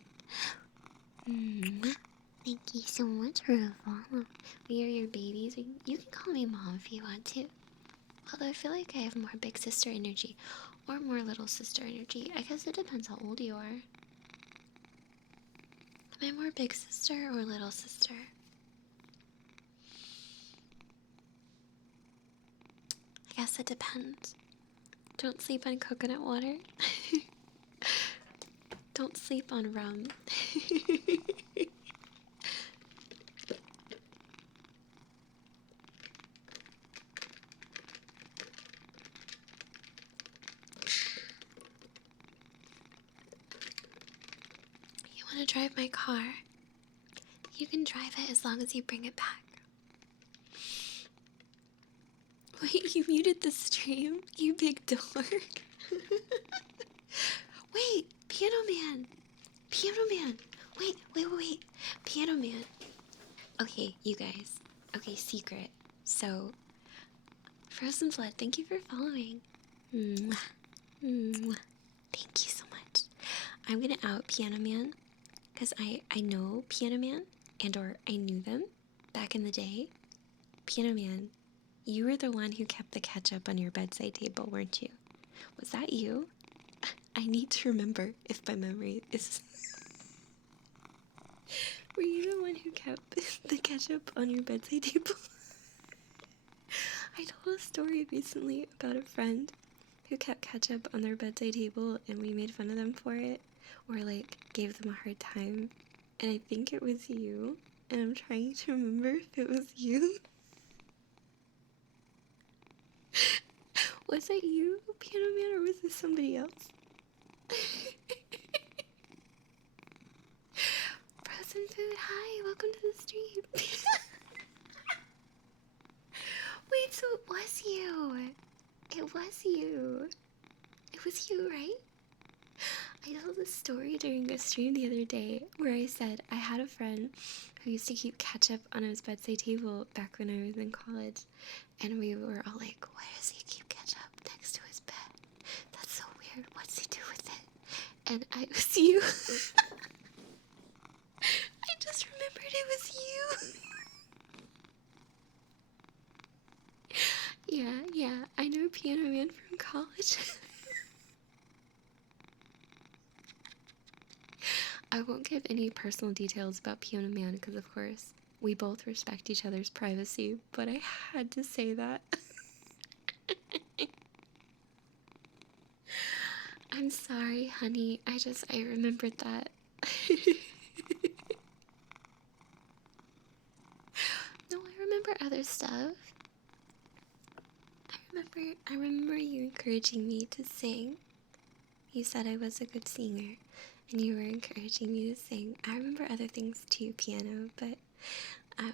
Thank you so much for the follow. We are your babies. You can call me mom if you want to. Although I feel like I have more big sister energy or more little sister energy. I guess it depends how old you are. Am I more big sister or little sister? I guess it depends. Don't sleep on coconut water. Don't sleep on rum. You want to drive my car? You can drive it as long as you bring it back. Wait, you muted the stream? You big dork. Wait, Piano Man! Piano Man! Wait. Piano Man. Okay, you guys. Okay, secret. So, Frozen Blood, thank you for following. Mwah. Mwah. Thank you so much. I'm gonna out Piano Man because I know Piano Man or I knew them back in the day. Piano Man, you were the one who kept the ketchup on your bedside table, weren't you? Was that you? I need to remember if my memory is... Were you the one who kept the ketchup on your bedside table? I told a story recently about a friend who kept ketchup on their bedside table and we made fun of them for it, or like gave them a hard time, and I think it was you, and I'm trying to remember if it was you. Was it you, Piano Man, or was this somebody else? Frozen Food, hi, welcome to the stream. Wait, so it was you. It was you. It was you, right? I told a story during a stream the other day where I said I had a friend who used to keep ketchup on his bedside table back when I was in college. And we were all like, why does he keep ketchup next to his bed? That's so weird. What's he do with it? And I was you. I just remembered it was you. Yeah, I know Piano Man from college. I won't give any personal details about Piano Man because, of course, we both respect each other's privacy, but I had to say that. I'm sorry, honey. I remembered that. No, I remember other stuff. I remember you encouraging me to sing. You said I was a good singer, and you were encouraging me to sing. I remember other things too, piano, but I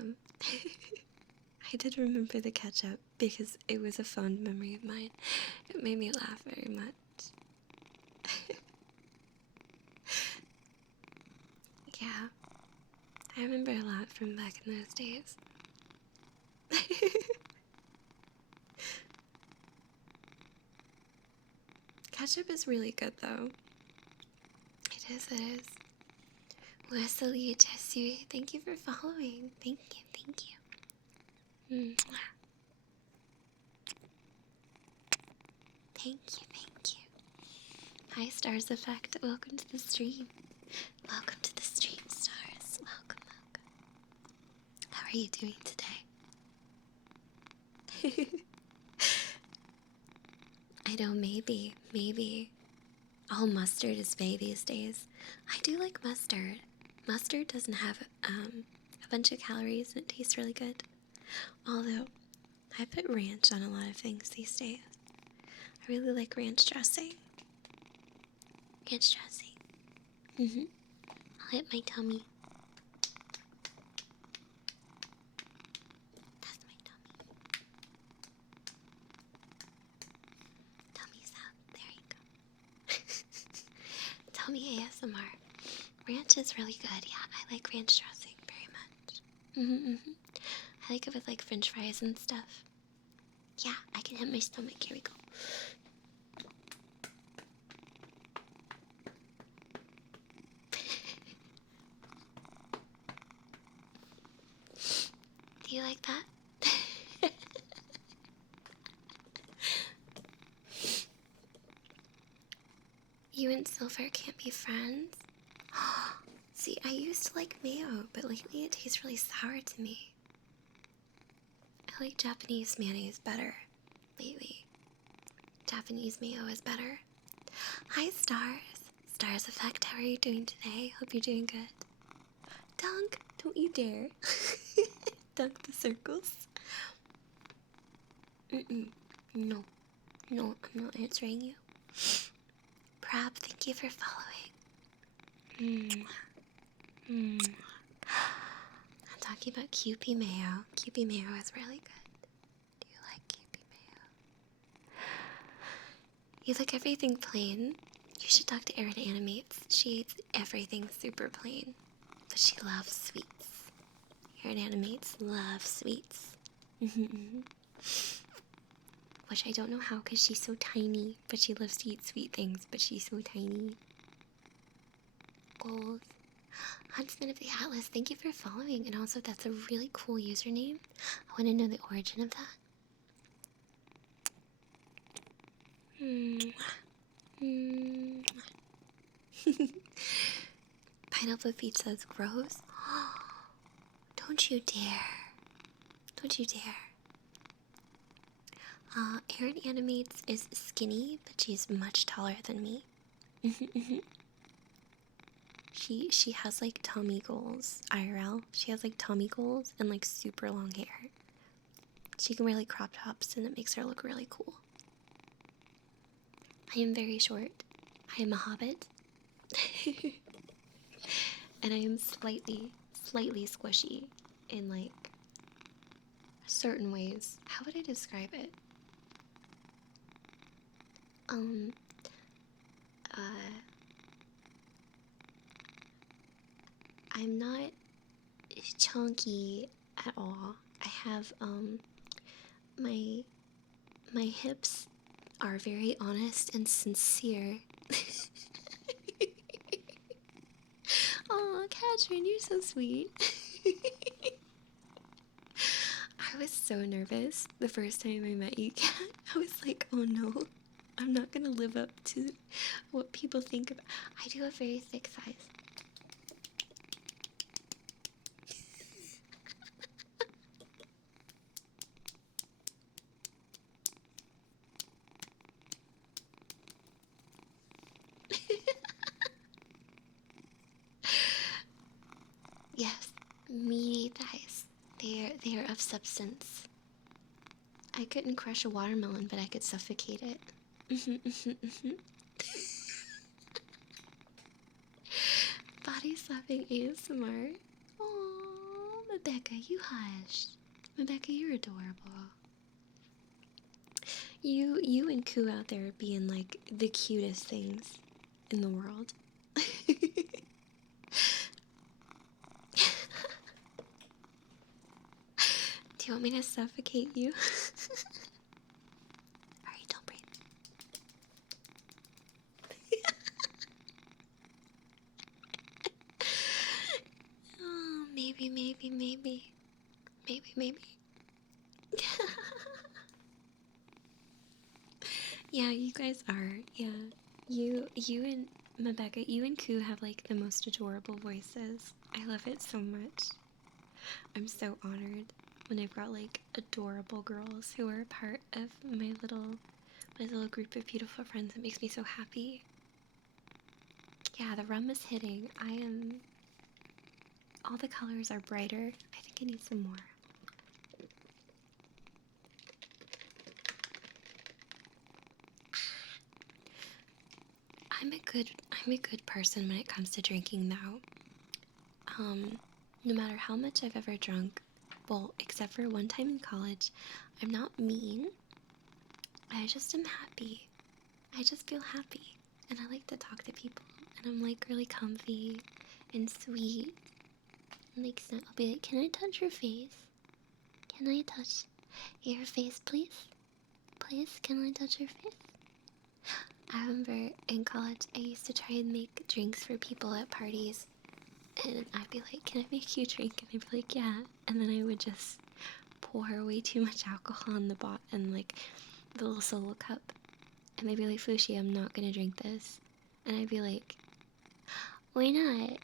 did remember the ketchup because it was a fond memory of mine. It made me laugh very much. Yeah, I remember a lot from back in those days. Ketchup is really good though. It is. Wesley Jessie, thank you for following. Thank you. Thank you. Hi, Stars Effect. Welcome to the stream. Welcome to the stream, Stars. Welcome. How are you doing today? I know, maybe. All mustard is bae these days. I do like mustard. Mustard doesn't have a bunch of calories and it tastes really good. Although, I put ranch on a lot of things these days. I really like ranch dressing. I'll hit my tummy. That's my tummy. Tummy sound. There you go. Tummy ASMR. Ranch is really good. Yeah, I like ranch dressing very much. I like it with like french fries and stuff. Yeah, I can hit my stomach. Here we go. Do you like that? You and Silver can't be friends? See, I used to like mayo, but lately it tastes really sour to me. I like Japanese mayonnaise better lately. Japanese mayo is better. Hi, Stars. Stars Effect, how are you doing today? Hope you're doing good. Dunk, don't you dare. Dunk the circles. No, I'm not answering you. Prab, thank you for following. I'm talking about Kewpie mayo. Kewpie mayo is really good. Do you like Kewpie mayo? You like everything plain? You should talk to Erin Animates. She eats everything super plain, but she loves sweets. Erin Animates loves sweets. which I don't know how because she's so tiny, but she loves to eat sweet things, but she's so tiny. Goals. Huntsman of the Atlas, thank you for following, and also that's a really cool username. I want to know the origin of that. Pineapple pizza is gross. Don't you dare. Don't you dare. Erin Animates is skinny, but she's much taller than me. She has like Tommy goals, IRL. She has like Tommy goals and like super long hair. She can wear like crop tops and it makes her look really cool. I am very short. I am a hobbit. And I am slightly squishy in like certain ways. How would I describe it? I'm not chunky at all. I have my hips are very honest and sincere. Oh, Katrin, you're so sweet. I was so nervous the first time I met you, Kat. I was like, oh no, I'm not gonna live up to what people think about. I do a very thick size. Yes, meaty thighs. They are of substance. I couldn't crush a watermelon, but I could suffocate it. Body slapping ASMR. Oh, Rebecca, you hush. Rebecca, you're adorable. You and Koo out there being like the cutest things in the world. Do you want me to suffocate you? Alright, don't breathe. Oh, maybe. Yeah, you guys are. Yeah. You and Rebecca, you and Koo have like the most adorable voices. I love it so much. I'm so honored when I brought like adorable girls who are a part of my little group of beautiful friends. It makes me so happy. Yeah, the rum is hitting. All the colors are brighter. I think I need some more. I'm a good person when it comes to drinking though. No matter how much I've ever drunk, well, except for one time in college, I'm not mean. I just am happy. I just feel happy. And I like to talk to people. And I'm like really comfy and sweet. And like, I'll be like, can I touch your face? Can I touch your face, please? Please, can I touch your face? I remember in college, I used to try and make drinks for people at parties. And I'd be like, can I make you a drink? And I'd be like, yeah. And then I would just pour way too much alcohol in the bottle and like the little solo cup. And they'd be like, Fushi, I'm not gonna drink this. And I'd be like, why not?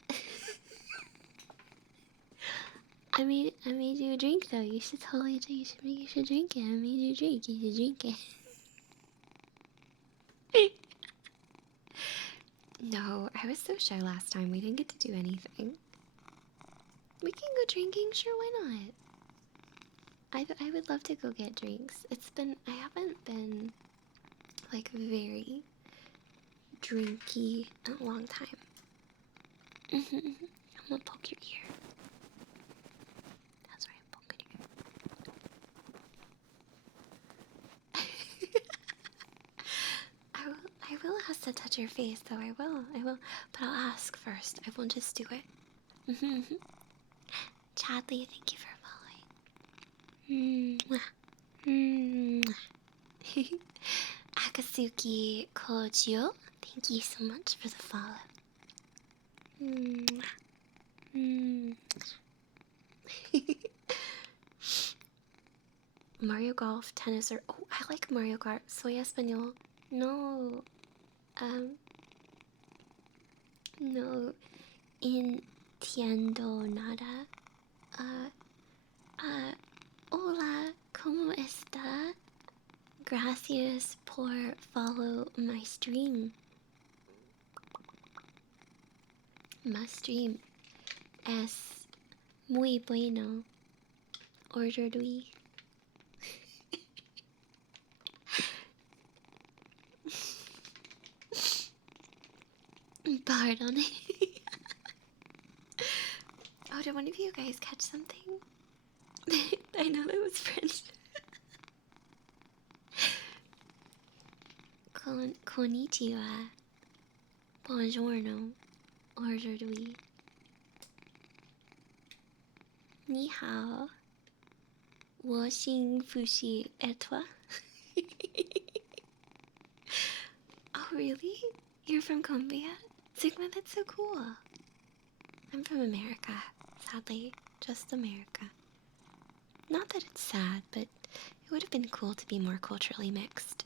I made you a drink though. You should totally do. You should drink it. I made you a drink. You should drink it. No, I was so shy last time. We didn't get to do anything. We can go drinking. Sure, why not? I would love to go get drinks. I haven't been like very drinky in a long time. I'm gonna poke your ear. That's right, I'm poking your ear. I will ask to touch your face, though. I will. But I'll ask first. I won't just do it. Chadley, thank you for following. Akatsuki Kojo, thank you so much for the follow. Mario Golf, tennis, or oh, I like Mario Kart. Soy español. No, no entiendo nada. Hola, ¿cómo está? Gracias por follow my stream. My stream es muy bueno. Ordered we. Pardon. Oh, did one of you guys catch something? I know that was French. Konnichiwa. Buongiorno. Ordered we. Ni hao. MissFushi et toi? Oh, really? You're from Colombia? Sigma, that's so cool. I'm from America. Sadly, just America. Not that it's sad, but it would have been cool to be more culturally mixed.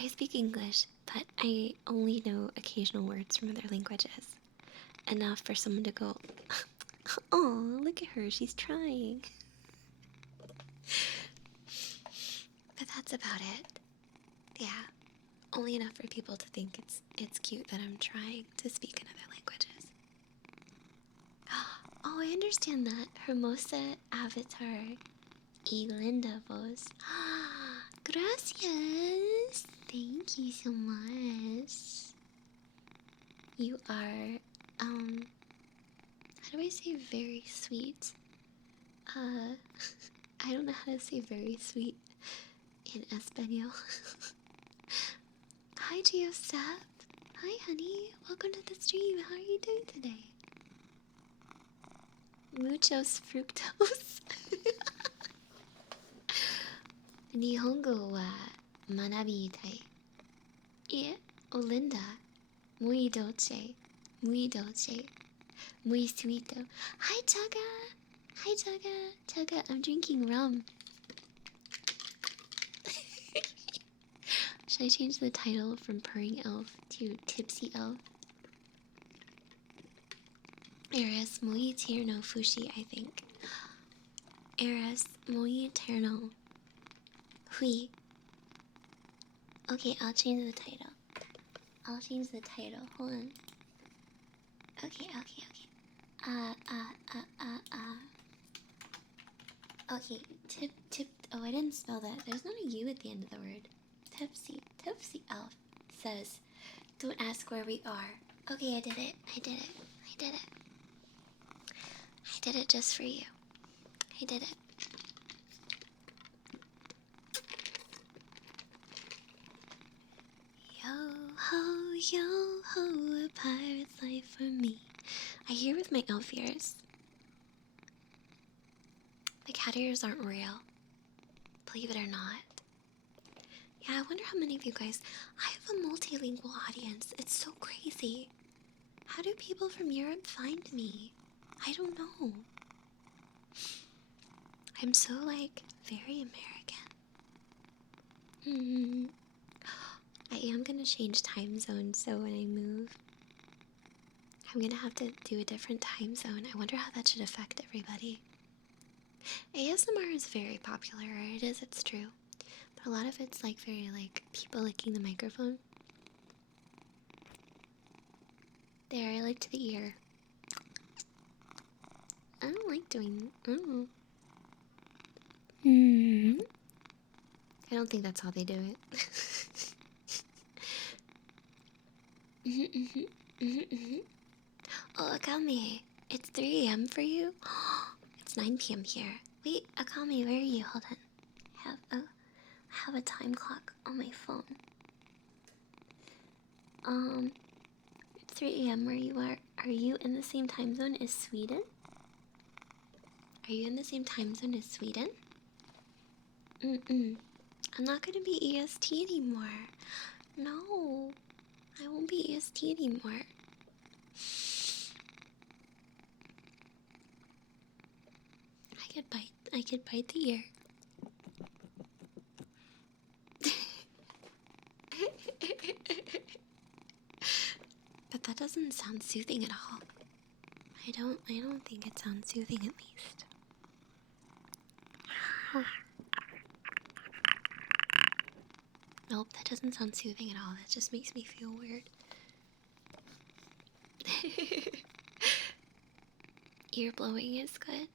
I speak English, but I only know occasional words from other languages. Enough for someone to go, oh, look at her, she's trying. But that's about it. Yeah, only enough for people to think it's cute that I'm trying to speak in other languages. Oh, I understand that. Hermosa avatar y linda voz. Gracias. Thank you so much. You are, how do I say very sweet? I don't know how to say very sweet in Espanol. Hi, Geostep. Hi, honey. Welcome to the stream. How are you doing today? Muchos fructos. Nihongo wa manabitai. Yeah, Olinda. Muy dolce. Muy dolce. Muy sweeto. Hi, Chaga. Hi, Chaga. Chaga, I'm drinking rum. Should I change the title from Purring Elf to Tipsy Elf? Eres muy tierno, Fushi, I think. Eres muy tierno. Hui. Okay, I'll change the title. Hold on. Okay. Okay, tip. Oh, I didn't spell that. There's not a U at the end of the word. Tipsy Elf says, don't ask where we are. Okay, I did it just for you. I did it. Yo ho, a pirate's life for me. I hear with my elf ears. The cat ears aren't real. Believe it or not. Yeah, I wonder how many of you guys... I have a multilingual audience. It's so crazy. How do people from Europe find me? I don't know. I'm so, like, very American. I am gonna change time zones, so when I move, I'm gonna have to do a different time zone. I wonder how that should affect everybody. ASMR is very popular, it's true. But a lot of it's like very like people licking the microphone. There, I licked the ear. I don't like doing. I don't think that's how they do it. Oh, Akame, it's 3 AM for you? It's 9 PM here. Wait, Akame, where are you? Hold on. I have a time clock on my phone. It's 3 AM where you are. Are you in the same time zone as Sweden? Are you in the same time zone as Sweden? I'm not gonna be EST anymore. No, I won't be EST anymore. I could bite the ear. But that doesn't sound soothing at all. I don't think it sounds soothing, at least. Nope, that doesn't sound soothing at all. That just makes me feel weird. Ear blowing is good.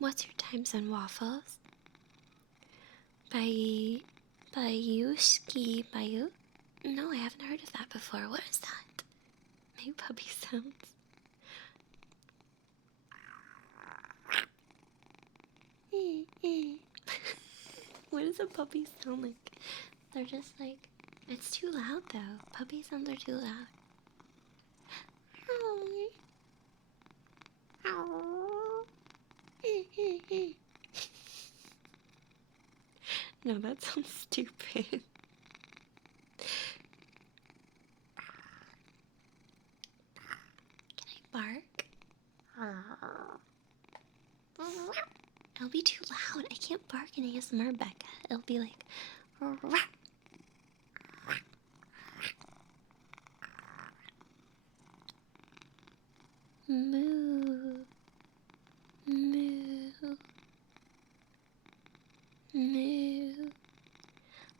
What's your time zone, Waffles? Bayushki Bayu? No, I haven't heard of that before. What is that? Maybe puppy sounds. What does a puppy sound like? They're just like, it's too loud though. Puppy sounds are too loud. No, that sounds stupid. Can I bark? It'll be too loud. I can't bark in ASMR, Becca. It'll be like... Moo. Moo. Moo.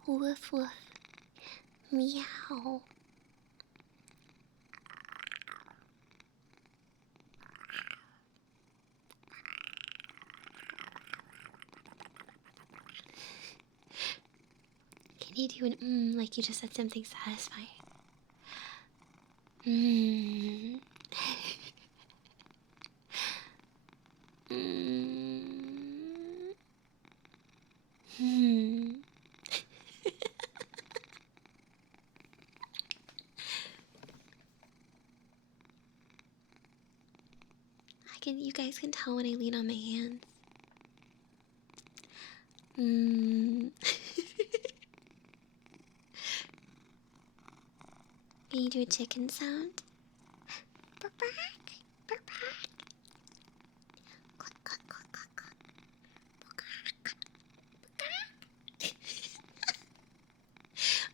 Woof woof. Meow. Can you do an like you just said something satisfying? You guys can tell when I lean on my hands. Can you do a chicken sound?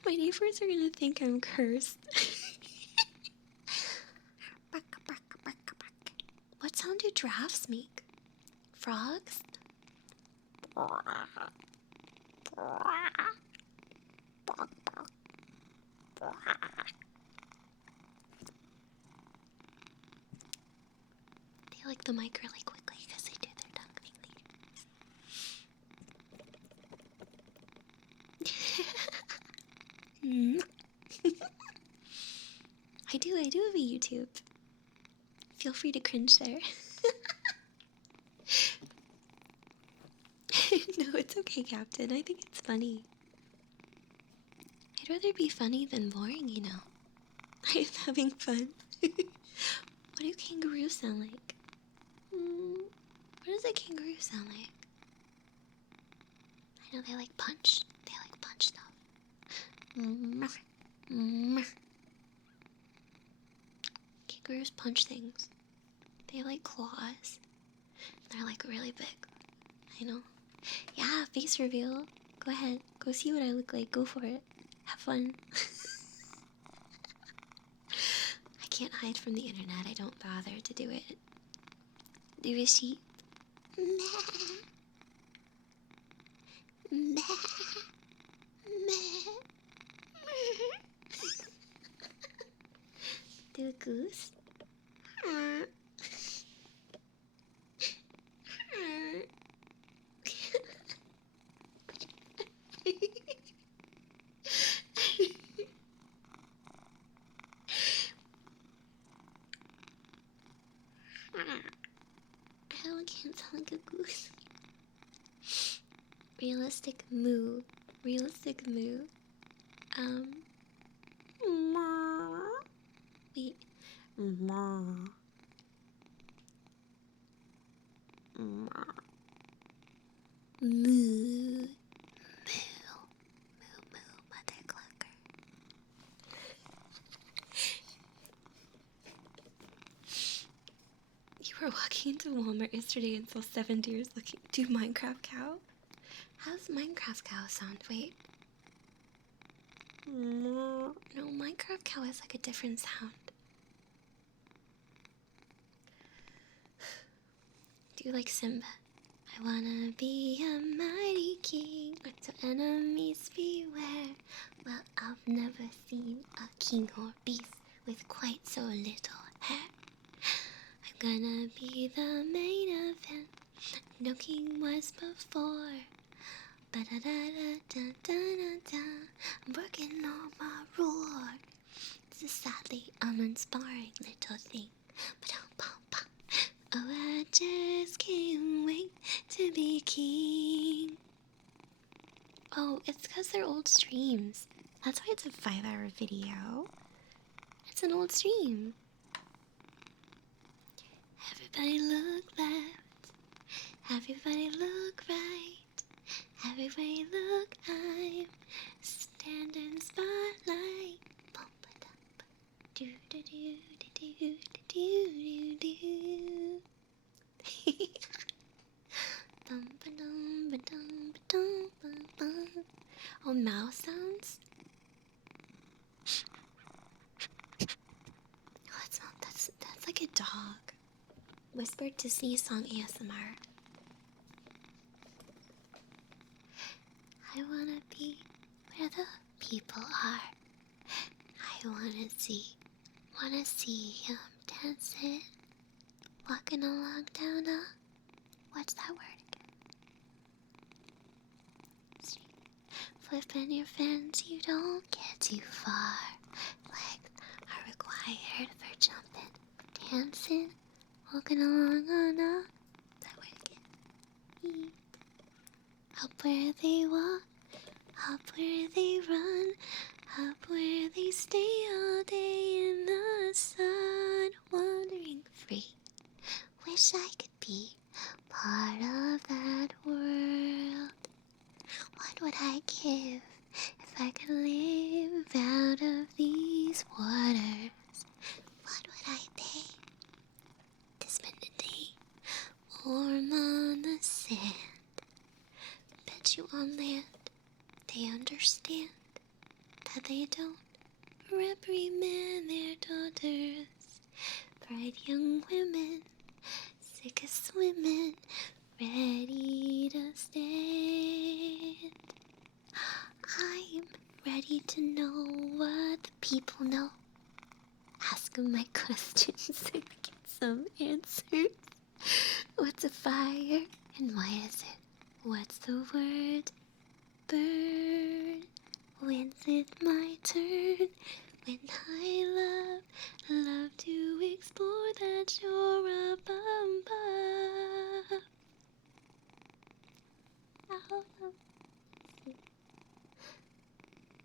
My neighbors are gonna think I'm cursed. What sound do giraffes make? Frogs? They like the mic really quickly because they do their tongue thing. I do have a YouTube. Feel free to cringe there. No, it's okay, Captain. I think it's funny. I'd rather be funny than boring, you know. I'm having fun. What do kangaroos sound like? What does a kangaroo sound like? I know they like punch. They like punch stuff. Kangaroos punch things. They like claws. They're like really big. I know. Yeah, face reveal. Go ahead. Go see what I look like. Go for it. Have fun. I can't hide from the internet. I don't bother to do it. Do a sheep. Do a goose. realistic moo. Realistic moo. Wait. Moo. Moo. Mother clucker. You were walking into Walmart yesterday and saw 7 deers looking. Do Minecraft cow? How's Minecraft cow sound? Wait. No, Minecraft cow has like a different sound. Do you like Simba? I wanna be a mighty king, let the enemies beware. Well, I've never seen a king or beast with quite so little hair. I'm gonna be the main event, no king was before. Ba-da-da-da-da-da-da-da, I'm working on my roar. This is sadly uninspiring little thing. Ba-dum-bum-bum. Oh, I just can't wait to be king. Oh, it's because they're old streams. That's why it's a 5-hour video. It's an old stream. Everybody look left. Everybody look right. Everybody look, I'm standing spotlight. Bump it up. Do do do do do do do do. Oh, mouse sounds? Oh, that's not, that's like a dog. Whispered Disney song ASMR. I wanna be where the people are. I wanna see him dancing, walking along down a, what's that word again? Street. Flipping your fins, you don't get too far. Legs are required for jumping, dancing, walking along on a, that word again? Up where they walk, up where they run, up where they stay all day in the sun, wandering free. Wish I could be part of that world. What would I give if I could live out of these waters? What would I pay to spend a day warm on the sand? Bet you on land they understand that they don't reprimand their daughters. Bright young women, sick of swimming, ready to stand. I'm ready to know what the people know. Ask them my questions and get some answers. What's a fire and why is it? What's the word? Burn. When's it my turn? When I love to explore that shore up above. Oh,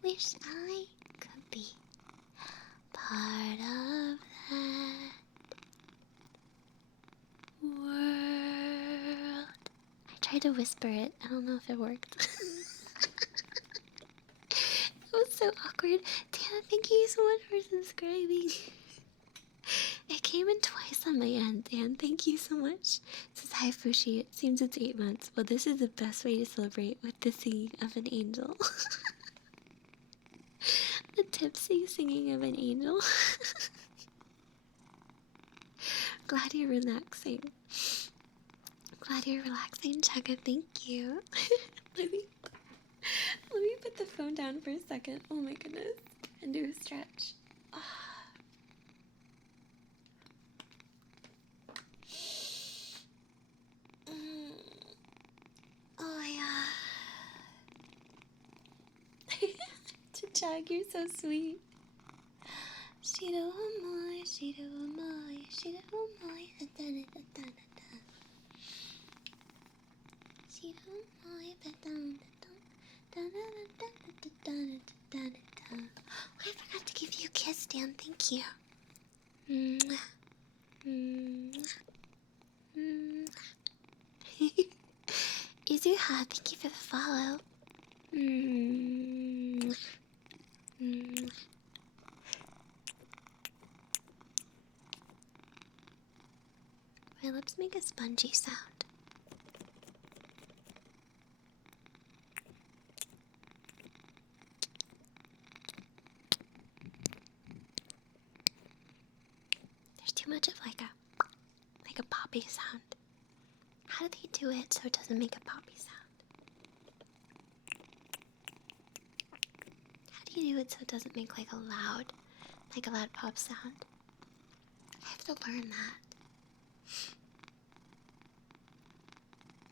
wish I could be part of that world. I tried to whisper it. I don't know if it worked. It was so awkward. Dan, thank you so much for subscribing. It came in twice on my end, Dan. Thank you so much. It says, hi, Fushi. It seems it's 8 months. Well, this is the best way to celebrate with the singing of an angel. The tipsy singing of an angel. Glad you're relaxing. Glad you're relaxing, Chugga. Thank you. Let me put the phone down for a second. Oh my goodness. And do a stretch. Oh yeah. Chug, you're so sweet. Shido amoy, shido amoy, shido amoy, da-da-da-da-da-da. Shido amoy, da-da-da-da. I forgot to give you a kiss, Dan. Thank you. Mwah. Mwah. Mwah. Izuha, thank you for the follow. Mwah. Mwah. My lips make a spongy sound. There's too much of like a poppy sound. How do they do it so it doesn't make a poppy sound? How do you do it so it doesn't make like a loud pop sound? I have to learn that.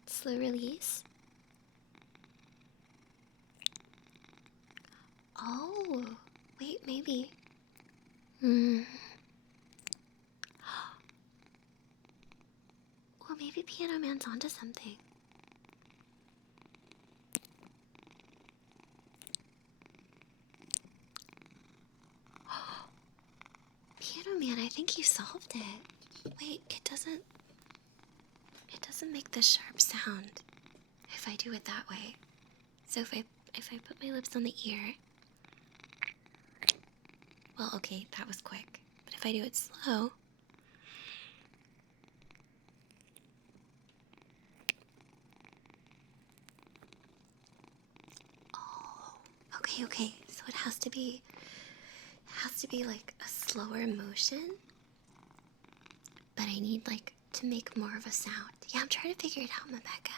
Slow release. Oh, wait, maybe. Well, maybe Piano Man's onto something. Piano Man, I think you solved it. Wait, it doesn't make the sharp sound if I do it that way. So if I put my lips on the ear, well, okay, that was quick. But if I do it slow, oh, okay. So it has to be like a slower motion, but I need like to make more of a sound. Yeah, I'm trying to figure it out, Rebecca.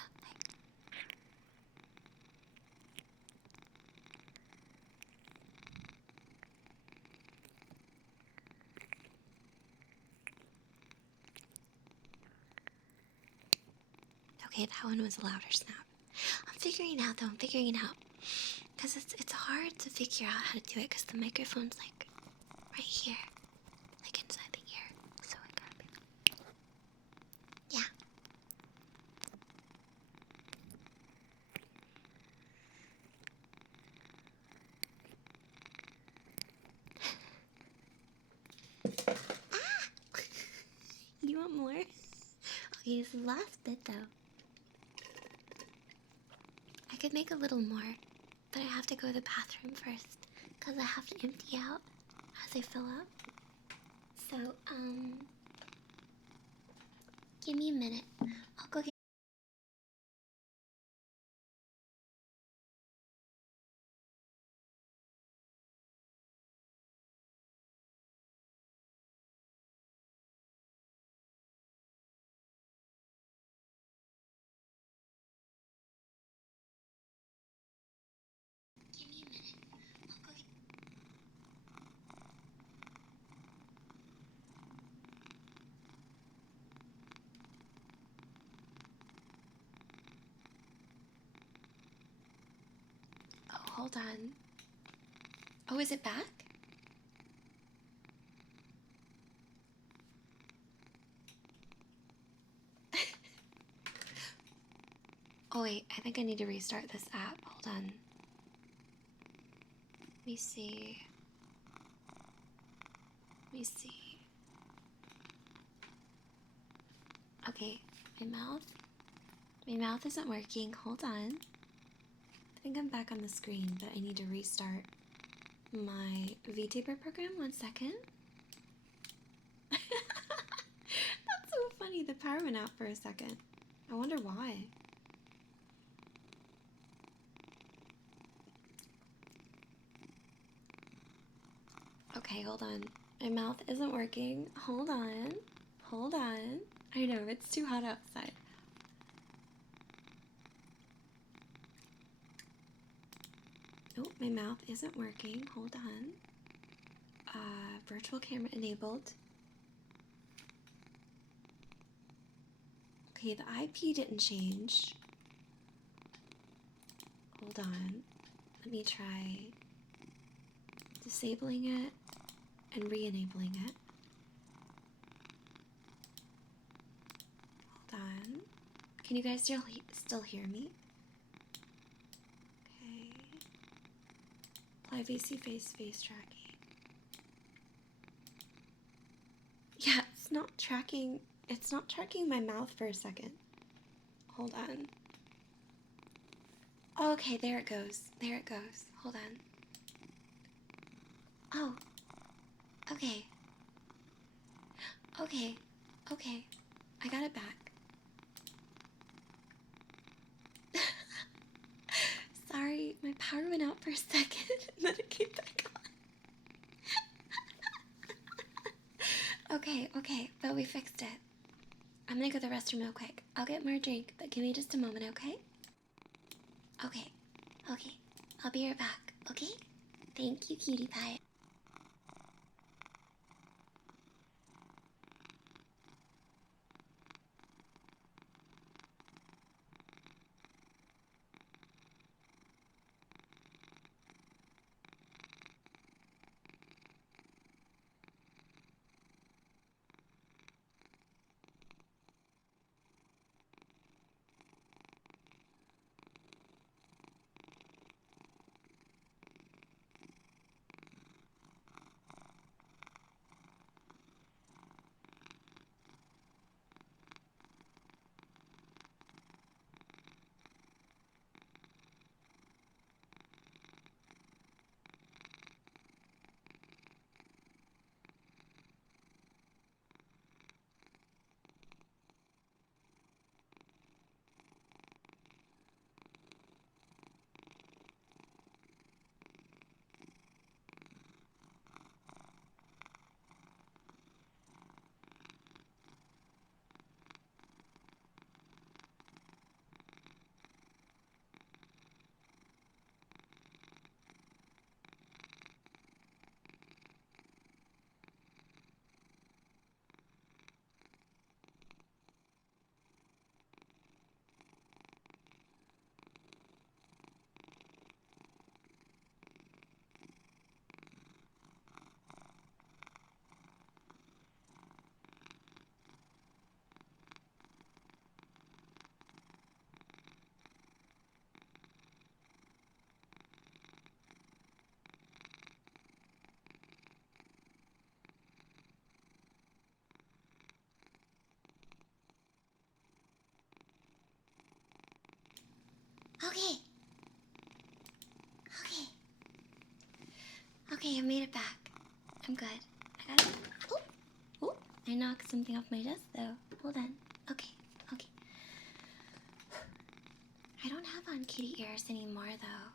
Okay, that one was a louder snap. I'm figuring it out though. Because it's hard to figure out how to do it because the microphone's like right here. Like inside the ear. So it gotta be. Yeah. Ah! You want more? Okay, this is the last bit though. I could make a little more, but I have to go to the bathroom first because I have to empty out as I fill up. So, give me a minute. I'll go get. Give me a minute. I'll go get. Oh, hold on. Oh, is it back? Oh wait, I think I need to restart this app. Hold on. Let me see. Okay, my mouth isn't working. Hold on. I think I'm back on the screen, but I need to restart my VTuber program. 1 second. That's so funny. The power went out for a second. I wonder why. Okay, hold on. My mouth isn't working. Hold on. I know, it's too hot outside. Nope, my mouth isn't working. Hold on. Virtual camera enabled. Okay, the IP didn't change. Hold on. Let me try disabling it and re-enabling it. Hold on. Can you guys still hear me? Okay. Apply VC face tracking. Yeah, it's not tracking my mouth for a second. Hold on. Okay, there it goes. There it goes. Hold on. Oh. Okay. Okay. Okay. I got it back. Sorry, my power went out for a second and then it came back on. Okay, but we fixed it. I'm gonna go to the restroom real quick. I'll get more drink, but give me just a moment, okay? Okay. I'll be right back, okay? Thank you, cutie pie. Okay, I made it back. I'm good. I got it. Oh, I knocked something off my desk though. Hold on. Okay. I don't have on kitty ears anymore though.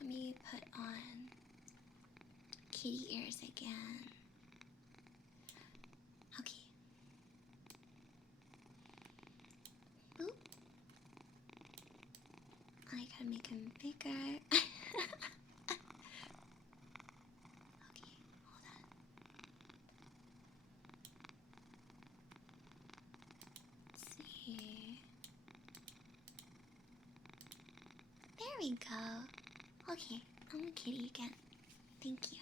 Let me put on kitty ears again. Okay. Boop. I gotta make him bigger. Okay, hold on. Let's see. There we go. Okay, I'm a kitty again. Thank you.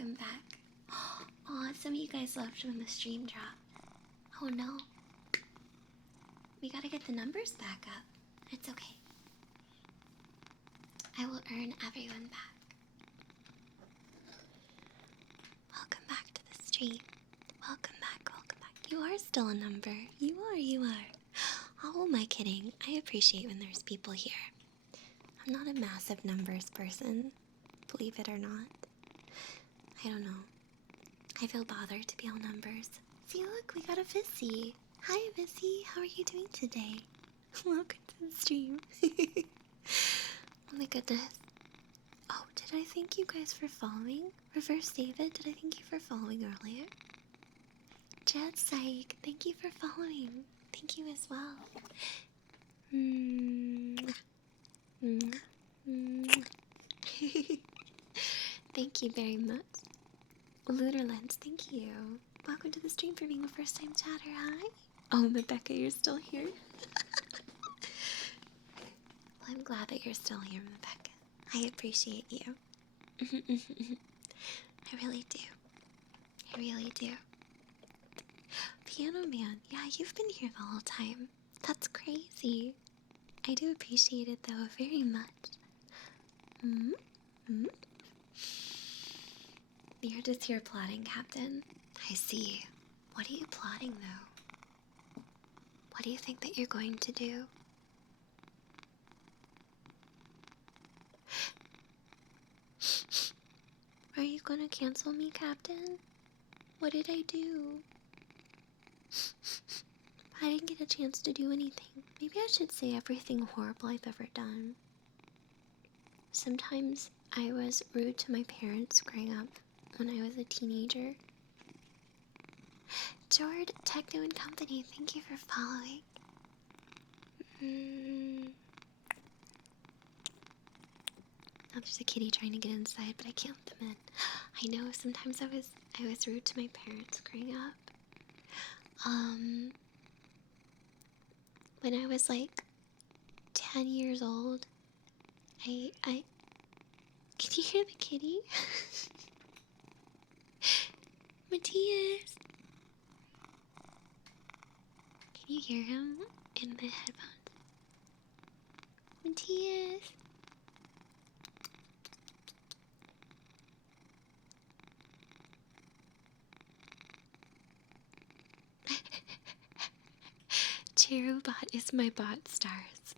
I'm back. Oh, some of you guys left when the stream dropped. Oh no. We gotta get the numbers back up. It's okay. I will earn everyone back. Welcome back to the stream. Welcome back. You are still a number. You are. Oh, who am I kidding? I appreciate when there's people here. I'm not a massive numbers person, believe it or not. I don't know. I feel bothered to be all numbers. See, look, we got a Vissy. Hi, Vissy. How are you doing today? Welcome to the stream. Oh my goodness. Oh, did I thank you guys for following? Reverse David, did I thank you for following earlier? Jet Psych, thank you for following. Thank you as well. Thank you very much. Luderlens, thank you. Welcome to the stream for being a first time chatter. Hi. Oh, Rebecca, you're still here? Well, I'm glad that you're still here, Rebecca. I appreciate you. I really do. I really do. Piano Man, yeah, you've been here the whole time. That's crazy. I do appreciate it though very much. Hmm? Hmm? You're just here plotting, Captain. I see. What are you plotting though? What do you think that you're going to do? Are you gonna cancel me, Captain? What did I do? I didn't get a chance to do anything. Maybe I should say everything horrible I've ever done. Sometimes I was rude to my parents growing up when I was a teenager. Jord, Techno and Company, thank you for following. Now there's a kitty trying to get inside, but I can't let them in. I know sometimes I was rude to my parents growing up. When I was like 10 years old, I can you hear the kitty? Matthias! Can you hear him in the headphones? Matthias! Cherubot is my bot stars.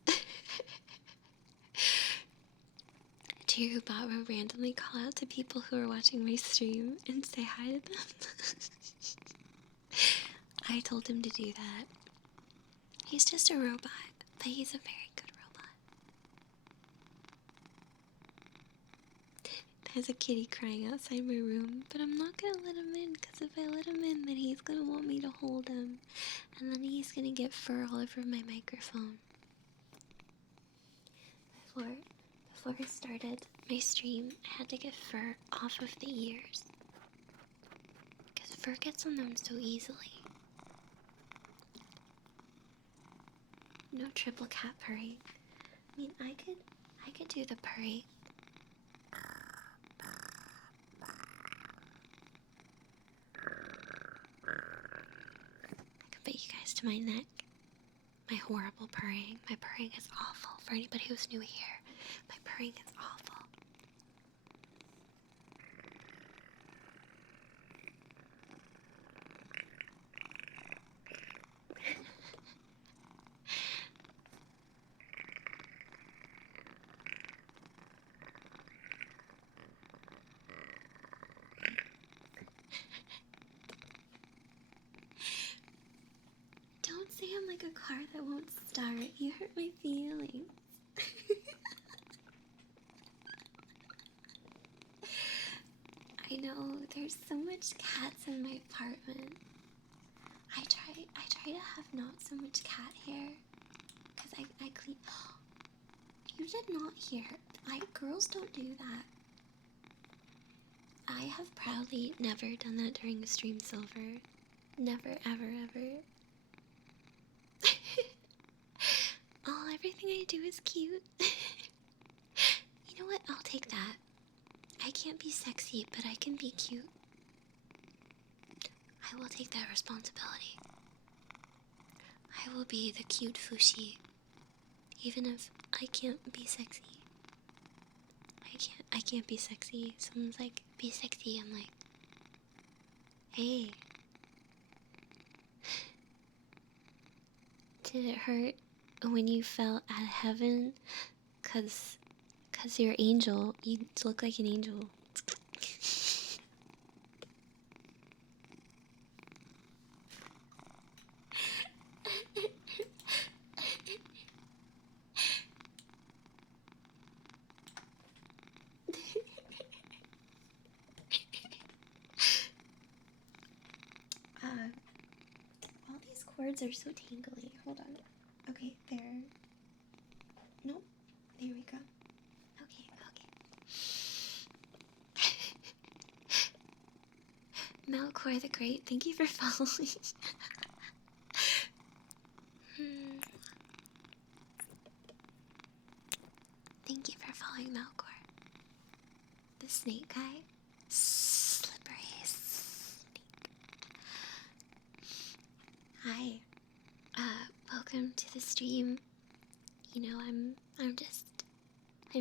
Cherubot will randomly call out to people who are watching my stream and say hi to them. I told him to do that. He's just a robot, but he's a very good robot. There's a kitty crying outside my room, but I'm not gonna let him in, because if I let him in, then he's gonna want me to hold him, and then he's gonna get fur all over my microphone. Before I started my stream, I had to get fur off of the ears, because fur gets on them so easily. No triple cat purring. I mean, I could do the purring. I could put you guys to my neck. My horrible purring. My purring is awful. For anybody who's new here, my purring is awful. Don't say I'm like a car that won't start. You hurt my feelings. I know, there's so much cats in my apartment. I try to have not so much cat hair, because I clean. You did not hear. Girls don't do that. I have proudly never done that during a stream, Silver. Never, ever, ever. Oh, everything I do is cute. You know what? I'll take that. I can't be sexy, but I can be cute. I will take that responsibility. I will be the cute Fushi, even if I can't be sexy. I can't be sexy. Someone's like, be sexy. I'm like, hey. Did it hurt when you fell out of heaven? Cause you're an angel. You look like an angel. All these cords are so tangly. Hold on. Okay, there. Nope. There we go. Okay. Melkor the Great, thank you for following. Thank you for following Melkor. The snake guy. Slippery snake. the stream. You know, I'm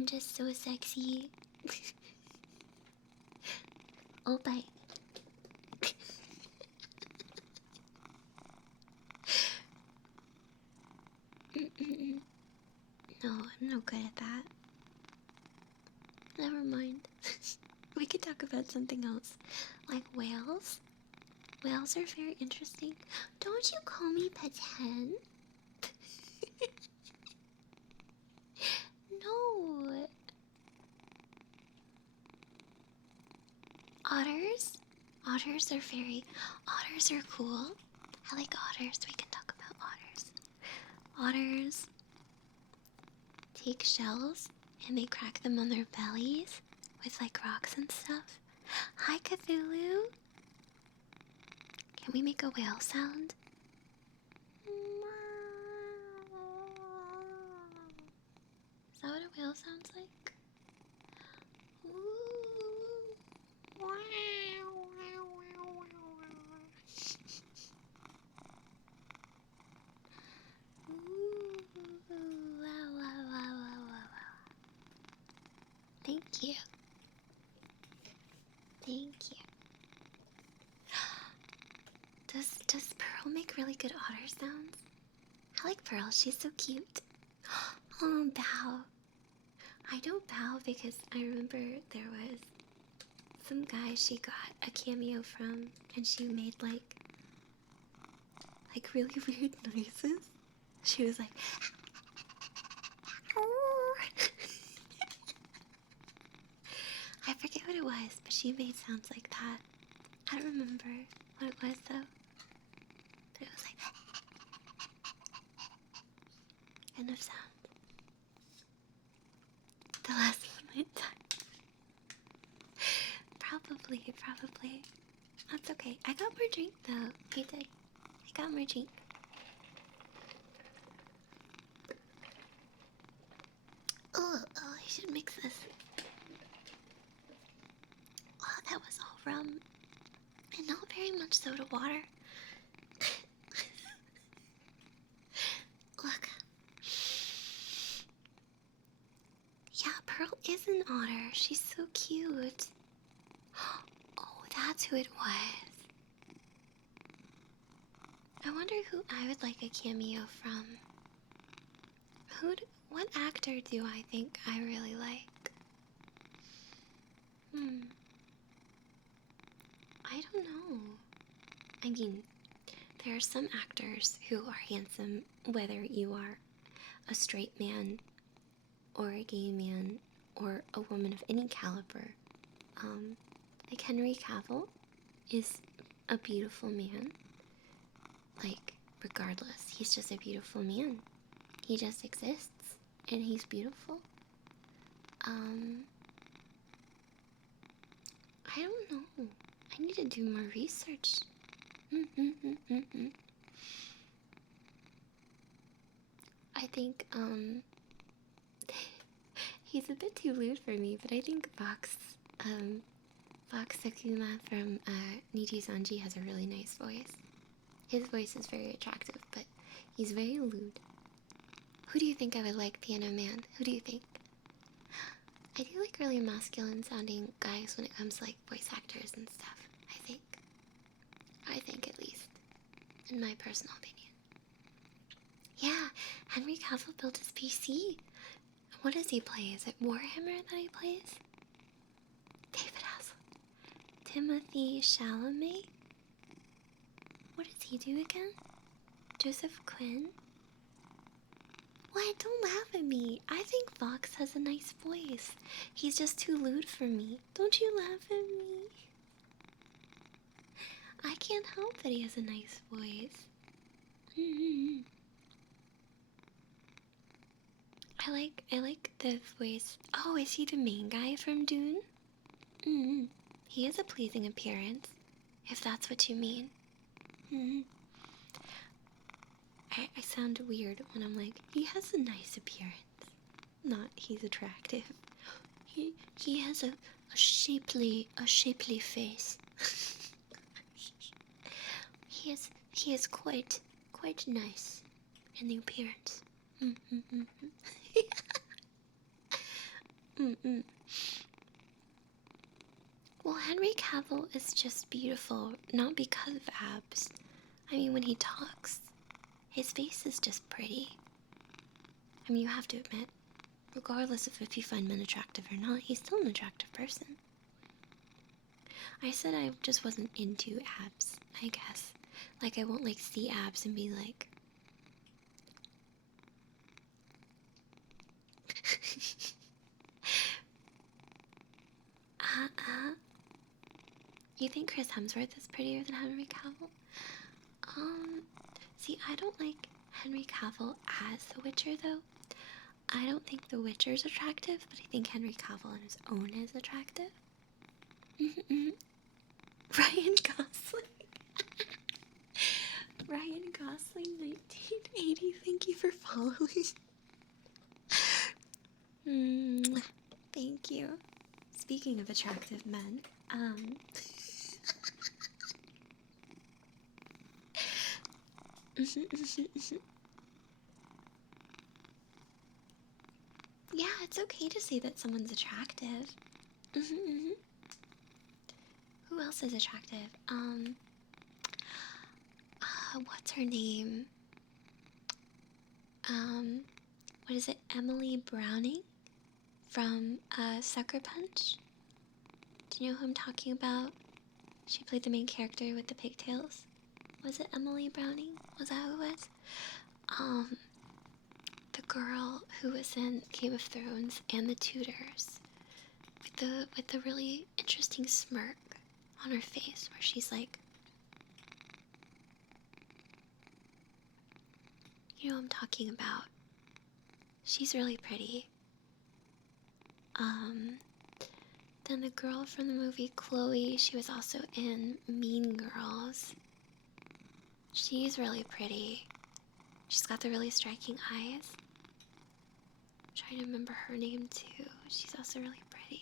just so sexy. Oh, bye. No, I'm no good at that. Never mind. We could talk about something else. Like whales? Whales are very interesting. Don't you call me Peten? No. Otters? Otters are cool. I like otters. We can talk about otters. Otters take shells and they crack them on their bellies with like rocks and stuff. Hi, Cthulhu. Can we make a whale sound? Is that what a whale sounds like? Ooh. Thank you. Thank you. Does Pearl make really good otter sounds? I like Pearl, she's so cute. Oh, bow. I don't bow because I remember there was some guy she got a cameo from and she made like really weird noises. She was like I forget what it was, but she made sounds like that. I don't remember what it was though. But it was like end of sound. The last one went time. Probably. That's okay. I got more drink though. You did. I got more drink. Oh, I should mix this. Oh, that was all rum. And not very much soda water. Look. Yeah, Pearl is an otter. She's so cute. Oh, that's who it was. I wonder who I would like a cameo from. What actor do I think I really like? I don't know. I mean, there are some actors who are handsome, whether you are a straight man or a gay man or a woman of any caliber. Like Henry Cavill is a beautiful man. Like, regardless, he's just a beautiful man. He just exists, and he's beautiful. I don't know. I need to do more research. I think, he's a bit too lewd for me, but I think Fox Sakuma from Niji Sanji has a really nice voice. His voice is very attractive, but he's very lewd. Who do you think I would like, Piano Man? Who do you think? I do like really masculine sounding guys when it comes to like voice actors and stuff, I think at least, in my personal opinion. Yeah, Henry Cavill built his PC. What does he play? Is it Warhammer that he plays? David Hasselhoff. Timothy Chalamet? What does he do again? Joseph Quinn? What? Don't laugh at me. I think Fox has a nice voice. He's just too lewd for me. Don't you laugh at me. I can't help that he has a nice voice. I like the voice. Oh, is he the main guy from Dune? He has a pleasing appearance, if that's what you mean. I sound weird when I'm like, he has a nice appearance. Not he's attractive. He has a shapely face. He is quite nice. A new appearance. Mm-mm. Well, Henry Cavill is just beautiful, not because of abs. I mean, when he talks, his face is just pretty. I mean, you have to admit, regardless of if you find men attractive or not, he's still an attractive person. I said I just wasn't into abs, I guess. Like, I won't, like, see abs and be like... You think Chris Hemsworth is prettier than Henry Cavill? See, I don't like Henry Cavill as The Witcher, though. I don't think The Witcher's attractive, but I think Henry Cavill on his own is attractive. Ryan Gosling. Ryan Gosling, 1980. Thank you for following. Thank you. Speaking of attractive men, yeah, it's okay to say that someone's attractive. Who else is attractive? What's her name? What is it? Emily Browning from Sucker Punch. Do you know who I'm talking about? She played the main character with the pigtails. Was it Emily Browning? Was that who it was? The girl who was in Game of Thrones and the Tudors, with the really interesting smirk on her face, where she's like, you know what I'm talking about. She's really pretty. Then the girl from the movie Chloe, she was also in Mean Girls. She's really pretty. She's got the really striking eyes. I'm trying to remember her name too. She's also really pretty.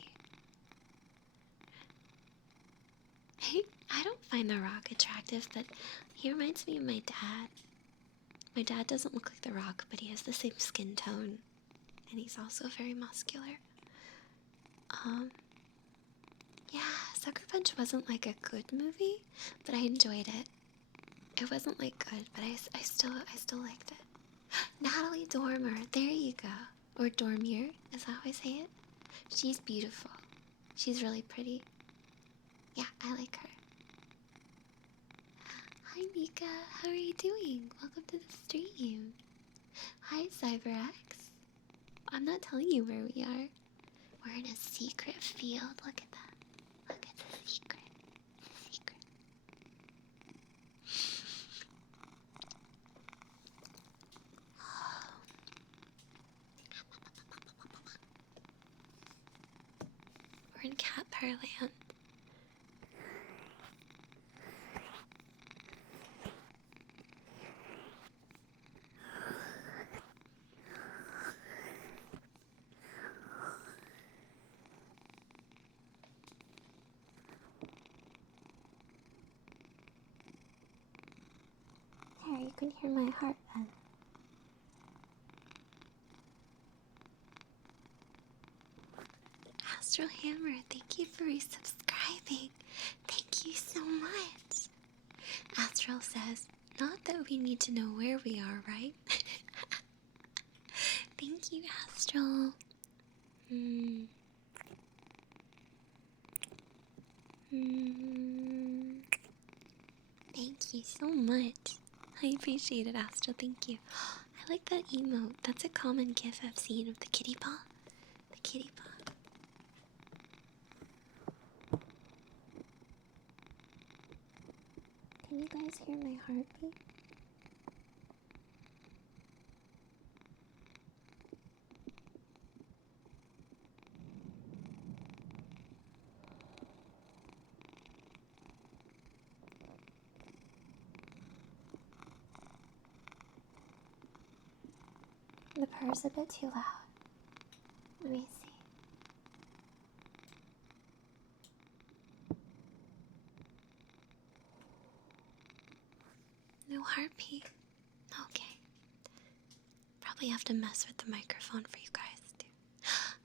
I don't find The Rock attractive, but he reminds me of my dad. My dad doesn't look like The Rock, but he has the same skin tone. And he's also very muscular. Yeah, Sucker Punch wasn't like a good movie, but I enjoyed it. It wasn't like good, but I still liked it. Natalie Dormer, there you go. Or Dormier, is that how I say it? She's beautiful. She's really pretty. Yeah, I like her. Hi Mika, how are you doing? Welcome to the stream. Hi CyberX. I'm not telling you where we are. We're in a secret field. Look at that. Look at the secret. Secret. We're in Cat Parland. There, you can hear my heart then. Astral Hammer, thank you for resubscribing. Thank you so much. Astral says, not that we need to know where we are, right? Thank you, Astral. Thank you so much. I appreciate it, Astral. Thank you. I like that emote. That's a common gif I've seen of the kitty paw. The kitty paw. Can you guys hear my heartbeat? The purr's a bit too loud. Let me see. No heartbeat. Okay. probably have to mess with the microphone for you guys too.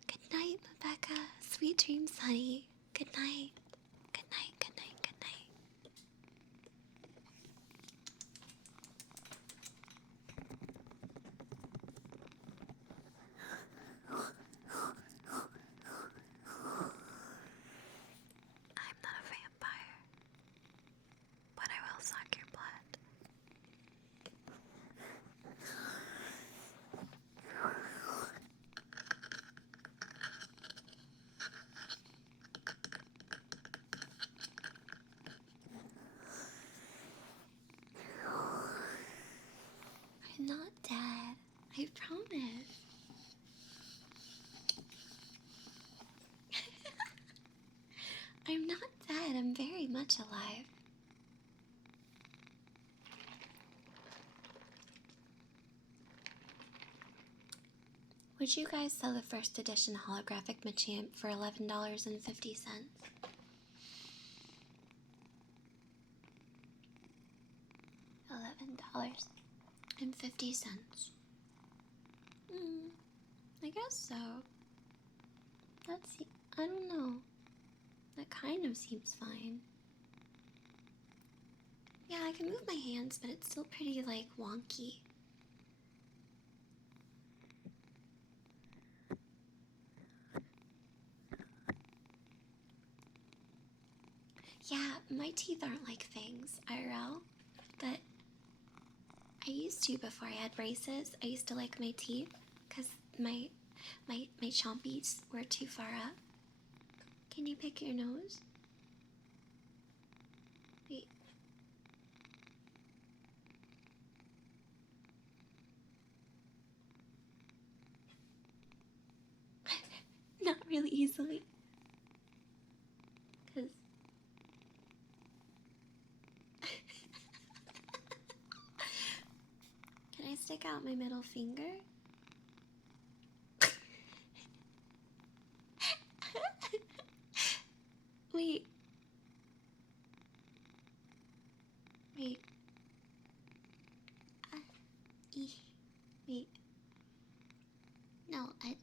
Good night, Rebecca. Sweet dreams, honey. Good night. Good night, good night, good night. I'm not a vampire, but I will suck your blood. I'm not dead. I promise. I'm not dead. I'm very much alive. Would you guys sell the first edition holographic Machamp for $11.50? $11.50. I guess so. I don't know. That kind of seems fine. Yeah, I can move my hands, but it's still pretty, like, wonky. Yeah, my teeth aren't like things, IRL, but I used to before I had braces. I used to like my teeth because my chompies were too far up. Can you pick your nose? Wait. Not really easily. Because... Can I stick out my middle finger? Wait. Wait. Wait. No, okay.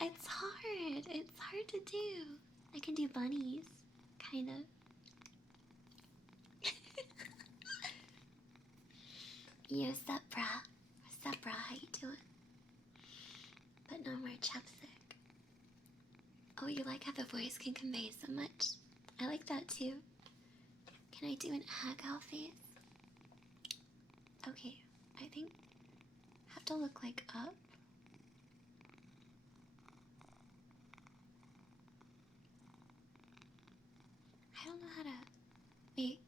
It's hard. It's hard to do. I can do bunnies, kind of. Yo, what's up, brah? What's up, brah? How you doing? But no more chapstick. Oh, you like how the voice can convey so much? I like that too. Can I do an egg out face? Okay, I think I have to look like up. I don't know how to... Wait.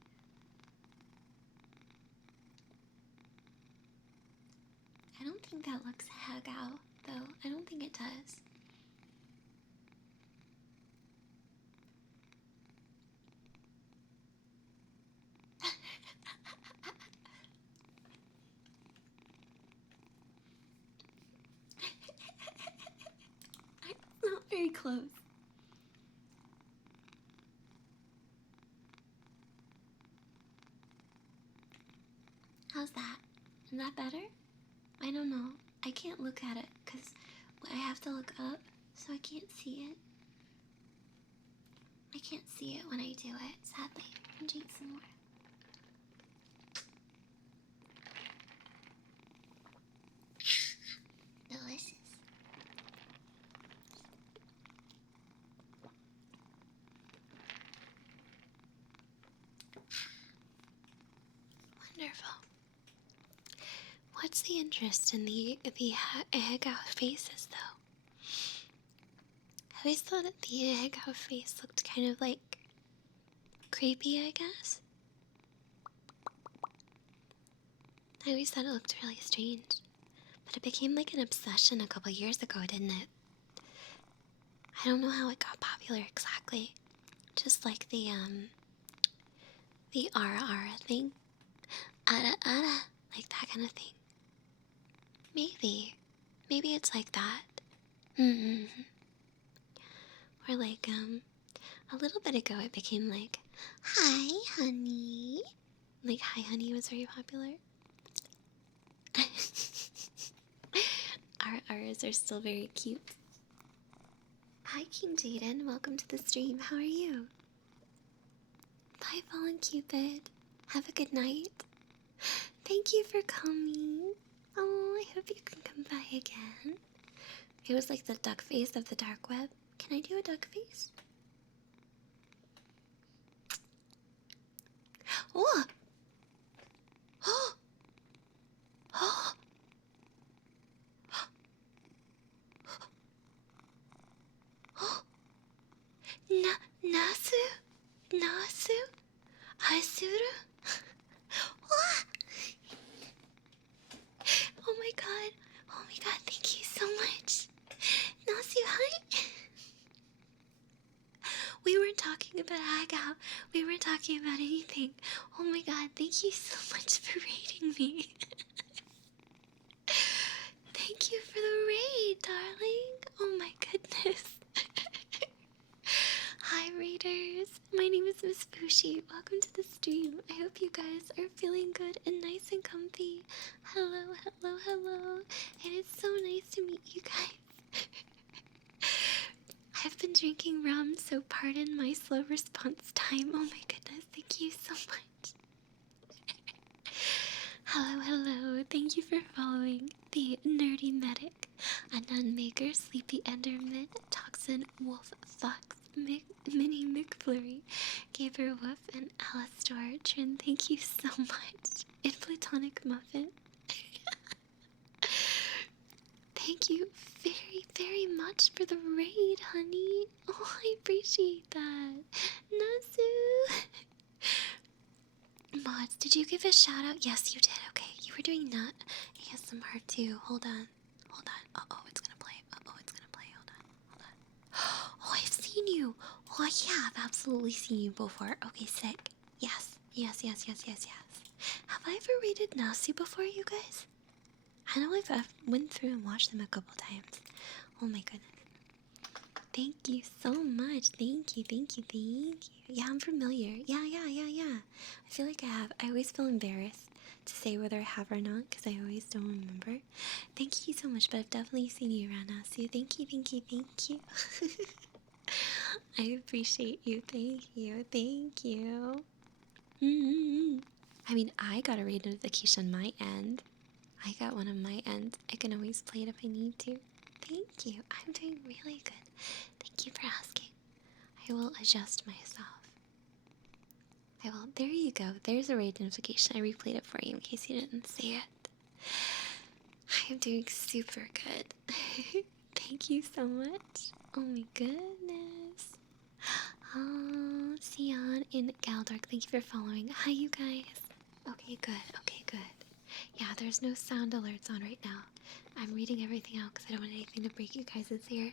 I don't think that looks hag out, though. I don't think it does. It's not very close. How's that? Is that better? I don't know. I can't look at it because I have to look up, so I can't see it. I can't see it when I do it, sadly. I'll drink some more. Delicious. Wonderful. What's the interest in the egg out faces, though? I always thought that the egg out face looked kind of like creepy, I guess. I always thought it looked really strange. But it became like an obsession a couple years ago, didn't it? I don't know how it got popular exactly. Just like the ara ara thing. Ara ara, like that kind of thing. Maybe it's like that. Or like, A little bit ago, it became like, hi, honey. Like, hi, honey was very popular. Ours are still very cute. Hi, King Jaden. Welcome to the stream. How are you? Bye, Fallen Cupid. Have a good night. Thank you for coming. Oh, I hope you can come by again. It was like the duck face of the dark web. Can I do a duck face? Oh! Oh! Oh! Oh! Nasu? Nasu? Asuru? Oh! Oh my god. Oh my god, thank you so much. Nasu, hi. We weren't talking about hangout. We weren't talking about anything. Oh my god, thank you so much for raiding me. Thank you for the raid, darling. Oh my goodness. Hi, raiders. My name is MissFushi. Welcome to the stream. I hope you guys are feeling good and nice and comfy. Hello, hello, hello. It is so nice to meet you guys. I've been drinking rum, so pardon my slow response time. Oh my goodness, thank you so much. Hello, hello. Thank you for following the Nerdy Medic, a nun maker, sleepy enderman, toxin, wolf, fox, mini McFlurry, Gaber Wolf, and Alastor. Trin, thank you so much. In Platonic Muffin. Thank you very, very much for the raid, honey. Oh, I appreciate that. Nasu. Mods, did you give a shout out? Yes, you did. Okay, you were doing that ASMR too. Hold on. Hold on. Uh-oh, it's gonna play. Uh-oh, it's gonna play. Hold on. Hold on. Oh, I've seen you. Oh, yeah, I've absolutely seen you before. Okay, sick. Yes. Yes, yes, yes, yes, yes. Have I ever rated Nasu before, you guys? I know I've went through and watched them a couple times. Oh my goodness. Thank you so much. Thank you, thank you, thank you. Yeah, I'm familiar. Yeah. I feel like I have. I always feel embarrassed to say whether I have or not because I always don't remember. Thank you so much, but I've definitely seen you around now. So thank you, thank you, thank you. I appreciate you. Thank you, thank you. I mean, I got a raid notification on my end. I got one on my end. I can always play it if I need to. Thank you. I'm doing really good. Thank you for asking. I will adjust myself. I will. There you go. There's a raid notification. I replayed it for you in case you didn't see it. I am doing super good. Thank you so much. Oh my goodness. Oh, Sion and Galdark, thank you for following. Hi, you guys. Okay, good. Okay, good. Yeah, there's no sound alerts on right now. I'm reading everything out because I don't want anything to break you guys' ears.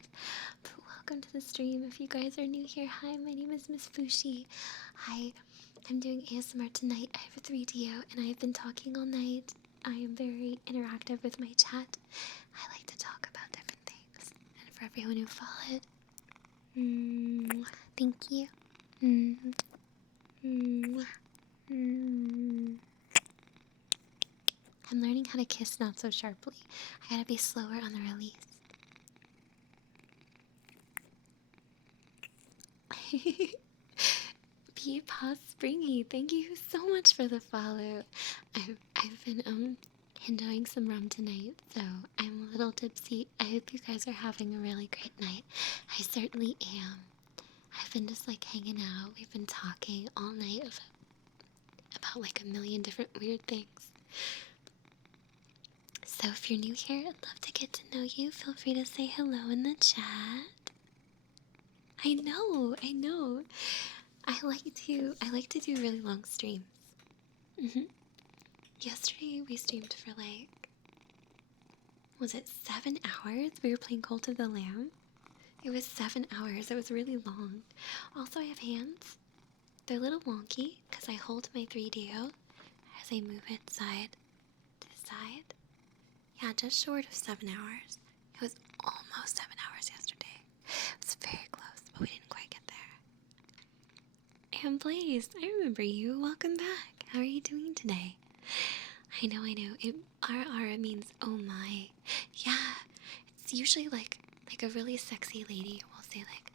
But welcome to the stream. If you guys are new here, hi, my name is MissFushi. Hi, I'm doing ASMR tonight. I have a 3DO and I have been talking all night. I am very interactive with my chat. I like to talk about different things. And for everyone who followed, thank you. I'm learning how to kiss not so sharply. I gotta be slower on the release. Peepaw Springy, thank you so much for the follow. I've been enjoying some rum tonight, so I'm a little tipsy. I hope you guys are having a really great night. I certainly am. I've been just like hanging out. We've been talking all night about like a million different weird things. So if you're new here, I'd love to get to know you. Feel free to say hello in the chat. I know. I like to do really long streams. Yesterday we streamed for like, was it 7 hours? We were playing Cult of the Lamb. It was 7 hours. It was really long. Also, I have hands. They're a little wonky because I hold my 3DO as I move it side to side. Yeah, just short of 7 hours. It was almost 7 hours yesterday. It was very close, but we didn't quite get there. Abraham Blaze. I remember you. Welcome back. How are you doing today? I know. Ara means oh my. Yeah, it's usually like a really sexy lady will say like,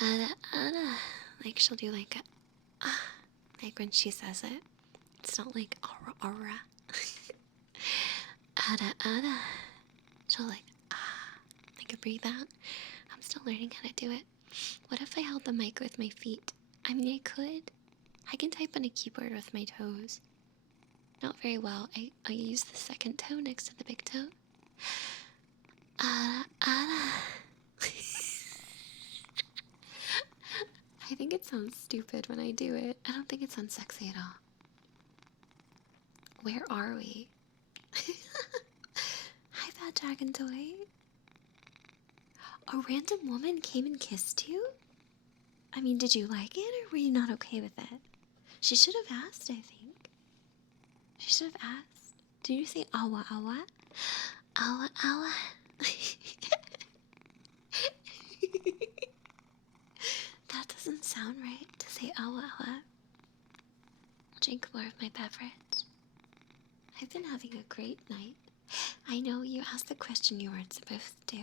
ada. Like she'll do like a, like when she says it. It's not like aura. Ada. She'll like, like a breathe out. I'm still learning how to do it. What if I held the mic with my feet? I mean, I could. I can type on a keyboard with my toes. Not very well. I use the second toe next to the big toe. I think it sounds stupid when I do it. I don't think it sounds sexy at all. Where are we? Hi, Fat Dragon Toy. A random woman came and kissed you? I mean, did you like it or were you not okay with it? She should have asked, I think. She should have asked. Did you say awa awa? Awa awa. That doesn't sound right to say awa awa. I'll drink more of my beverage. I've been having a great night. I know you asked the question you weren't supposed to.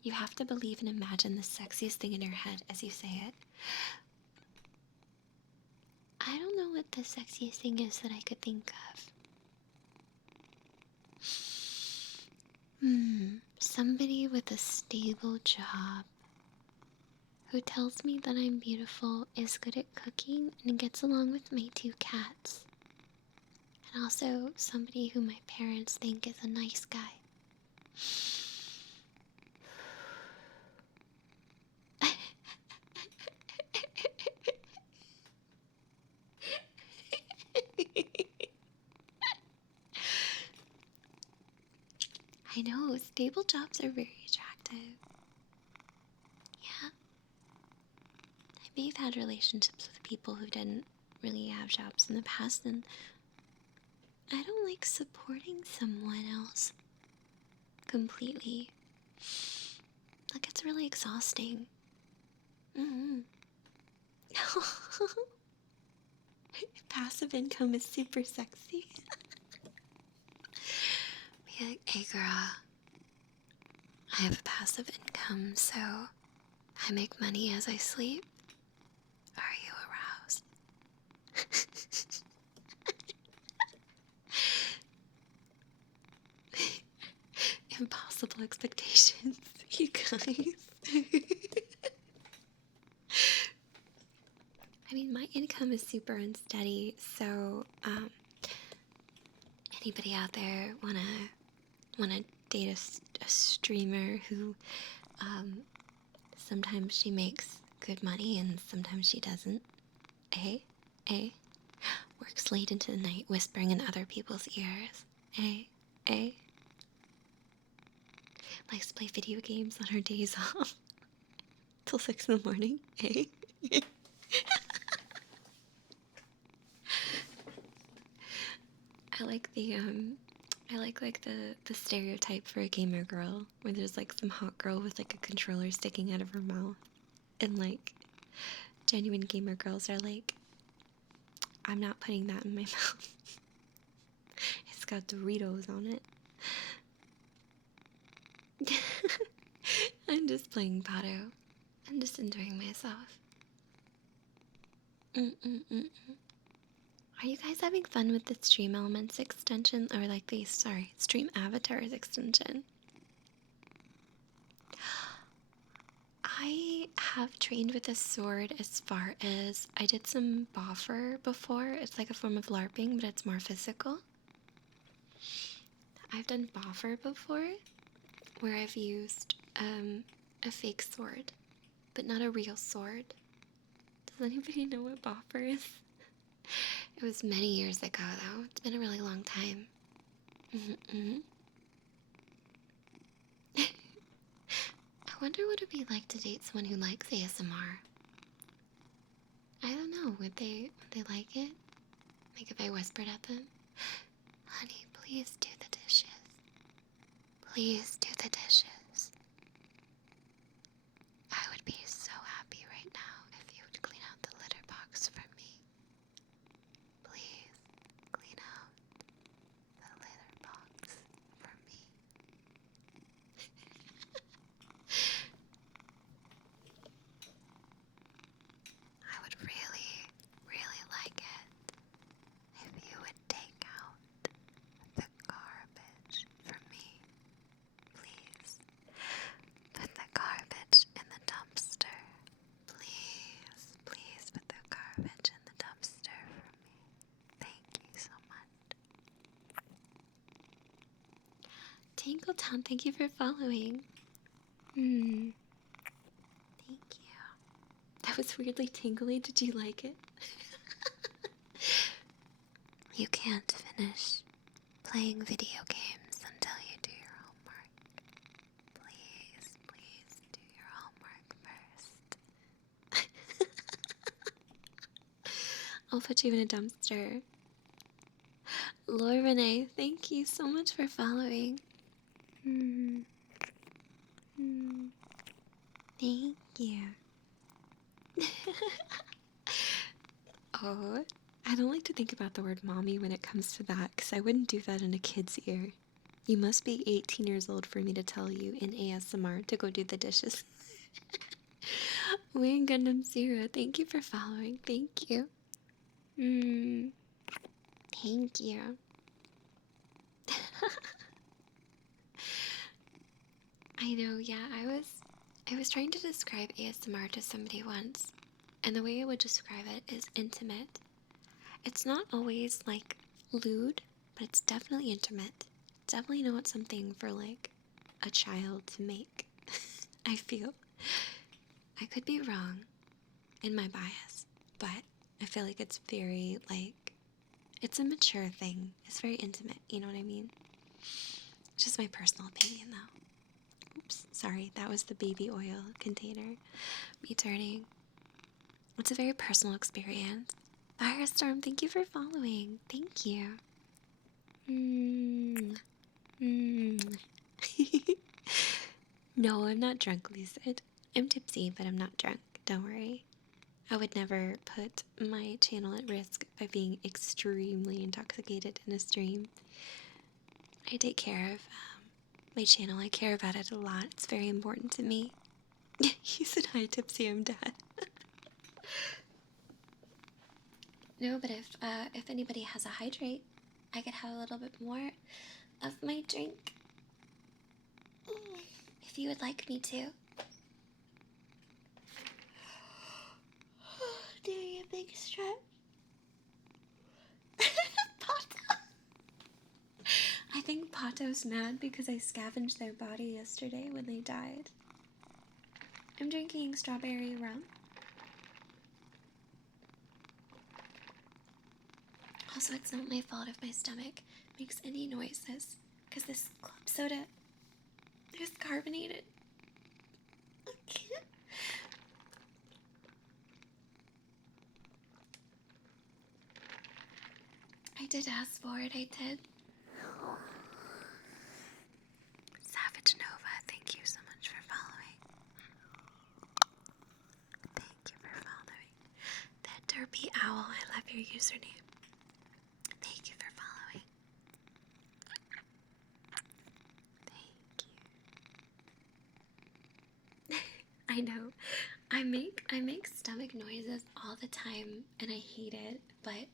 You have to believe and imagine the sexiest thing in your head as you say it. I don't know what the sexiest thing is that I could think of. Somebody with a stable job who tells me that I'm beautiful, is good at cooking, and gets along with my 2 cats. And also somebody who my parents think is a nice guy. I know, stable jobs are very attractive. Yeah. I may have had relationships with people who didn't really have jobs in the past, and I don't like supporting someone else completely. Like, it's really exhausting. Passive income is super sexy. Be like, hey girl, I have a passive income, so I make money as I sleep. Are you aroused? Impossible expectations, you guys. I mean, my income is super unsteady, so anybody out there wanna date a streamer who sometimes she makes good money and sometimes she doesn't? Works late into the night whispering in other people's ears. Likes to play video games on her days off till 6 in the morning. I like the stereotype for a gamer girl where there's like some hot girl with like a controller sticking out of her mouth, and like genuine gamer girls are like, I'm not putting that in my mouth. It's got Doritos on it. I'm just playing Pato. I'm just enjoying myself. Are you guys having fun with the Stream Elements extension? Or like the, Stream Avatars extension? I have trained with a sword as far as I did some boffer before. It's like a form of LARPing, but it's more physical. I've done boffer before, where I've used a fake sword, but not a real sword. Does anybody know what boffer is? It was many years ago, though. It's been a really long time. I wonder what it'd be like to date someone who likes ASMR. I don't know. Would they like it? Like if I whispered at them? Honey, please do the dishes. Please do the dishes. I would be so happy right now if you would clean Tingletown, thank you for following. Thank you. That was weirdly tingly. Did you like it? You can't finish playing video games until you do your homework. Please, please do your homework first. I'll put you in a dumpster. Laura Renee, thank you so much for following. Thank you. Oh, I don't like to think about the word mommy when it comes to that, because I wouldn't do that in a kid's ear. You must be 18 years old for me to tell you in ASMR to go do the dishes. Wayne Gundam Zero, thank you for following. Thank you. Thank you. I know, yeah, I was trying to describe ASMR to somebody once, and the way I would describe it is intimate. It's not always like lewd, but it's definitely intimate. Definitely not something for like a child to make. I feel. I could be wrong in my bias, but I feel like it's very like, it's a mature thing. It's very intimate, you know what I mean? Just my personal opinion though. Oops, sorry, that was the baby oil container. Me turning. It's a very personal experience. Firestorm, thank you for following. Thank you. No, I'm not drunk, Lucid. I'm tipsy, but I'm not drunk. Don't worry. I would never put my channel at risk by being extremely intoxicated in a stream. I take care of my channel. I care about it a lot. It's very important to me. You said hi, tipsy. I'm dead. No, but if anybody has a hydrate, I could have a little bit more of my drink. If you would like me to. Doing a big stretch. Pato. I think Pato's mad because I scavenged their body yesterday when they died. I'm drinking strawberry rum. Also, it's not my fault if my stomach makes any noises, because this club soda is carbonated. I can't. I did ask for it, I did. Savage Nova, thank you so much for following. Thank you for following. That Derpy Owl, I love your username. Thank you for following. Thank you. I know. I make stomach noises all the time and I hate it, but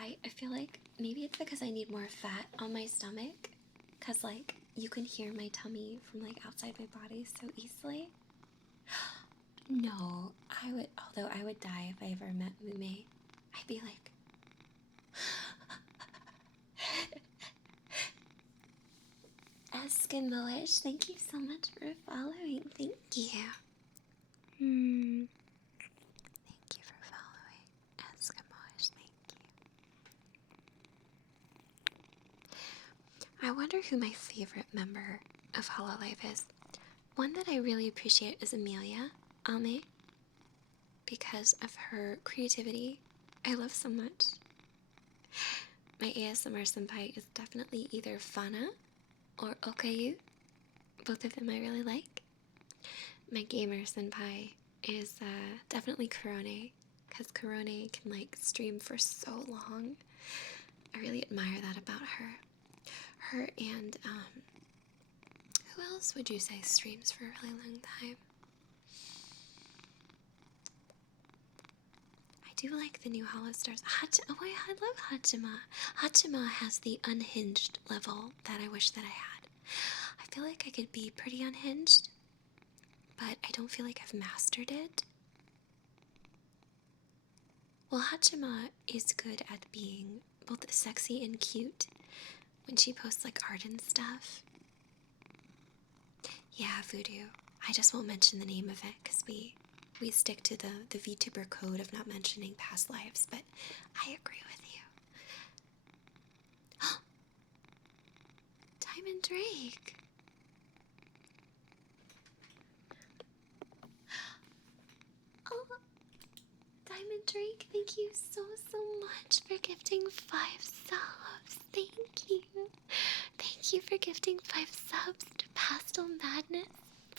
I feel like maybe it's because I need more fat on my stomach, because like you can hear my tummy from like outside my body so easily. No, although I would die if I ever met Mume. I'd be like Eskimoish, thank you so much for following. Thank you. Thank you for following. Eskimoish, thank you. I wonder who my favorite member of Hololive is. One that I really appreciate is Amelia Ame, because of her creativity. I love so much. My ASMR senpai is definitely either Fana or Okayu. Both of them I really like. My gamer senpai is definitely Korone, because Korone can like stream for so long. I really admire that about her. Her and who else would you say streams for a really long time? I do like the new Hollow Stars. Oh wait, I love Hachima. Hachima has the unhinged level that I wish that I had. I feel like I could be pretty unhinged, but I don't feel like I've mastered it. Well, Hachima is good at being both sexy and cute, when she posts like art and stuff. Yeah, voodoo. I just won't mention the name of it because we stick to the VTuber code of not mentioning past lives, but I agree with you. Diamond Drake. Oh, Diamond Drake, thank you so much for gifting 5 subs. Thank you. Thank you for gifting 5 subs to Pastel Madness,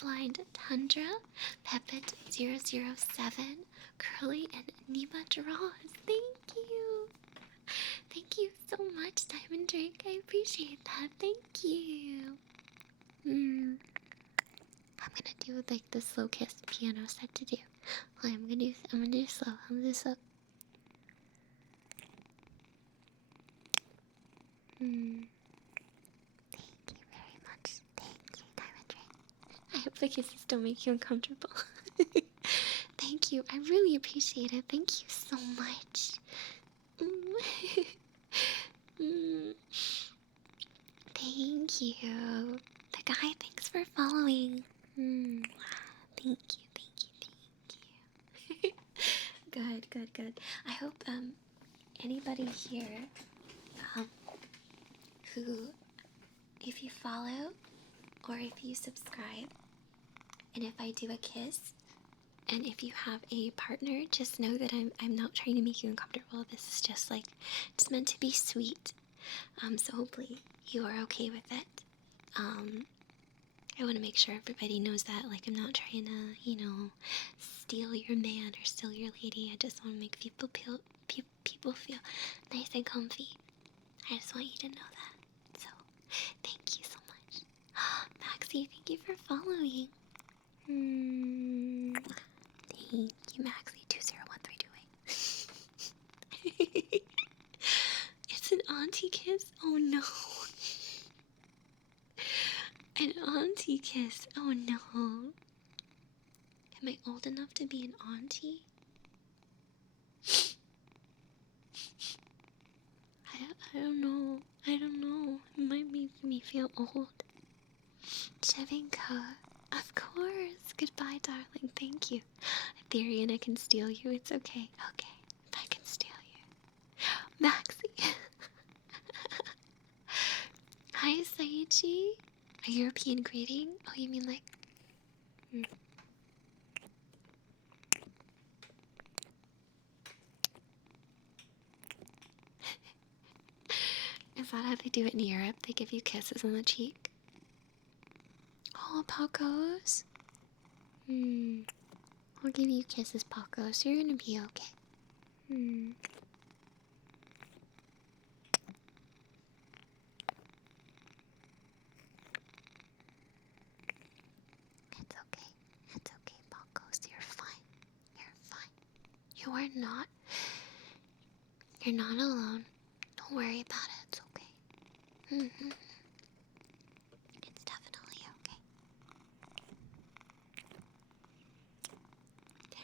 Blind Tundra, Pepit007, Curly, and Nima Draws. Thank you. Thank you so much, Diamond Drake. I appreciate that. Thank you. I'm gonna do like the slow kiss piano set to do. Well, I'm gonna do slow. I'm gonna do slow. Thank you very much. Thank you, Diamond Drake. I hope the kisses don't make you uncomfortable. Thank you. I really appreciate it. Thank you so much. Thank you. The guy, thanks for following. Thank you. Good. I hope anybody here who, if you follow or if you subscribe, and if I do a kiss, and if you have a partner, just know that I'm not trying to make you uncomfortable. This is just like, it's meant to be sweet. So hopefully you are okay with it. I want to make sure everybody knows that, like, I'm not trying to, steal your man or steal your lady. I just want to make people feel nice and comfy. I just want you to know that. So, thank you so much. Maxie, thank you for following. Thank you, Maxie20132. It's an auntie kiss? Oh no. An auntie kiss? Oh no. Am I old enough to be an auntie? I don't know. It might make me feel old. Chevinka. Of course. Goodbye, darling. Thank you. Etherean, I can steal you. It's okay. Okay. I can steal you. Maxie. Hi, Saichi. A European greeting? Oh, you mean like... Is that how they do it in Europe? They give you kisses on the cheek? Oh, Pacos. I'll give you kisses, Pacos. You're gonna be okay. It's okay, Pacos. You're fine. You are not. You're not alone. Don't worry about it. It's okay. It's definitely okay.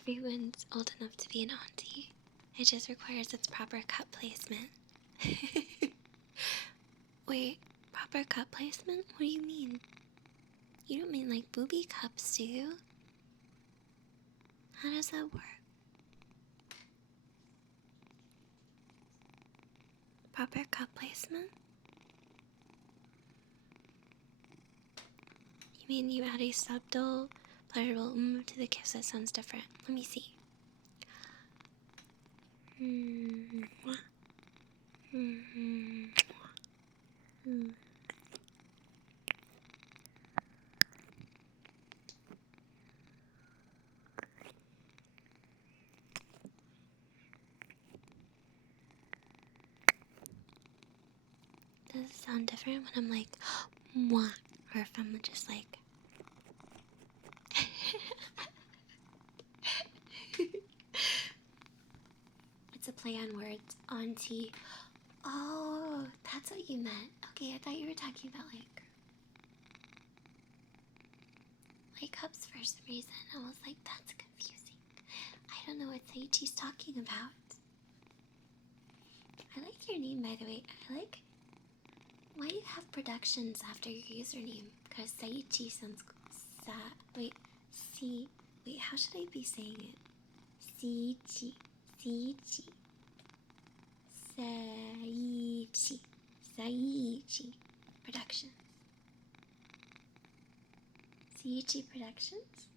Everyone's old enough to be an auntie. It just requires its proper cup placement. Wait, proper cup placement? What do you mean? You don't mean like booby cups, do you? How does that work? Proper cup placement? You mean you add a subtle, pleasurable to the kiss? That sounds different. Let me see. Does it sound different when I'm like, mwah, or if I'm just like... It's a play on words. Auntie. Oh, that's what you meant. Okay, I thought you were talking about like cups for some reason. I was like, that's confusing. I don't know what Saichi's talking about. I like your name, by the way. Why do you have productions after your username? Because Saichi sounds wait, wait, how should I be saying it? Saichi Productions. Saichi Productions?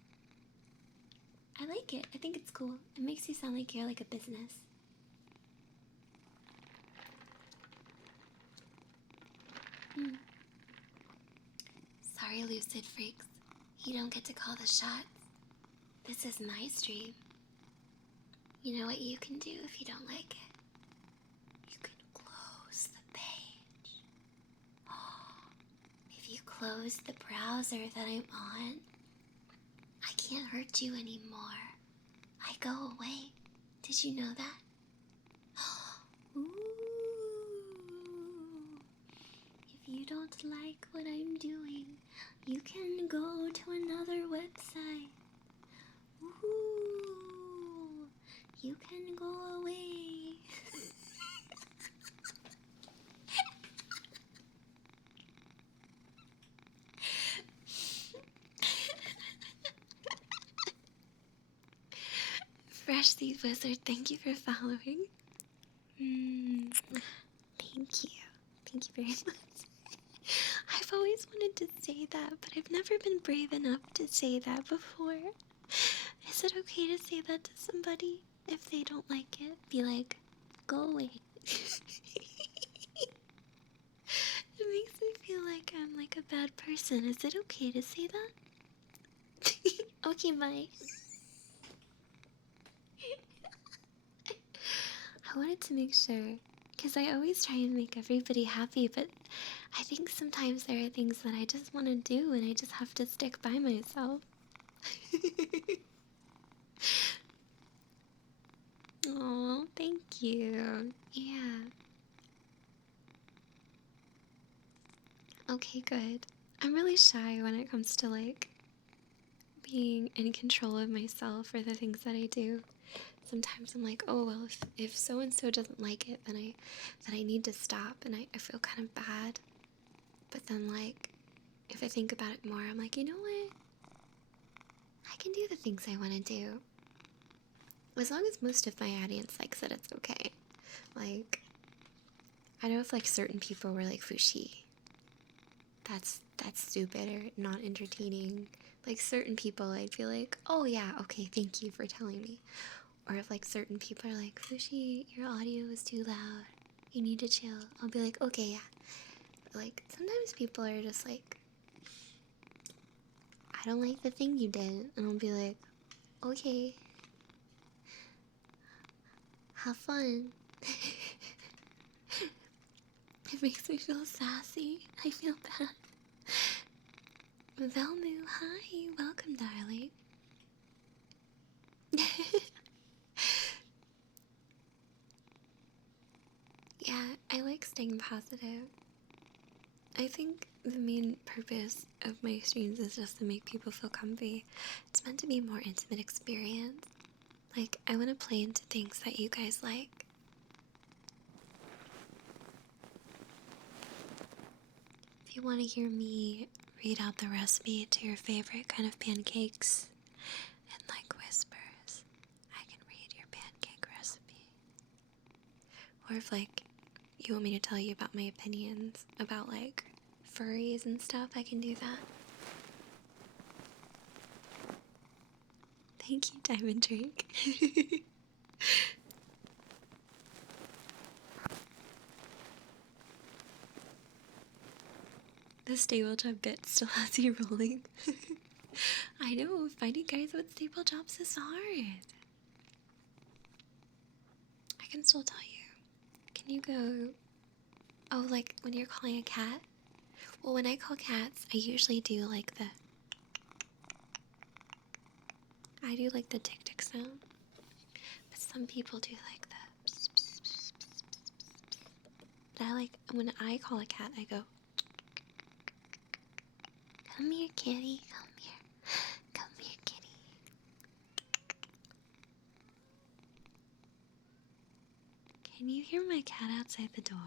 I like it. I think it's cool. It makes you sound like you're like a business. Sorry, Lucid Freaks. You don't get to call the shots. This is my stream. You know what you can do if you don't like it? You can close the page. If you close the browser that I'm on, I can't hurt you anymore. I go away. Did you know that? Ooh. If you don't like what I'm doing, you can go to another website. Ooh. You can go away. Fresh Seed Wizard, thank you for following. Thank you. Thank you very much. I've always wanted to say that, but I've never been brave enough to say that before. Is it okay to say that to somebody if they don't like it? Be like, go away. It makes me feel like I'm like a bad person. Is it okay to say that? Okay, bye. I wanted to make sure, because I always try and make everybody happy, but I think sometimes there are things that I just want to do and I just have to stick by myself. Oh, thank you. Yeah. Okay, good. I'm really shy when it comes to like being in control of myself or the things that I do. Sometimes I'm like, oh well, if so and so doesn't like it, then I need to stop, and I feel kind of bad. But then like, if I think about it more, I'm like, you know what? I can do the things I want to do. As long as most of my audience likes it, it's okay. Like, I know if like certain people were like, Fushi, that's stupid or not entertaining. Like certain people I'd feel like, oh yeah, okay, thank you for telling me. Or if like certain people are like, Fushi, your audio is too loud, you need to chill, I'll be like, okay, yeah. But like sometimes people are just like, I don't like the thing you did, and I'll be like, okay, have fun. It makes me feel sassy. I feel bad. Velmu, hi, welcome, darling. Yeah, I like staying positive. I think the main purpose of my streams is just to make people feel comfy. It's meant to be a more intimate experience. Like, I want to play into things that you guys like. If you want to hear me read out the recipe to your favorite kind of pancakes in like whispers, I can read your pancake recipe. Or if like you want me to tell you about my opinions about like furries and stuff, I can do that. Thank you, Diamond Drake. The stable job bit still has you rolling. I know, finding guys with stable jobs is hard. I can still tell you. Can you go... Oh, like when you're calling a cat? Well, when I call cats, I usually do like the... I do like the tick-tick sound. But some people do like the... Pss, pss, pss, pss, pss, pss. But I like... When I call a cat, I go... Come here, kitty. Come here. Come here, kitty. Can you hear my cat outside the door?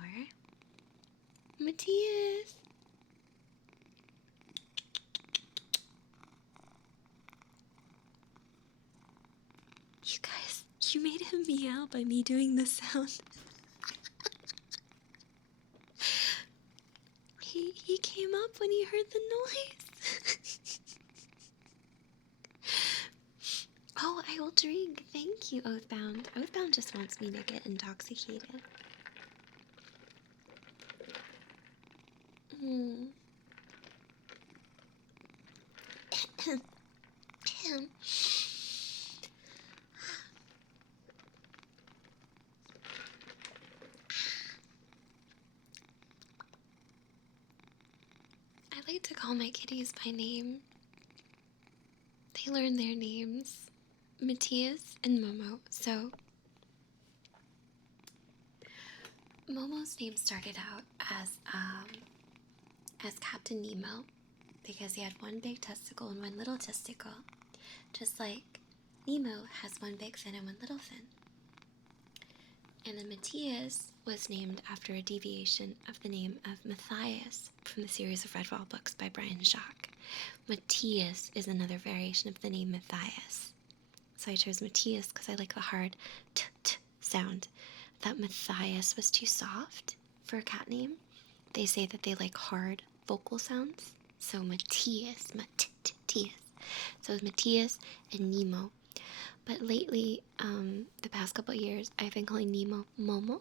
Matthias! You guys, you made him meow by me doing the sound. He came up when he heard the noise. Oh, I will drink. Thank you, Oathbound. Oathbound just wants me to get intoxicated. I like to call my kitties by name. They learn their names, Matthias and Momo. So Momo's name started out as Captain Nemo because he had one big testicle and one little testicle, just like Nemo has one big fin and one little fin. And then Matthias was named after a deviation of the name of Matthias from the series of Redwall books by Brian Jacques. Matthias is another variation of the name Matthias. So I chose Matthias because I like the hard t sound. I thought Matthias was too soft for a cat name. They say that they like hard vocal sounds. So Matthias, Matthias. So it was Matthias and Nemo. But lately, the past couple of years, I've been calling Nemo Momo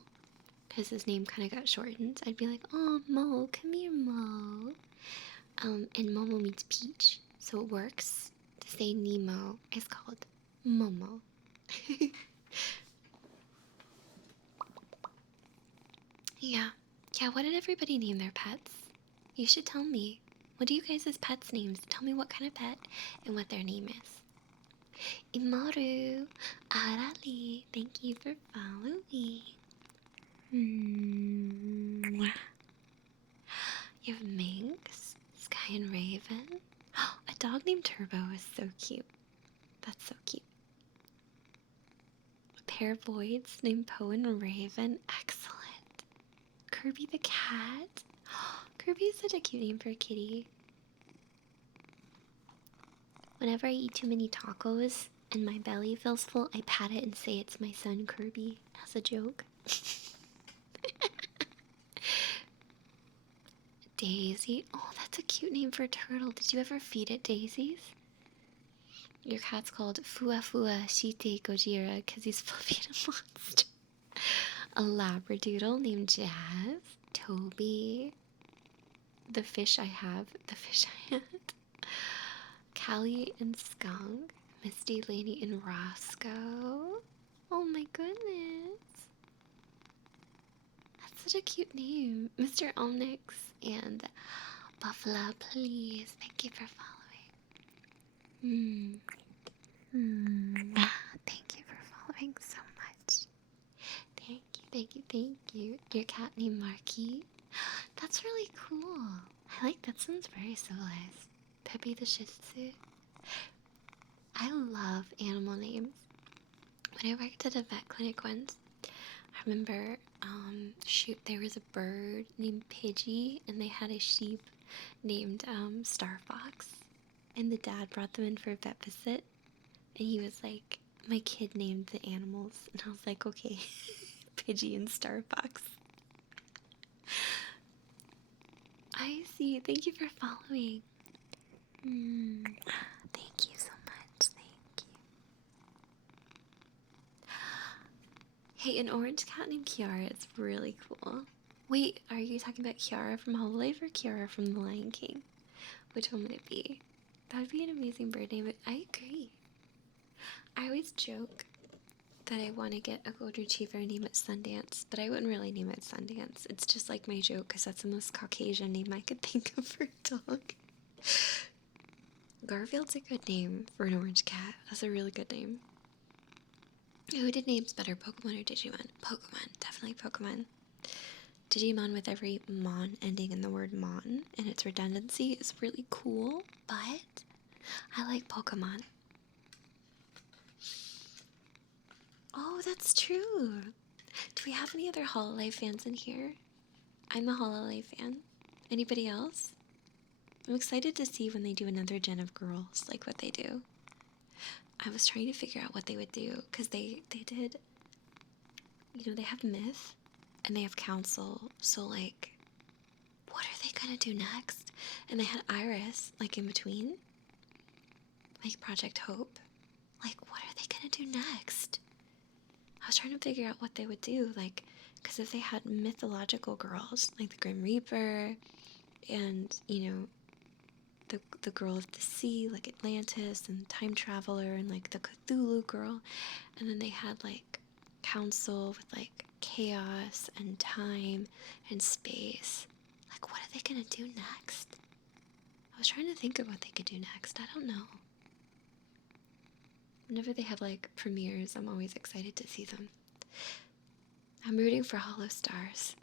because his name kind of got shortened. I'd be like, oh, Mo, come here, Mo. And Momo means peach, so it works to say Nemo is called Momo. Yeah, what did everybody name their pets? You should tell me. What do you guys' pets' names? Tell me what kind of pet and what their name is. Imaru, Arali, thank you for following. You have Minx, Sky and Raven. A dog named Turbo is so cute. That's so cute. A pair of voids named Poe and Raven. Excellent. Kirby the cat. Kirby is such a cute name for a kitty. Whenever I eat too many tacos and my belly feels full, I pat it and say it's my son Kirby as a joke. Daisy. Oh, that's a cute name for a turtle. Did you ever feed it daisies? Your cat's called Fua Fua Shite Gojira because he's fluffy and a monster. A labradoodle named Jazz. Toby. The fish I had. Callie and Skunk. Misty, Laney, and Roscoe. Oh my goodness. That's such a cute name. Mr. Onyx and Buffalo, please. Thank you for following. Thank you for following so much. Thank you. Your cat named Marky. That's really cool. I like that. Sounds very civilized. Peppy the Shih Tzu. I love animal names. When I worked at a vet clinic once, I remember, there was a bird named Pidgey, and they had a sheep named Star Fox. And the dad brought them in for a vet visit, and he was like, my kid named the animals. And I was like, okay, Pidgey and Star Fox. I see. Thank you for following. Thank you so much. Thank you. Hey, an orange cat named Kiara is really cool. Wait, are you talking about Kiara from NovelAi or Kiara from The Lion King? Which one would it be? That would be an amazing bird name, but I agree. I always joke that I want to get a golden retriever and name it Sundance, but I wouldn't really name it Sundance. It's just like my joke because that's the most Caucasian name I could think of for a dog. Garfield's a good name for an orange cat. That's a really good name. Who did names better, Pokemon or Digimon? Pokemon, definitely Pokemon. Digimon with every mon ending in the word mon, and its redundancy is really cool, but I like Pokemon. Oh, that's true. Do we have any other NovelAi fans in here? I'm a NovelAi fan. Anybody else? I'm excited to see when they do another gen of girls, like what they do. I was trying to figure out what they would do, because they did, they have myth, and they have council, so, like, what are they gonna do next? And they had Iris, like, in between, like Project Hope. Like, what are they gonna do next? I was trying to figure out what they would do, like, because if they had mythological girls, like the Grim Reaper, and, the girl of the sea, like Atlantis, and Time Traveler, and, like, the Cthulhu girl, and then they had, like, council with, like, chaos, and time, and space. Like, what are they gonna do next? I was trying to think of what they could do next. I don't know. Whenever they have, like, premieres, I'm always excited to see them. I'm rooting for Hollow Stars.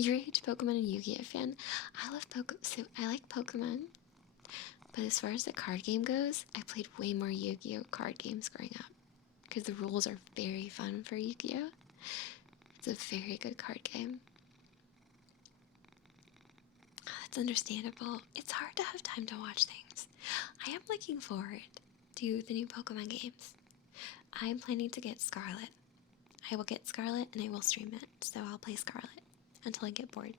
You're a huge Pokemon and Yu-Gi-Oh fan. I like Pokemon, but as far as the card game goes, I played way more Yu-Gi-Oh card games growing up, because the rules are very fun for Yu-Gi-Oh. It's a very good card game. That's understandable. It's hard to have time to watch things. I am looking forward to the new Pokemon games. I am planning to get Scarlet. I will get Scarlet and I will stream it, so I'll play Scarlet until I get bored.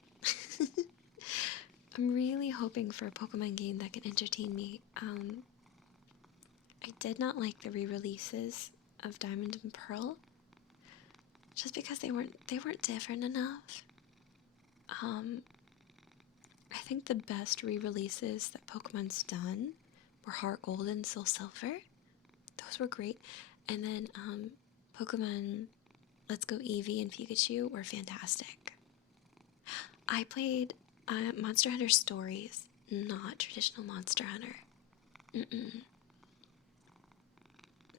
I'm really hoping for a Pokemon game that can entertain me. I did not like the re-releases of Diamond and Pearl, just because they weren't different enough. I think the best re-releases that Pokemon's done were Heart Gold and Soul Silver. Those were great. And then Pokemon Let's Go Eevee and Pikachu were fantastic. I played Monster Hunter Stories, not traditional Monster Hunter.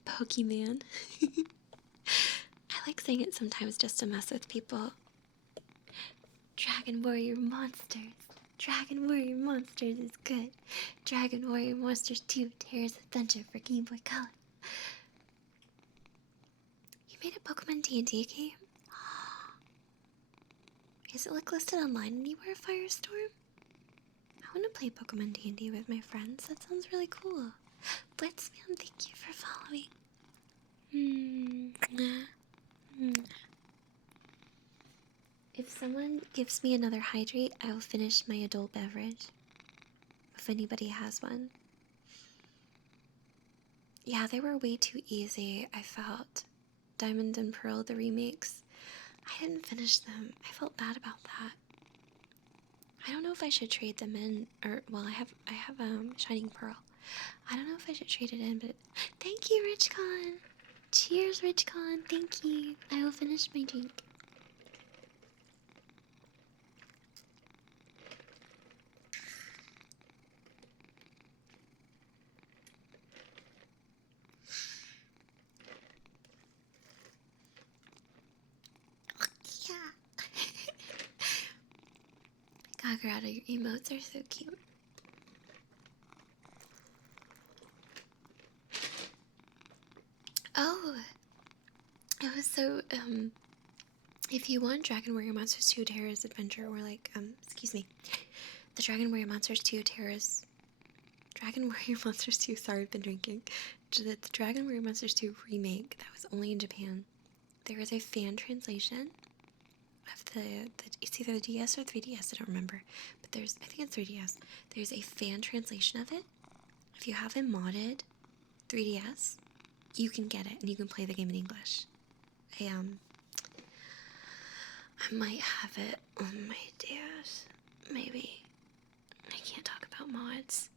Pokemon. I like saying it sometimes just to mess with people. Dragon Warrior Monsters. Dragon Warrior Monsters is good. Dragon Warrior Monsters 2, Terra's Adventure for Game Boy Color. You made a Pokemon D&D game? Is it, like, listed online anywhere, Firestorm? I want to play Pokemon D&D with my friends. That sounds really cool. Blitzman, thank you for following. If someone gives me another hydrate, I will finish my adult beverage. If anybody has one. Yeah, they were way too easy, I felt. Diamond and Pearl, the remakes. I didn't finish them. I felt bad about that. I don't know if I should trade them in, or, well, I have Shining Pearl. I don't know if I should trade it in, but thank you, RichCon. Cheers, RichCon. Thank you. I will finish my drink. Yeah. Gagarada, your emotes are so cute. Oh, it was so, if you want Dragon Warrior Monsters 2 Terra's Adventure, or like, excuse me, the Dragon Warrior Monsters 2 Dragon Warrior Monsters 2, sorry, I've been drinking, the Dragon Warrior Monsters 2 remake that was only in Japan, there is a fan translation of it's either the DS or 3DS, I don't remember, but I think it's 3DS, there's a fan translation of it. If you have a modded 3DS, you can get it, and you can play the game in English. I might have it on my DS, maybe. I can't talk about mods.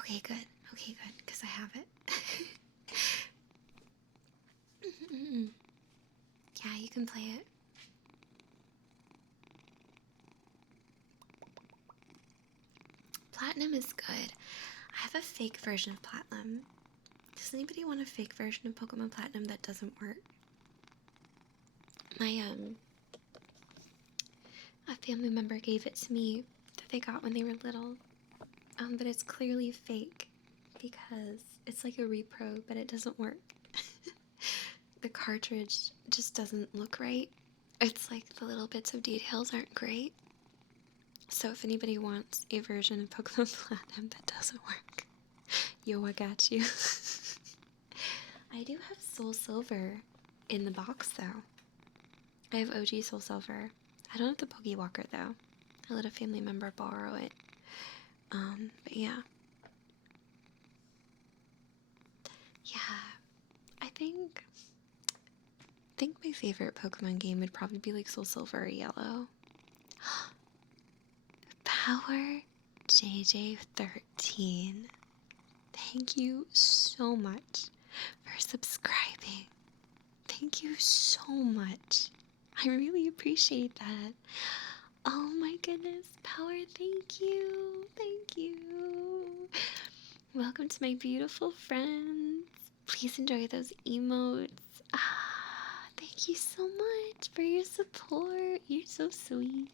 Okay, good, because I have it. Yeah, you can play it. Platinum is good. I have a fake version of Platinum. Does anybody want a fake version of Pokemon Platinum that doesn't work? A family member gave it to me that they got when they were little. But it's clearly fake because it's like a repro, but it doesn't work. The cartridge just doesn't look right. It's like the little bits of details aren't great. So if anybody wants a version of Pokemon Platinum that doesn't work, yo, I got you. I do have Soul Silver in the box, though. I have OG Soul Silver. I don't have the Pokewalker, though. I let a family member borrow it. But yeah. Yeah, I think my favorite Pokemon game would probably be like Soul Silver or Yellow. Power JJ13. Thank you so much for subscribing. Thank you so much. I really appreciate that. Oh my goodness, Power, thank you. Thank you. Welcome to my beautiful friends. Please enjoy those emotes. Thank you so much for your support. You're so sweet.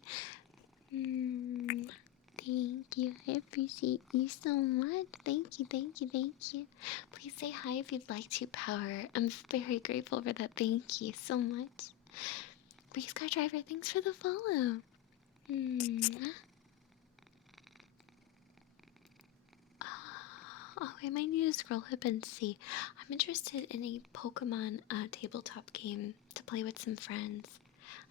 Thank you. I appreciate you so much. Thank you, thank you, thank you. Please say hi if you'd like to, Power. I'm very grateful for that. Thank you so much. Race Car Driver, thanks for the follow. Oh, I might need to scroll up and see. I'm interested in a Pokemon tabletop game to play with some friends.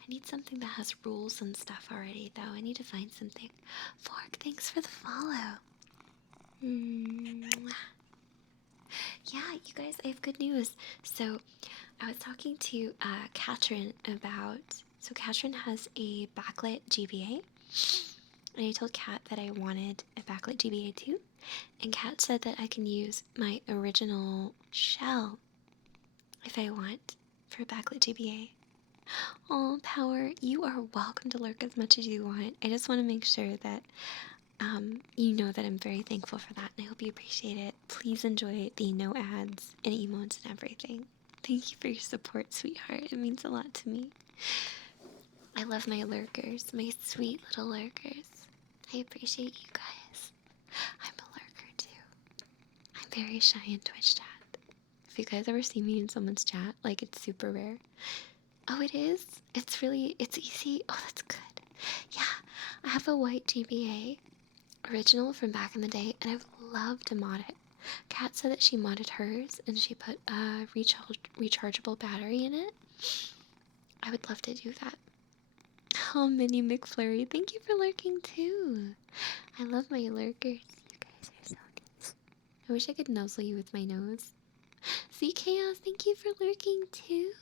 I need something that has rules and stuff already, though. I need to find something. Fork, thanks for the follow. Yeah, you guys, I have good news. So, I was talking to Katrin about... So, Katrin has a backlit GBA. And I told Kat that I wanted a backlit GBA too. And Kat said that I can use my original shell if I want for a backlit GBA. Oh, Power, you are welcome to lurk as much as you want. I just want to make sure that you know that I'm very thankful for that, and I hope you appreciate it. Please enjoy the no ads and emotes and everything. Thank you for your support, sweetheart. It means a lot to me. I love my lurkers, my sweet little lurkers. I appreciate you guys. I'm a lurker too. I'm very shy in Twitch chat. If you guys ever see me in someone's chat, like, it's super rare. Oh, it is? It's easy? Oh, that's good. Yeah, I have a white GBA original from back in the day, and I've loved to mod it. Kat said that she modded hers, and she put a rechargeable battery in it. I would love to do that. Oh, Minnie McFlurry, thank you for lurking too. I love my lurkers. You guys are so nice. I wish I could nuzzle you with my nose. See, Chaos, thank you for lurking too.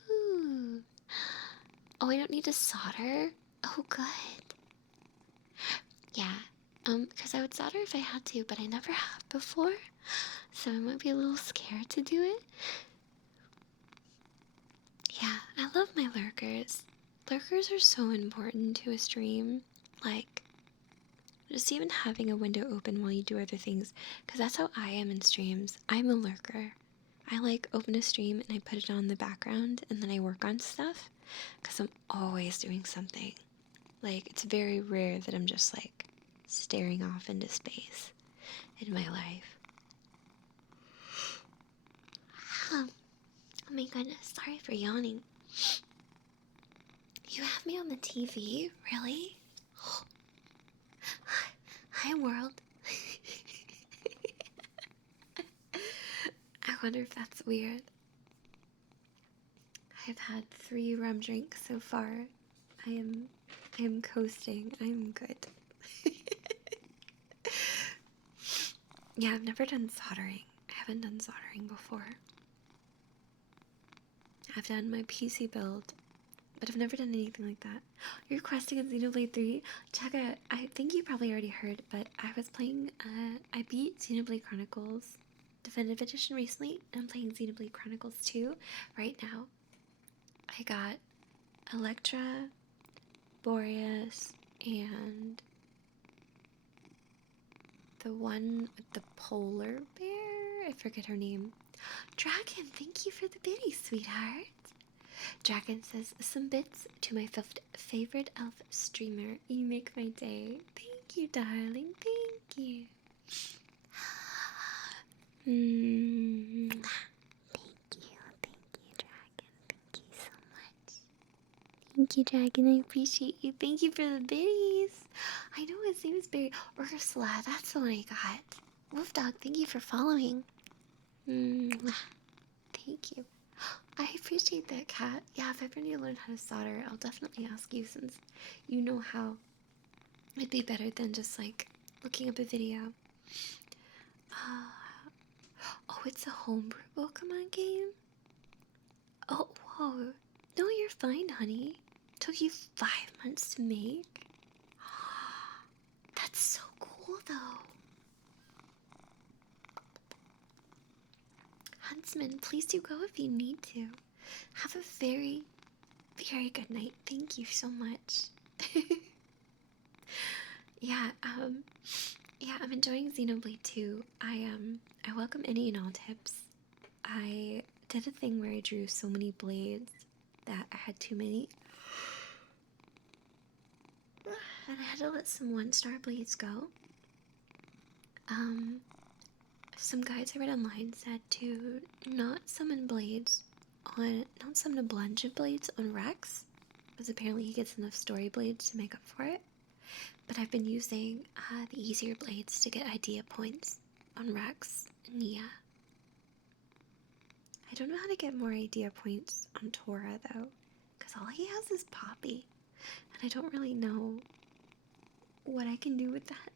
Oh, I don't need to solder? Oh, good. Yeah, because I would solder if I had to, but I never have before, so I might be a little scared to do it. Yeah, I love my lurkers. Lurkers are so important to a stream, like, just even having a window open while you do other things, because that's how I am in streams. I'm a lurker. I, like, open a stream and I put it on in the background, and then I work on stuff, because I'm always doing something. Like, it's very rare that I'm just, like, staring off into space in my life. Oh my goodness, sorry for yawning. You have me on the TV? Really? Hi, world. I wonder if that's weird. I've had 3 rum drinks so far. I am coasting. I'm good. Yeah, I've never done soldering. I haven't done soldering before. I've done my PC build, but I've never done anything like that. You're requesting a Xenoblade 3? Chugga, I think you probably already heard, but I was playing, I beat Xenoblade Chronicles Definitive Edition recently, and I'm playing Xenoblade Chronicles 2 right now. I got Electra, Boreas, and the one with the polar bear? I forget her name. Dragon, thank you for the biddy, sweetheart. Dragon says, some bits to my favorite elf streamer. You make my day. Thank you, darling. Thank you. Thank you, Dragon. Thank you so much. Thank you, Dragon. I appreciate you. Thank you for the berries. I know his name is Barry. Ursula, that's the one I got. Wolf Dog, thank you for following. Mwah. Thank you. I appreciate that, cat. Yeah, if I ever need to learn how to solder, I'll definitely ask you since you know how. It'd be better than just like looking up a video. Oh, it's a homebrew Pokemon game? Oh, whoa. No, you're fine, honey. Took you 5 months to make? That's so cool, though. Huntsman, please do go if you need to. Have a very, very good night. Thank you so much. Yeah, I'm enjoying Xenoblade 2. I welcome any and all tips. I did a thing where I drew so many blades that I had too many. And I had to let some 1-star blades go. Some guides I read online said to not summon a bunch of blades on Rex, because apparently he gets enough story blades to make up for it. But I've been using the easier blades to get idea points on Rex and Nia. I don't know how to get more idea points on Tora though, because all he has is Poppy, and I don't really know what I can do with that.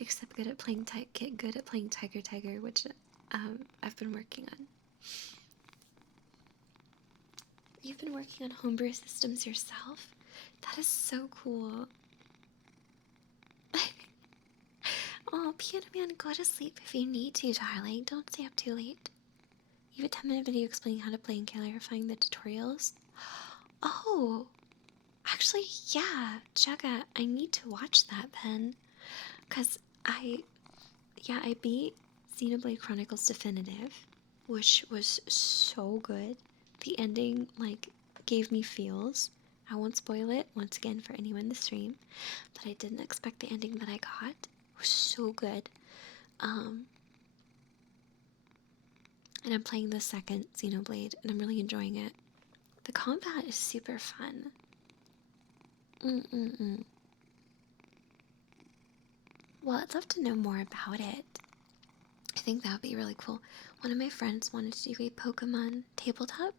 Except good at playing Tiger, which I've been working on. You've been working on homebrew systems yourself? That is so cool. Oh, Piano Man, go to sleep if you need to, darling. Don't stay up too late. You have a 10-minute video explaining how to play and clarifying the tutorials. Oh, actually, yeah, Jugga, I need to watch that then. Because I beat Xenoblade Chronicles Definitive, which was so good. The ending, gave me feels. I won't spoil it, once again, for anyone in the stream, but I didn't expect the ending that I got. It was so good. And I'm playing the second Xenoblade, and I'm really enjoying it. The combat is super fun. Well, I'd love to know more about it. I think that would be really cool. One of my friends wanted to do a Pokemon tabletop,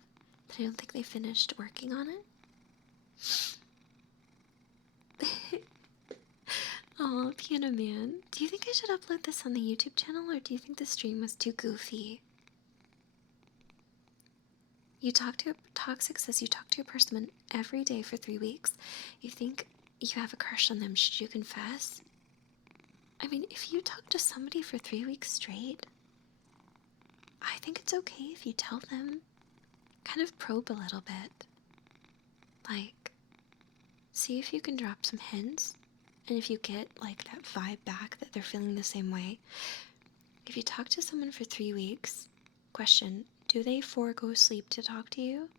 but I don't think they finished working on it. Aw, Piano Man. Do you think I should upload this on the YouTube channel, or do you think the stream was too goofy? Toxic says you talk to a person every day for 3 weeks. You think you have a crush on them, should you confess? I mean, if you talk to somebody for 3 weeks straight, I think it's okay if you tell them. Kind of probe a little bit. See if you can drop some hints, and if you get, that vibe back that they're feeling the same way. If you talk to someone for 3 weeks, question, do they forego sleep to talk to you?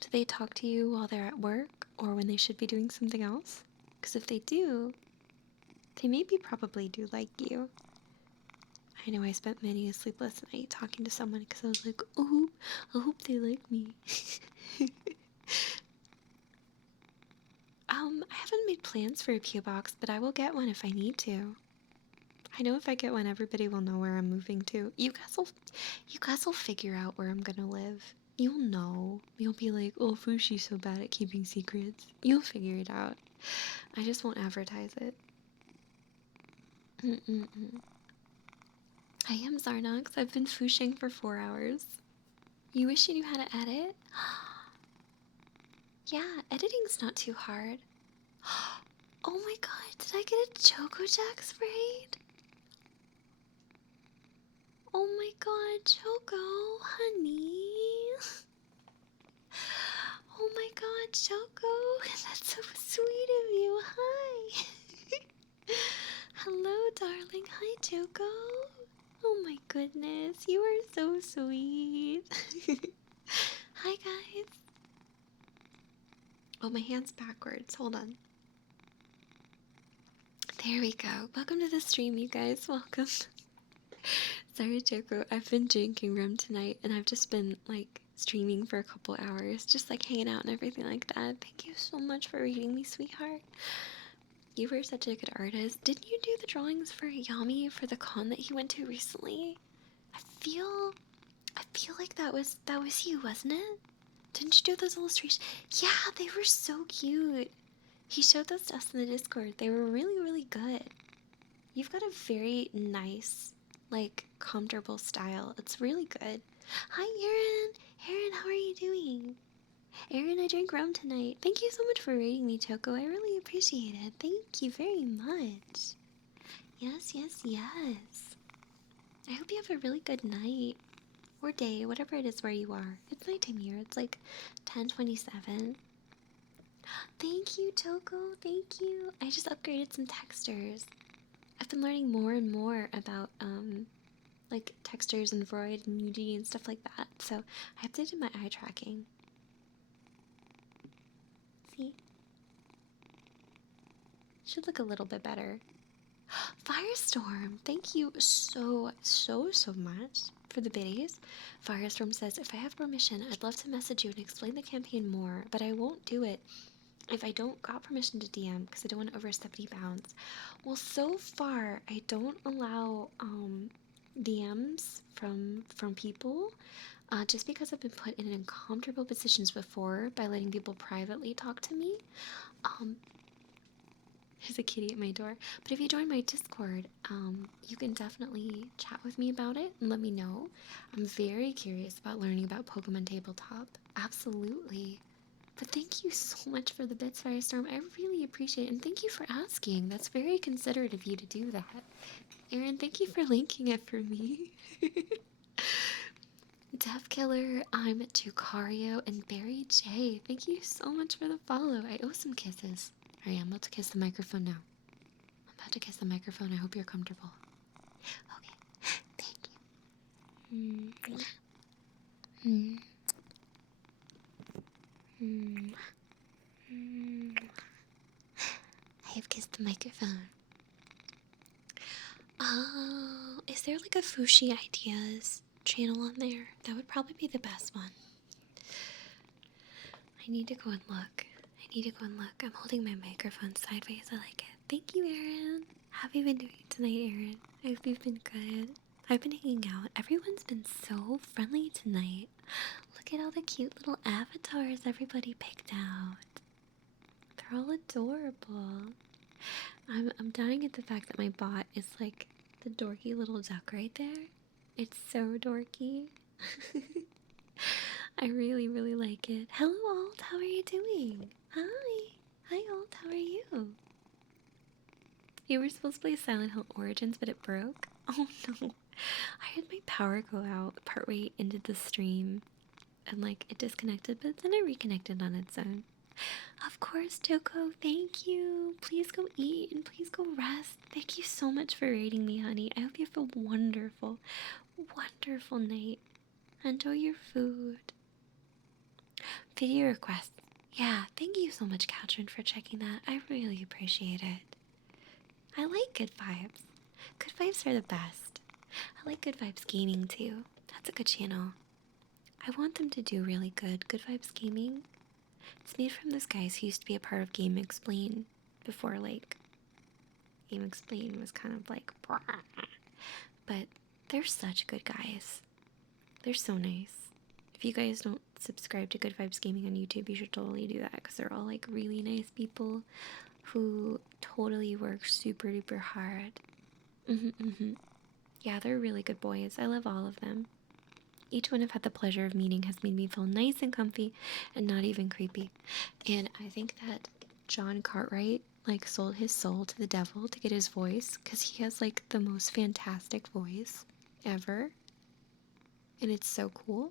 Do they talk to you while they're at work, or when they should be doing something else? Because if they do, they maybe probably do like you. I know I spent many a sleepless night talking to someone because I was like, oh, I hope they like me. I haven't made plans for a P.O. box, but I will get one if I need to. I know if I get one, everybody will know where I'm moving to. You guys will figure out where I'm gonna live. You'll know. You'll be like, oh, Fushi's so bad at keeping secrets. You'll figure it out. I just won't advertise it. I am Zarnox. I've been fushing for 4 hours. You wish you knew how to edit? Yeah, editing's not too hard. Oh my god, did I get a Choco Jack raid? Oh my god, Choco, honey. Oh my god, Choco, that's so sweet of you. Hi. Hello, darling. Hi, Choco. Oh my goodness, you are so sweet. Hi, guys. Oh, my hand's backwards. Hold on. There we go. Welcome to the stream, you guys. Welcome. Sorry, Choco. I've been drinking rum tonight, and I've just been, streaming for a couple hours, just like hanging out and everything like that. Thank you so much for reading me, sweetheart. You were such a good artist. Didn't you do the drawings for Yami for the con that he went to recently? I feel like that was you, wasn't it? Didn't you do those illustrations? Yeah, they were so cute. He showed those to us in the Discord. They were really, really good. You've got a very nice, like, comfortable style. It's really good. Hi, Erin. Erin, how are you doing? Erin, I drank rum tonight. Thank you so much for rating me, Choco. I really appreciate it. Thank you very much. Yes, yes, yes. I hope you have a really good night. Or day, whatever it is where you are. It's nighttime here. It's like 10:27. Thank you, Choco. Thank you. I just upgraded some textures. I've been learning more and more about like textures and Vroid and UG and stuff like that. So I updated my eye tracking. See? Should look a little bit better. Firestorm, thank you so much for the biddies. Firestorm says, if I have permission, I'd love to message you and explain the campaign more, but I won't do it if I don't got permission to DM because I don't want to over 70 bounds. Well, so far, I don't allow DMs from people just because I've been put in uncomfortable positions before by letting people privately talk to me. There's a kitty at my door. But if you join my Discord, you can definitely chat with me about it and let me know. I'm very curious about learning about Pokemon Tabletop. Absolutely. But thank you so much for the bits, Firestorm. I really appreciate it. And thank you for asking. That's very considerate of you to do that. Aaron, thank you for linking it for me. Death Killer, I'm Jucario, and Barry J. Thank you so much for the follow. I owe some kisses. Alright, I'm about to kiss the microphone now. I'm about to kiss the microphone. I hope you're comfortable. Okay, thank you. I have kissed the microphone. Oh, is there like a Fushi Ideas channel on there? That would probably be the best one. I need to go and look. I'm holding my microphone sideways. I like it. Thank you, Erin. How have you been doing tonight, Erin? I hope you've been good. I've been hanging out. Everyone's been so friendly tonight. Look at all the cute little avatars everybody picked out. They're all adorable. I'm dying at the fact that my bot is like the dorky little duck right there. It's so dorky. I really, really like it. Hello, Alt. How are you doing? Hi. Hi, Alt. How are you? You were supposed to play Silent Hill Origins, but it broke. Oh, no. I had my power go out partway into the stream. And, like, it disconnected, but then it reconnected on its own. Of course, Joko. Thank you. Please go eat and please go rest. Thank you so much for rating me, honey. I hope you have a wonderful, wonderful night. Enjoy your food. Video requests. Yeah, thank you so much, Katrin, for checking that. I really appreciate it. I like Good Vibes. Good Vibes are the best. I like Good Vibes Gaming, too. That's a good channel. I want them to do really good. Good Vibes Gaming. It's made from those guys who used to be a part of Game Explain before, like, Game Explain was kind of like, brah. But they're such good guys. They're so nice. If you guys don't subscribe to Good Vibes Gaming on YouTube, you should totally do that because they're all like really nice people who totally work super duper hard. Yeah, they're really good boys. I love all of them. Each one I've had the pleasure of meeting has made me feel nice and comfy and not even creepy. And I think that John Cartwright like sold his soul to the devil to get his voice because he has like the most fantastic voice ever. And it's so cool.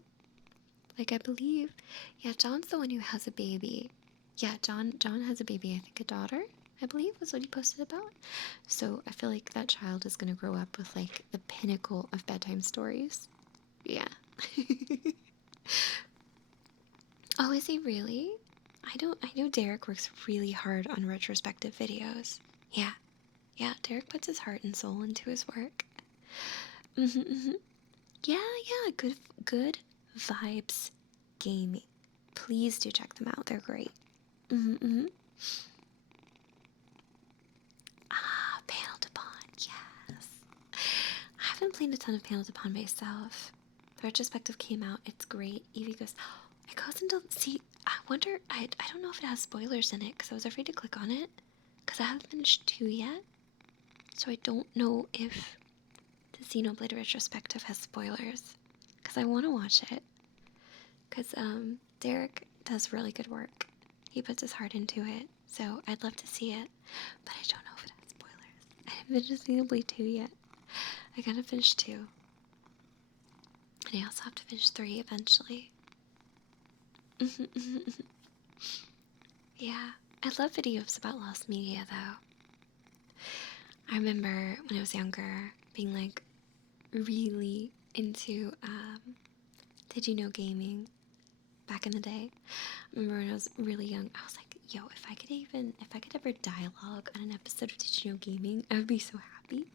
Like, I believe, yeah, John's the one who has a baby. Yeah, John has a baby, I think a daughter, I believe, was what he posted about. So I feel like that child is going to grow up with, like, the pinnacle of bedtime stories. Yeah. Oh, is he really? I know Derek works really hard on retrospective videos. Yeah. Yeah, Derek puts his heart and soul into his work. Yeah, good vibes Gaming. Please do check them out. They're great. Mm-hmm. Ah, Panel to Pawn. Yes. I haven't played a ton of Panel to Pawn myself. The retrospective came out. It's great. Evie goes, it goes into, see, I wonder, I don't know if it has spoilers in it because I was afraid to click on it because I haven't finished 2 yet. So I don't know if the Xenoblade retrospective has spoilers because I want to watch it because Derek does really good work. He puts his heart into it, so I'd love to see it, but I don't know if it has spoilers. I haven't finished Xenoblade 2 yet. I gotta finish 2. And I also have to finish 3 eventually. Yeah, I love videos about lost media though. I remember when I was younger being like really into did you know gaming back in the day. I remember when I was really young, I was like, yo, if I could ever dialogue on an episode of Did You Know Gaming, I would be so happy.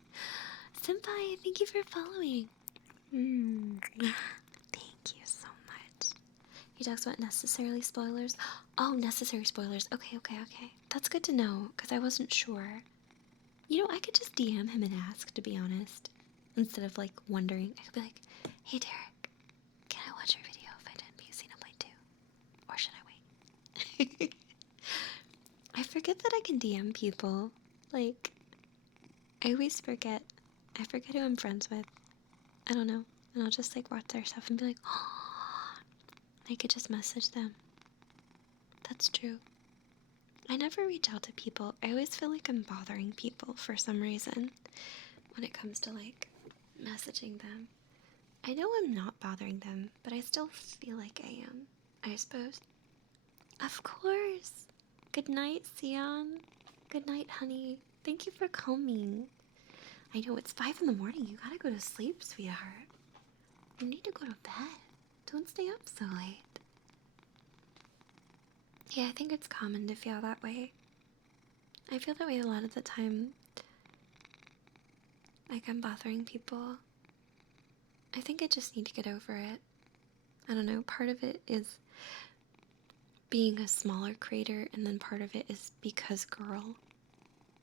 Senpai, thank you for following. Thank you so much. He talks about necessarily spoilers. Oh, necessary spoilers. Okay. That's good to know, because I wasn't sure. You know, I could just DM him and ask, to be honest. Instead of, like, wondering. I could be like, hey, Derek, can I watch your video if I didn't beat Xenoblade 2? Or should I wait? I forget that I can DM people. Like, I always forget. I forget who I'm friends with. I don't know. And I'll just, like, watch their stuff and be like, oh, I could just message them. That's true. I never reach out to people. I always feel like I'm bothering people for some reason when it comes to, like, messaging them. I know I'm not bothering them, but I still feel like I am, I suppose. Of course. Good night, Sion. Good night, honey. Thank you for coming. I know it's 5 in the morning. You gotta go to sleep, sweetheart. You need to go to bed. Don't stay up so late. Yeah, I think it's common to feel that way. I feel that way a lot of the time. Like I'm bothering people. I think I just need to get over it. I don't know, part of it is being a smaller creator, and then part of it is because girl.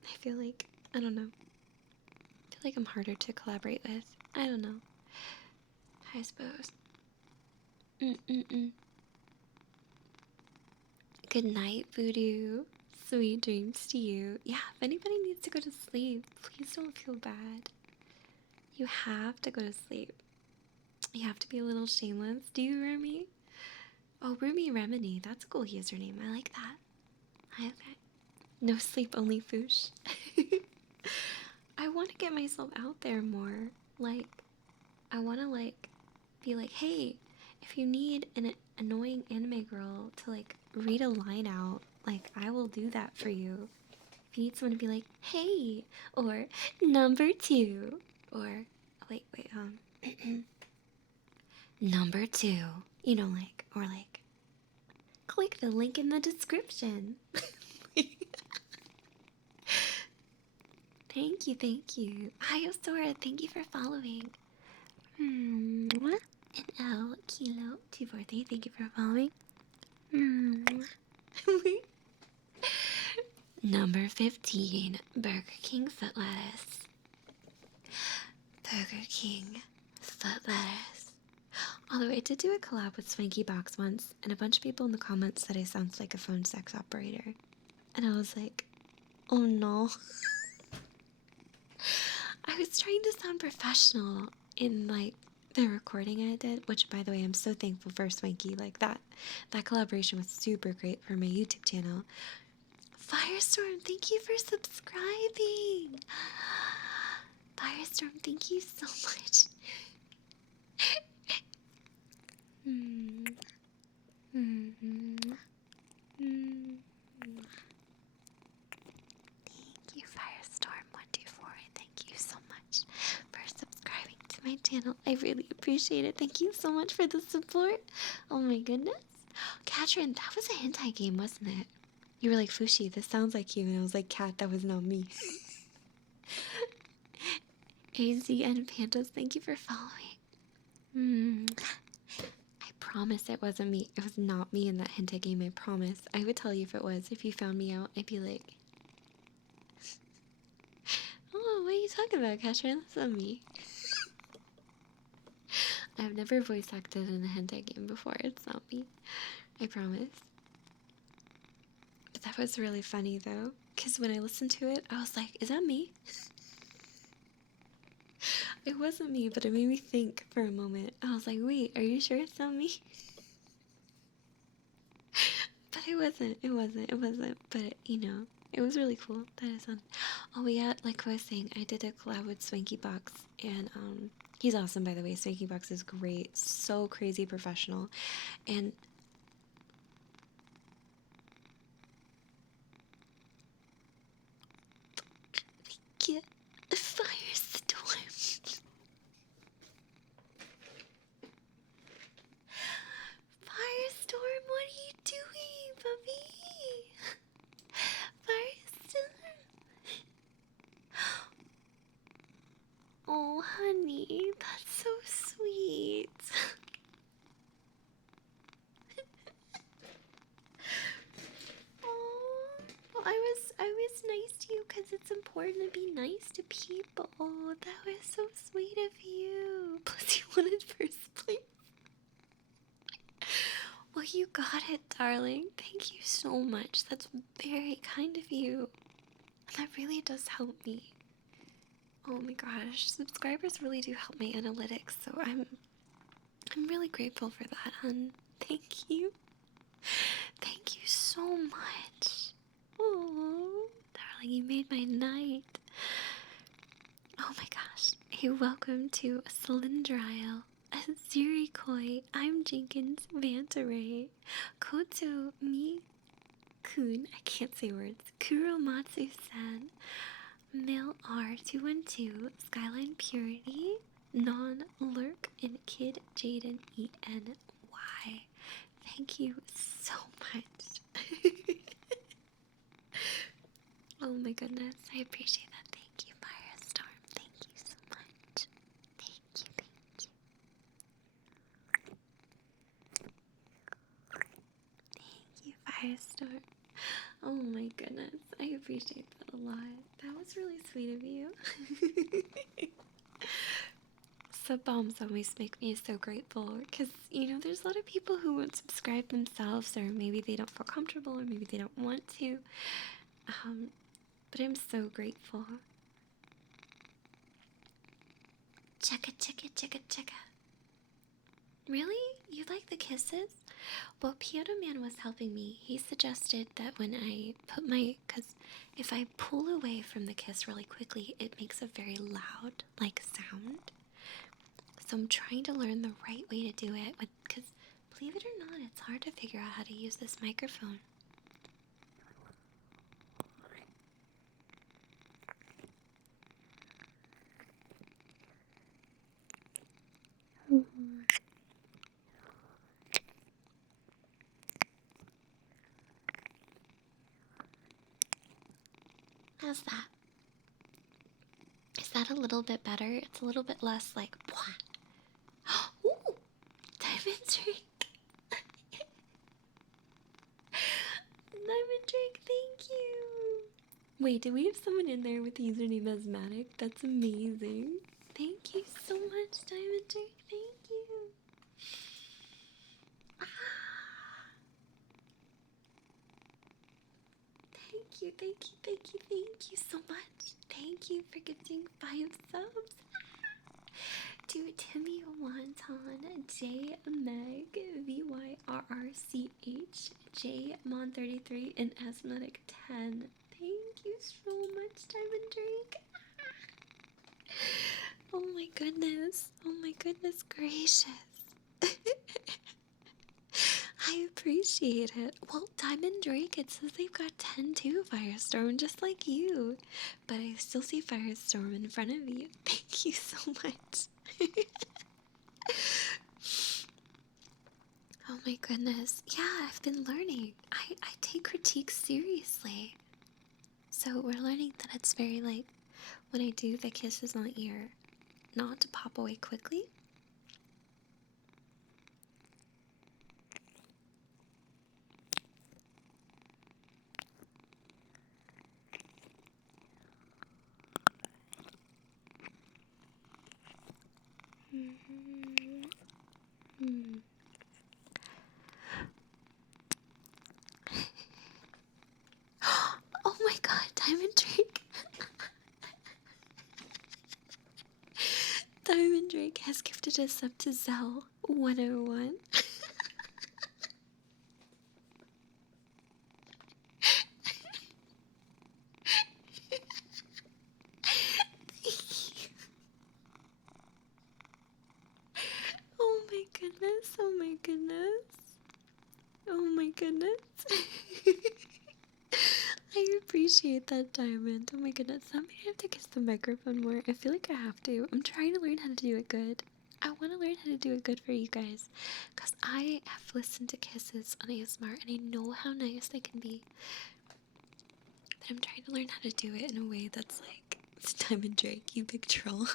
I feel like, I don't know. I feel like I'm harder to collaborate with. I don't know. I suppose. Good night, Voodoo. Sweet dreams to you. Yeah, if anybody needs to go to sleep, please don't feel bad. You have to go to sleep. You have to be a little shameless. Do you, Rumi? Oh, Rumi Remini. That's a cool username. I like that. Okay. No sleep, only foosh. I want to get myself out there more. Like, I want to, like, be like, hey, if you need an annoying anime girl to, like, read a line out, like, I will do that for you. If you need someone to be like, hey, or number 2, or, wait, number 2, you know, like, or like, click the link in the description. Thank you. Hi, Osora, thank you for following. And L, Kilo, 243, thank you for following. Number 15, Burger King foot lettuce. Burger King foot lettuce. Although I did do a collab with Swanky Box once, and a bunch of people in the comments said I sound like a phone sex operator. And I was like, oh no. I was trying to sound professional in, like, the recording I did, which, by the way, I'm so thankful for Swanky. Like, that collaboration was super great for my YouTube channel. Firestorm, thank you for subscribing. Firestorm, thank you so much. Thank you, Firestorm124. Thank you so much for subscribing to my channel. I really appreciate it. Thank you so much for the support. Oh my goodness. Katrin, that was a hentai game, wasn't it? You were like, Fushi, this sounds like you. And I was like, Kat, that was not me. AZ and Pantos, thank you for following. I promise it wasn't me. It was not me in that hentai game, I promise. I would tell you if it was. If you found me out, I'd be like, oh, what are you talking about, Katrin? That's not me. I've never voice acted in a hentai game before. It's not me. I promise. But that was really funny, though. Because when I listened to it, I was like, is that me? It wasn't me, but it made me think for a moment. I was like, wait, are you sure it's not me? But it wasn't. But, you know, it was really cool. That is fun. Oh, yeah, like I was saying, I did a collab with Swanky Box, and, he's awesome, by the way. Swanky Box is great. So crazy professional. And get a firestorm. Firestorm, what are you doing, puppy? Firestorm. Oh, honey, that's so sweet. Oh, well, I was nice to you because it's important to be nice to people. That was so sweet of you. Plus, you wanted first place. Well, you got it, darling. Thank you so much. That's very kind of you. And that really does help me. Oh my gosh, subscribers really do help my analytics, so I'm really grateful for that, hun. Thank you. Thank you so much. Oh, darling, you made my night. Oh my gosh. Hey, welcome to Cylindrile, Zurikoi, I'm Jenkins Vantaray, Koto Mi Kun, I can't say words, Kuromatsu-san, Male R212, Skyline Purity, Non Lurk, and Kid Jaden ENY. Thank you so much. Oh my goodness, I appreciate that. Thank you, Firestorm. Thank you so much. Thank you. Thank you, Firestorm. Oh my goodness, I appreciate that a lot. That was really sweet of you. Sub bombs always make me so grateful because, you know, there's a lot of people who won't subscribe themselves, or maybe they don't feel comfortable, or maybe they don't want to. But I'm so grateful. Checka. Really? You like the kisses? Well, Piano Man was helping me. He suggested that when I put because if I pull away from the kiss really quickly, it makes a very loud, like, sound. So I'm trying to learn the right way to do it, because believe it or not, it's hard to figure out how to use this microphone. How's that? Is that a little bit better? It's a little bit less like, what? Ooh, diamond drink. Diamond drink, thank you. Wait, do we have someone in there with the username Asthmatic? That's amazing. Thank you so much, Diamond drink. Thank you. Thank you so much. Thank you for gifting 5 subs. To Timmy Wonton, J Meg, VYRRCH, J Mon33, and Asthmatic 10. Thank you so much, Diamond Drake. Oh my goodness gracious. I appreciate it. Well, Diamond Drake, it says they've got 10 too, Firestorm, just like you. But I still see Firestorm in front of you. Thank you so much. Oh my goodness. Yeah, I've been learning. I take critiques seriously. So we're learning that it's very, like, when I do the kisses on ear, not to pop away quickly. Oh my god, Diamond Drake. Diamond Drake has gifted us up to Zell 101. Oh my goodness, oh my goodness. Oh my goodness. I appreciate that, Diamond. Oh my goodness. I may have to kiss the microphone more. I feel like I have to. I'm trying to learn how to do it good. I want to learn how to do it good for you guys. Because I have listened to kisses on ASMR and I know how nice they can be. But I'm trying to learn how to do it in a way that's like, it's Diamond Drake, you big troll.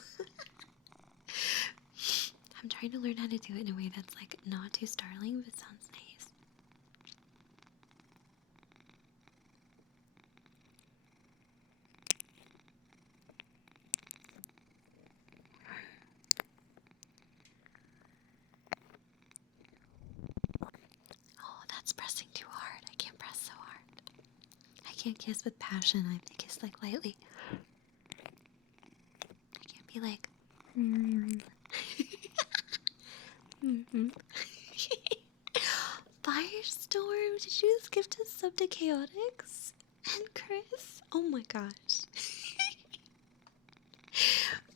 I'm trying to learn how to do it in a way that's like not too startling, but sounds nice. Oh, that's pressing too hard. I can't press so hard. I can't kiss with passion. I have to kiss like lightly. I can't be like. Firestorm, did you just gift us sub to Chaotix? And Chris? Oh my gosh.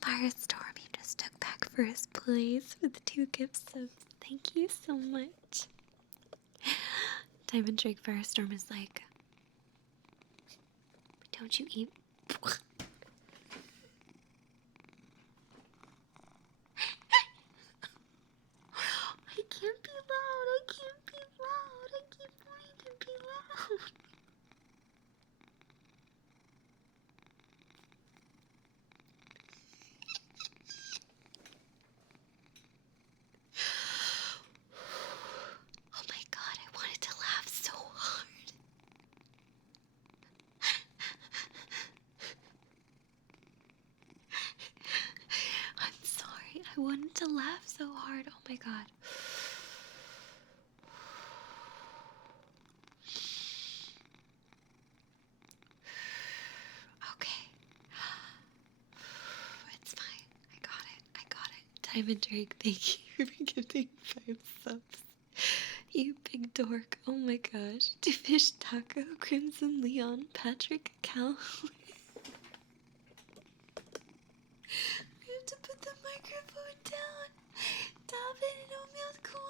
Firestorm, you just took back first place with 2 gift subs. Thank you so much. Diamond Drake Firestorm is like, don't you eat? I can't be loud. I can't be loud. I keep wanting to be loud. Oh my god, I wanted to laugh so hard. I'm sorry. I wanted to laugh so hard. Oh my god. Okay. It's fine. I got it. I got it. Diamond Drake, thank you for giving 5 subs. You big dork. Oh my gosh. Fish Taco, Crimson Leon, Patrick, Cal. We have to put the microphone down. Davin and Oatmeal Koala.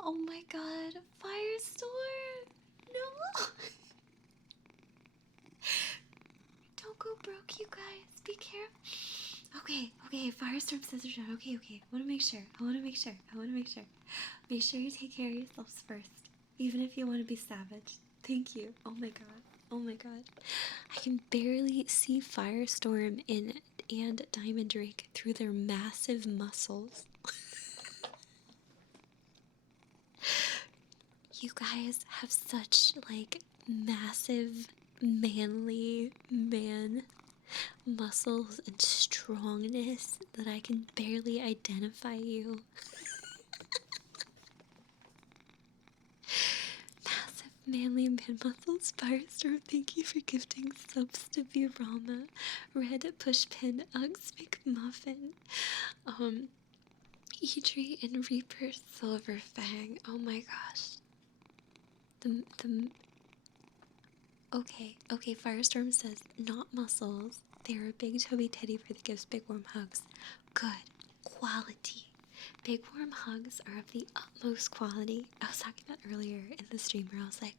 Oh my god, Firestorm! No! Don't go broke, you guys. Be careful. Okay, Firestorm scissors shot. Okay. I wanna make sure. Make sure you take care of yourselves first. Even if you wanna be savage. Thank you. Oh my god. I can barely see Firestorm and Diamond Drake through their massive muscles. You guys have such like massive manly man muscles and strongness that I can barely identify you. Massive manly man muscles. Firestorm, thank you for gifting subs to Burama. Red Pushpin, Uggs McMuffin, Idri and Reaper Silverfang. Oh my gosh. Okay, Firestorm says, not muscles. They're a big chubby teddy for the gifts, big warm hugs. Good quality. Big warm hugs are of the utmost quality. I was talking about earlier in the stream where I was like,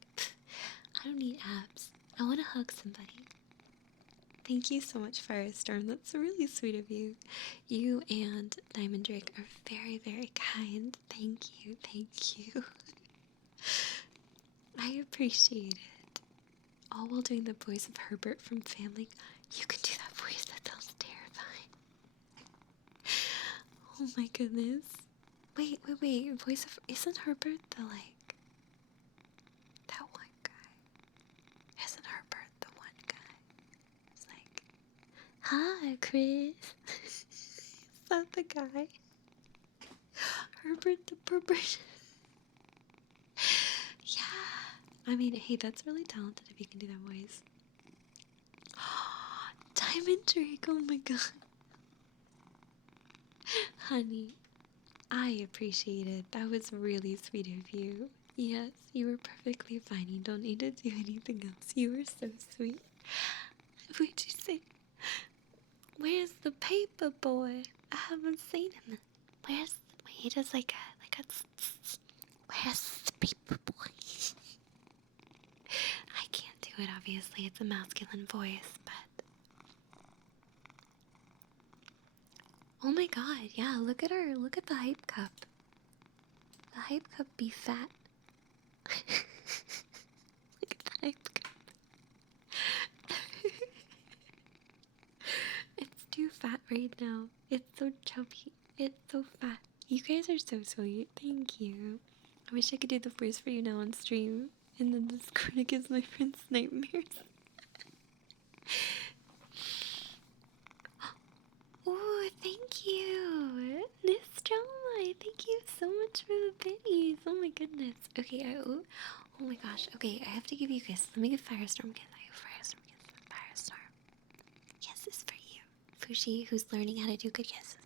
I don't need abs. I want to hug somebody. Thank you so much, Firestorm. That's really sweet of you. You and Diamond Drake are very, very kind. Thank you. I appreciate it. All while doing the voice of Herbert from Family. You can do that voice. That sounds Oh my goodness. Wait. Voice of... Isn't Herbert the, like... That one guy? Isn't Herbert the one guy? It's like... Hi, Chris. Is that the guy? Herbert the Pervert. Yeah. I mean, hey, that's really talented if you can do that voice. Diamond Drake, oh my god. Honey, I appreciate it. That was really sweet of you. Yes, you were perfectly fine. You don't need to do anything else. You were so sweet. What'd you say? Where's the paper boy? I haven't seen him. Where's... He does like a... Where's the paper boy? I can't do it, obviously. It's a masculine voice, but... Oh my god, yeah, look at her. Look at the hype cup. The hype cup be fat. Look at the hype cup. It's too fat right now. It's so chubby. It's so fat. You guys are so sweet. Thank you. I wish I could do the voice for you now on stream. And then this critic gives my friends nightmares. Oh, thank you. Miss Drama. Thank you so much for the pennies. Oh my goodness. Okay, oh my gosh. Okay, I have to give you a kiss. Let me give Firestorm a kiss. I have Firestorm kiss. Firestorm. Kisses for you. Fushi, who's learning how to do good kisses.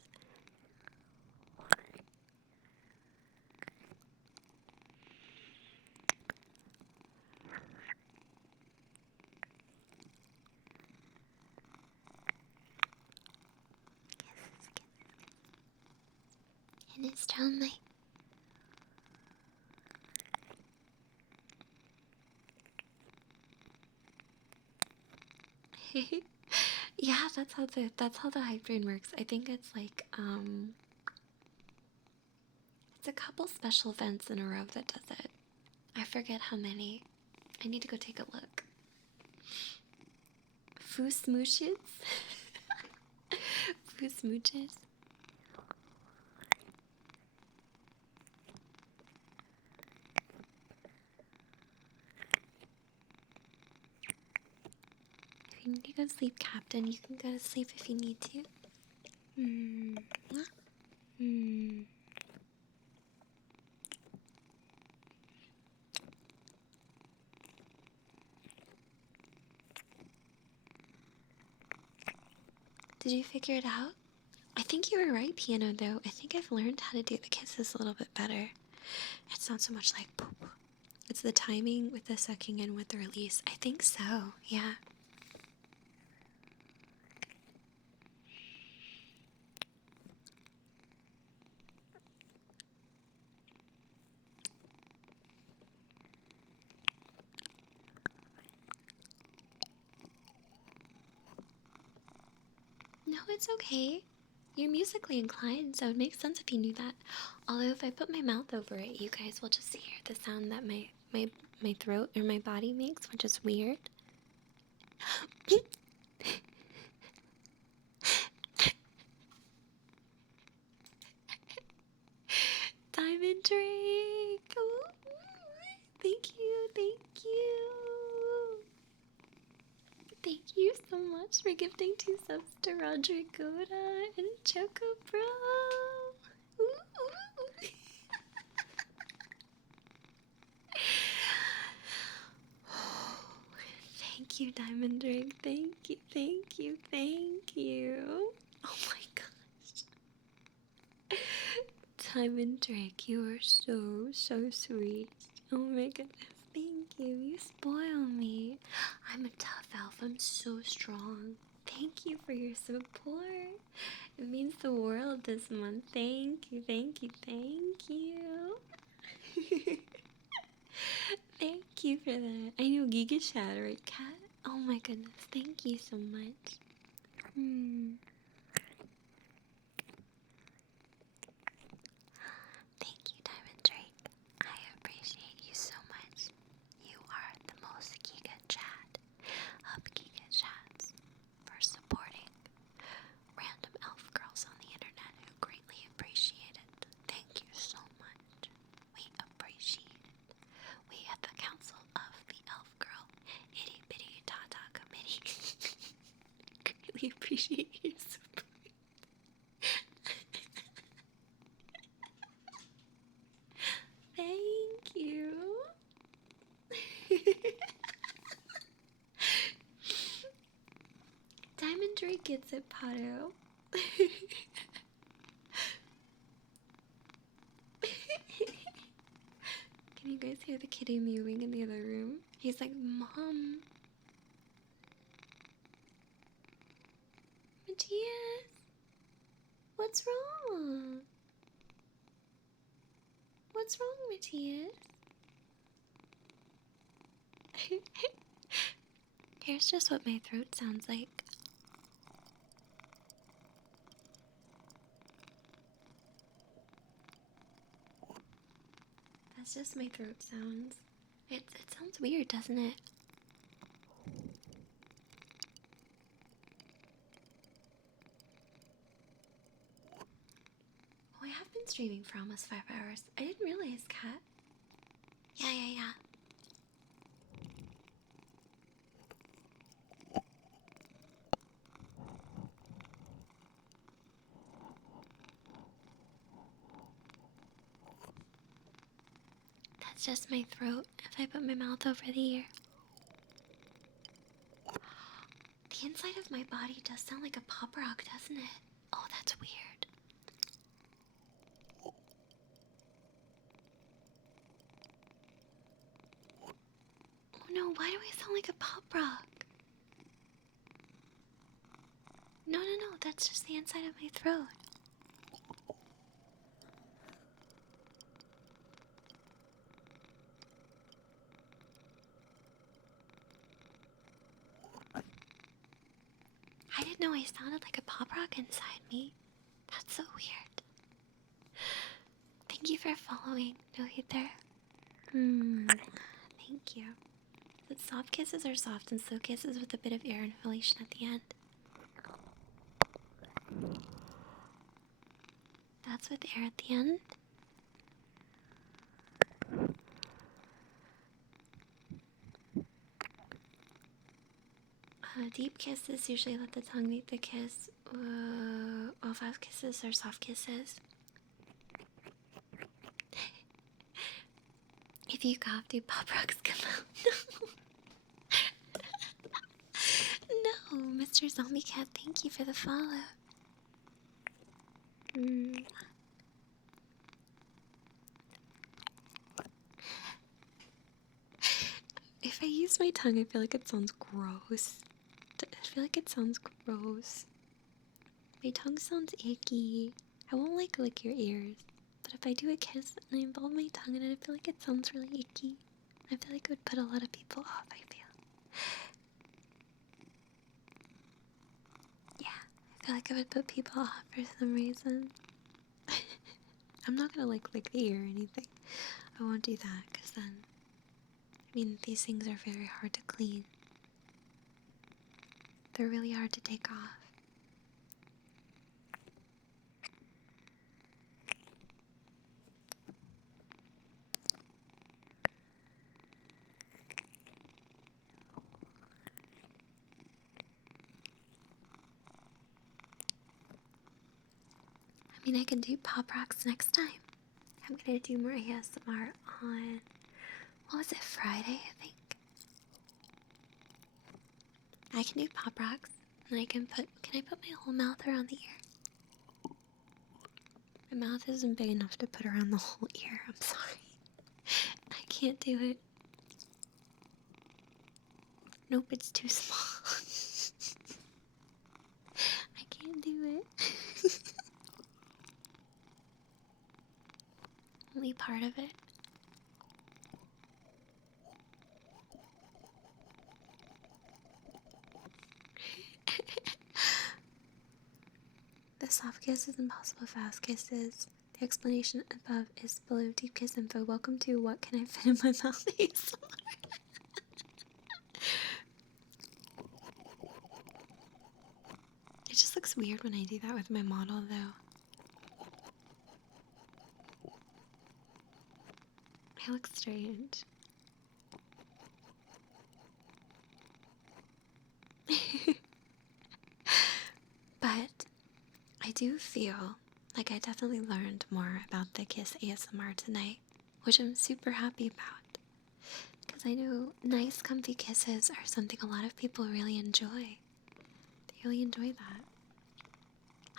And it's down my... Yeah, that's how the hype train works. I think it's like it's a couple special events in a row that does it. I forget how many. I need to go take a look. Foo smooshes? Foo smooches? If you need to go to sleep, Captain, you can go to sleep if you need to. Did you figure it out? I think you were right, Piano, though. I think I've learned how to do the kisses a little bit better. It's not so much like poop. It's the timing with the sucking and with the release. I think so, yeah. No, it's okay. You're musically inclined, so it makes sense if you knew that. Although if I put my mouth over it, you guys will just hear the sound that my throat or my body makes, which is weird. Diamond Drake! Ooh, thank you, thank you. Thank you so much for gifting 2 subs to Rodrigoda and Choco Bro. Ooh, ooh. Thank you, Diamond Drake. Thank you, thank you, thank you. Oh my gosh. Diamond Drake, you are so, so sweet. Oh my goodness. Thank you. You spoil me. I'm a tough elf. I'm so strong. Thank you for your support. It means the world this month. Thank you, thank you, thank you. Thank you for that. I know Giga Shatter, right, Cat? Oh my goodness. Thank you so much. Thank you, Diamond Drake. I appreciate you so much. You are the most Giga Chat of Giga Chats for supporting random elf girls on the internet who greatly appreciate appreciate your support. Thank you. Diamond Ray gets it, Pato. Can you guys hear the kitty mewing in the other room? He's like, Mom. Matthias, what's wrong? What's wrong, Matthias? Here's just what my throat sounds like. That's just my throat sounds. It sounds weird, doesn't it? Oh, I have been streaming for almost 5 hours. I didn't realize, Kat. Yeah. That's just my throat if I put my mouth over the ear. The inside of my body does sound like a pop rock, doesn't it? Oh, that's weird. Oh no, why do I sound like a pop rock? No, that's just the inside of my throat. I didn't know I sounded like a pop rock inside me. That's so weird. Thank you for following, No Hate There. Thank you. But soft kisses are soft and slow kisses with a bit of air inhalation at the end. That's with air at the end. Deep kisses usually let the tongue meet the kiss. All fast kisses are soft kisses. If you cough, do pop rocks come out? No. No, Mr. Zombie Cat, thank you for the follow. If I use my tongue, I feel like it sounds gross. I feel like it sounds gross. My tongue sounds icky. I won't lick your ears. But if I do a kiss and I involve my tongue in it, I feel like it sounds really icky. I feel like it would put a lot of people off, I feel. Yeah, I feel like it would put people off for some reason. I'm not gonna lick the ear or anything. I won't do that, because then, I mean, these things are very hard to clean. They're really hard to take off. I mean, I can do pop rocks next time. I'm gonna do more ASMR on, what was it, Friday, I think? I can do pop rocks, and can I put my whole mouth around the ear? My mouth isn't big enough to put around the whole ear, I'm sorry. I can't do it. Nope, it's too small. I can't do it. Only part of it. The soft kiss is impossible fast kisses. The explanation above is below deep kiss info. Welcome to What Can I Fit in My Mouth ASMR. It just looks weird when I do that with my model, though. I look strange. do feel like I definitely learned more about the kiss ASMR tonight, which I'm super happy about. Because I know nice, comfy kisses are something a lot of people really enjoy. They really enjoy that.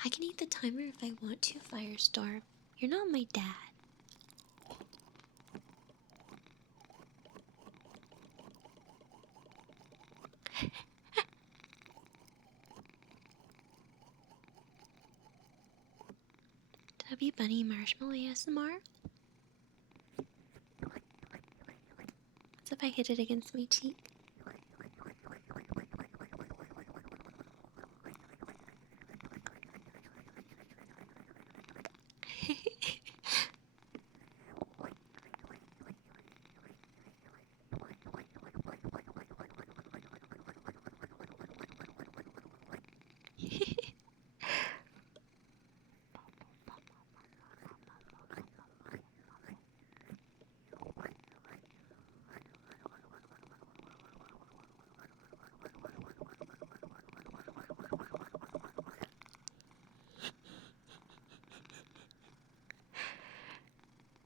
I can eat the timer if I want to, Firestorm. You're not my dad. Tubby Bunny Marshmallow ASMR? What's if I hit it against my cheek?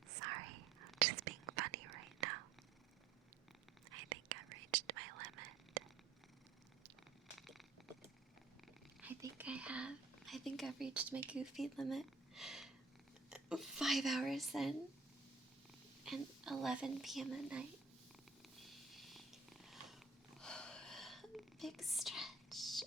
Sorry, I'm just being funny right now. I think I've reached my limit. I think I've reached my goofy limit. 5 hours in and 11 p.m. at night. Big stretch.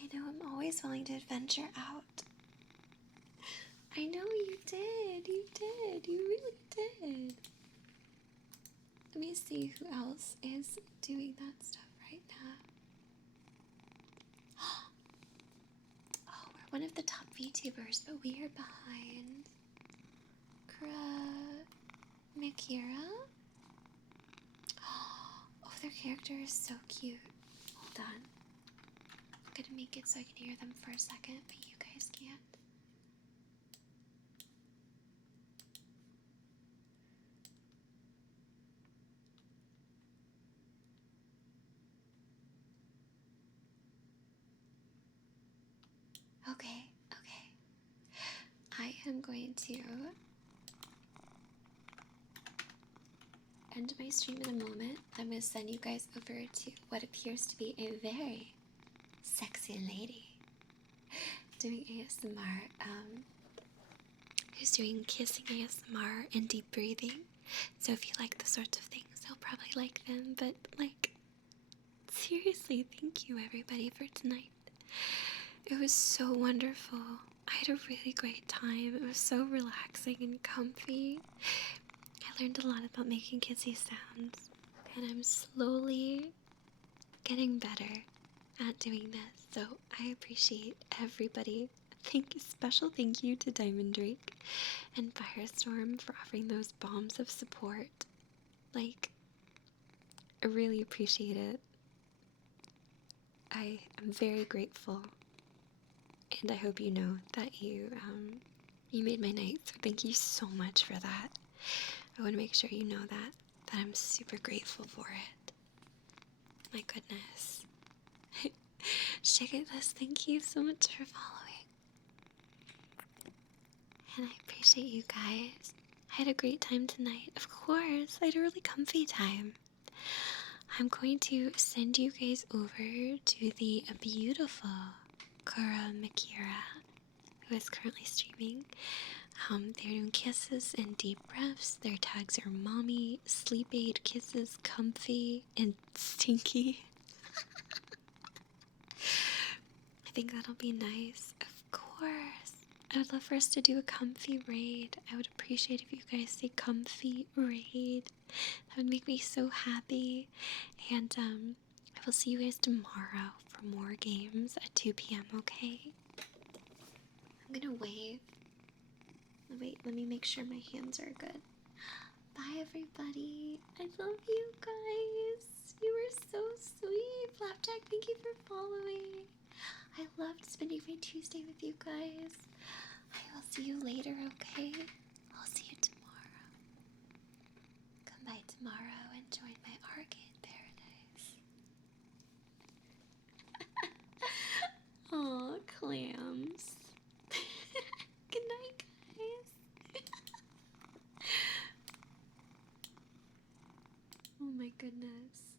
I know I'm always willing to adventure out. I know you did, you really did. Let me see who else is doing that stuff right now. Oh, we're one of the top VTubers, but we are behind Mikira. Oh, their character is so cute. Hold on. I'm gonna make it so I can hear them for a second, but you guys can't. Okay. I am going to end my stream in a moment. I'm going to send you guys over to what appears to be a very sexy lady doing ASMR. Who's doing kissing ASMR and deep breathing. So if you like the sorts of things, you'll probably like them. But seriously, thank you everybody for tonight. It was so wonderful. I had a really great time. It was so relaxing and comfy. I learned a lot about making kissy sounds, and I'm slowly getting better at doing this. So I appreciate everybody. Special thank you to Diamond Drake and Firestorm for offering those bombs of support. I really appreciate it. I am very grateful. And I hope you know that you made my night, so thank you so much for that. I want to make sure you know that I'm super grateful for it. My goodness. Shigitless, thank you so much for following. And I appreciate you guys. I had a great time tonight. Of course, I had a really comfy time. I'm going to send you guys over to the beautiful Mikira, who is currently streaming. They're doing kisses and deep breaths. Their tags are mommy, sleep aid, kisses, comfy, and stinky. I think that'll be nice. Of course. I would love for us to do a comfy raid. I would appreciate if you guys say comfy raid. That would make me so happy. And I will see you guys tomorrow for more games at 2 p.m., okay? I'm gonna wave. Wait, let me make sure my hands are good. Bye, everybody. I love you guys. You were so sweet. Flapjack, thank you for following. I loved spending my Tuesday with you guys. I will see you later, okay? I'll see you tomorrow. goodness.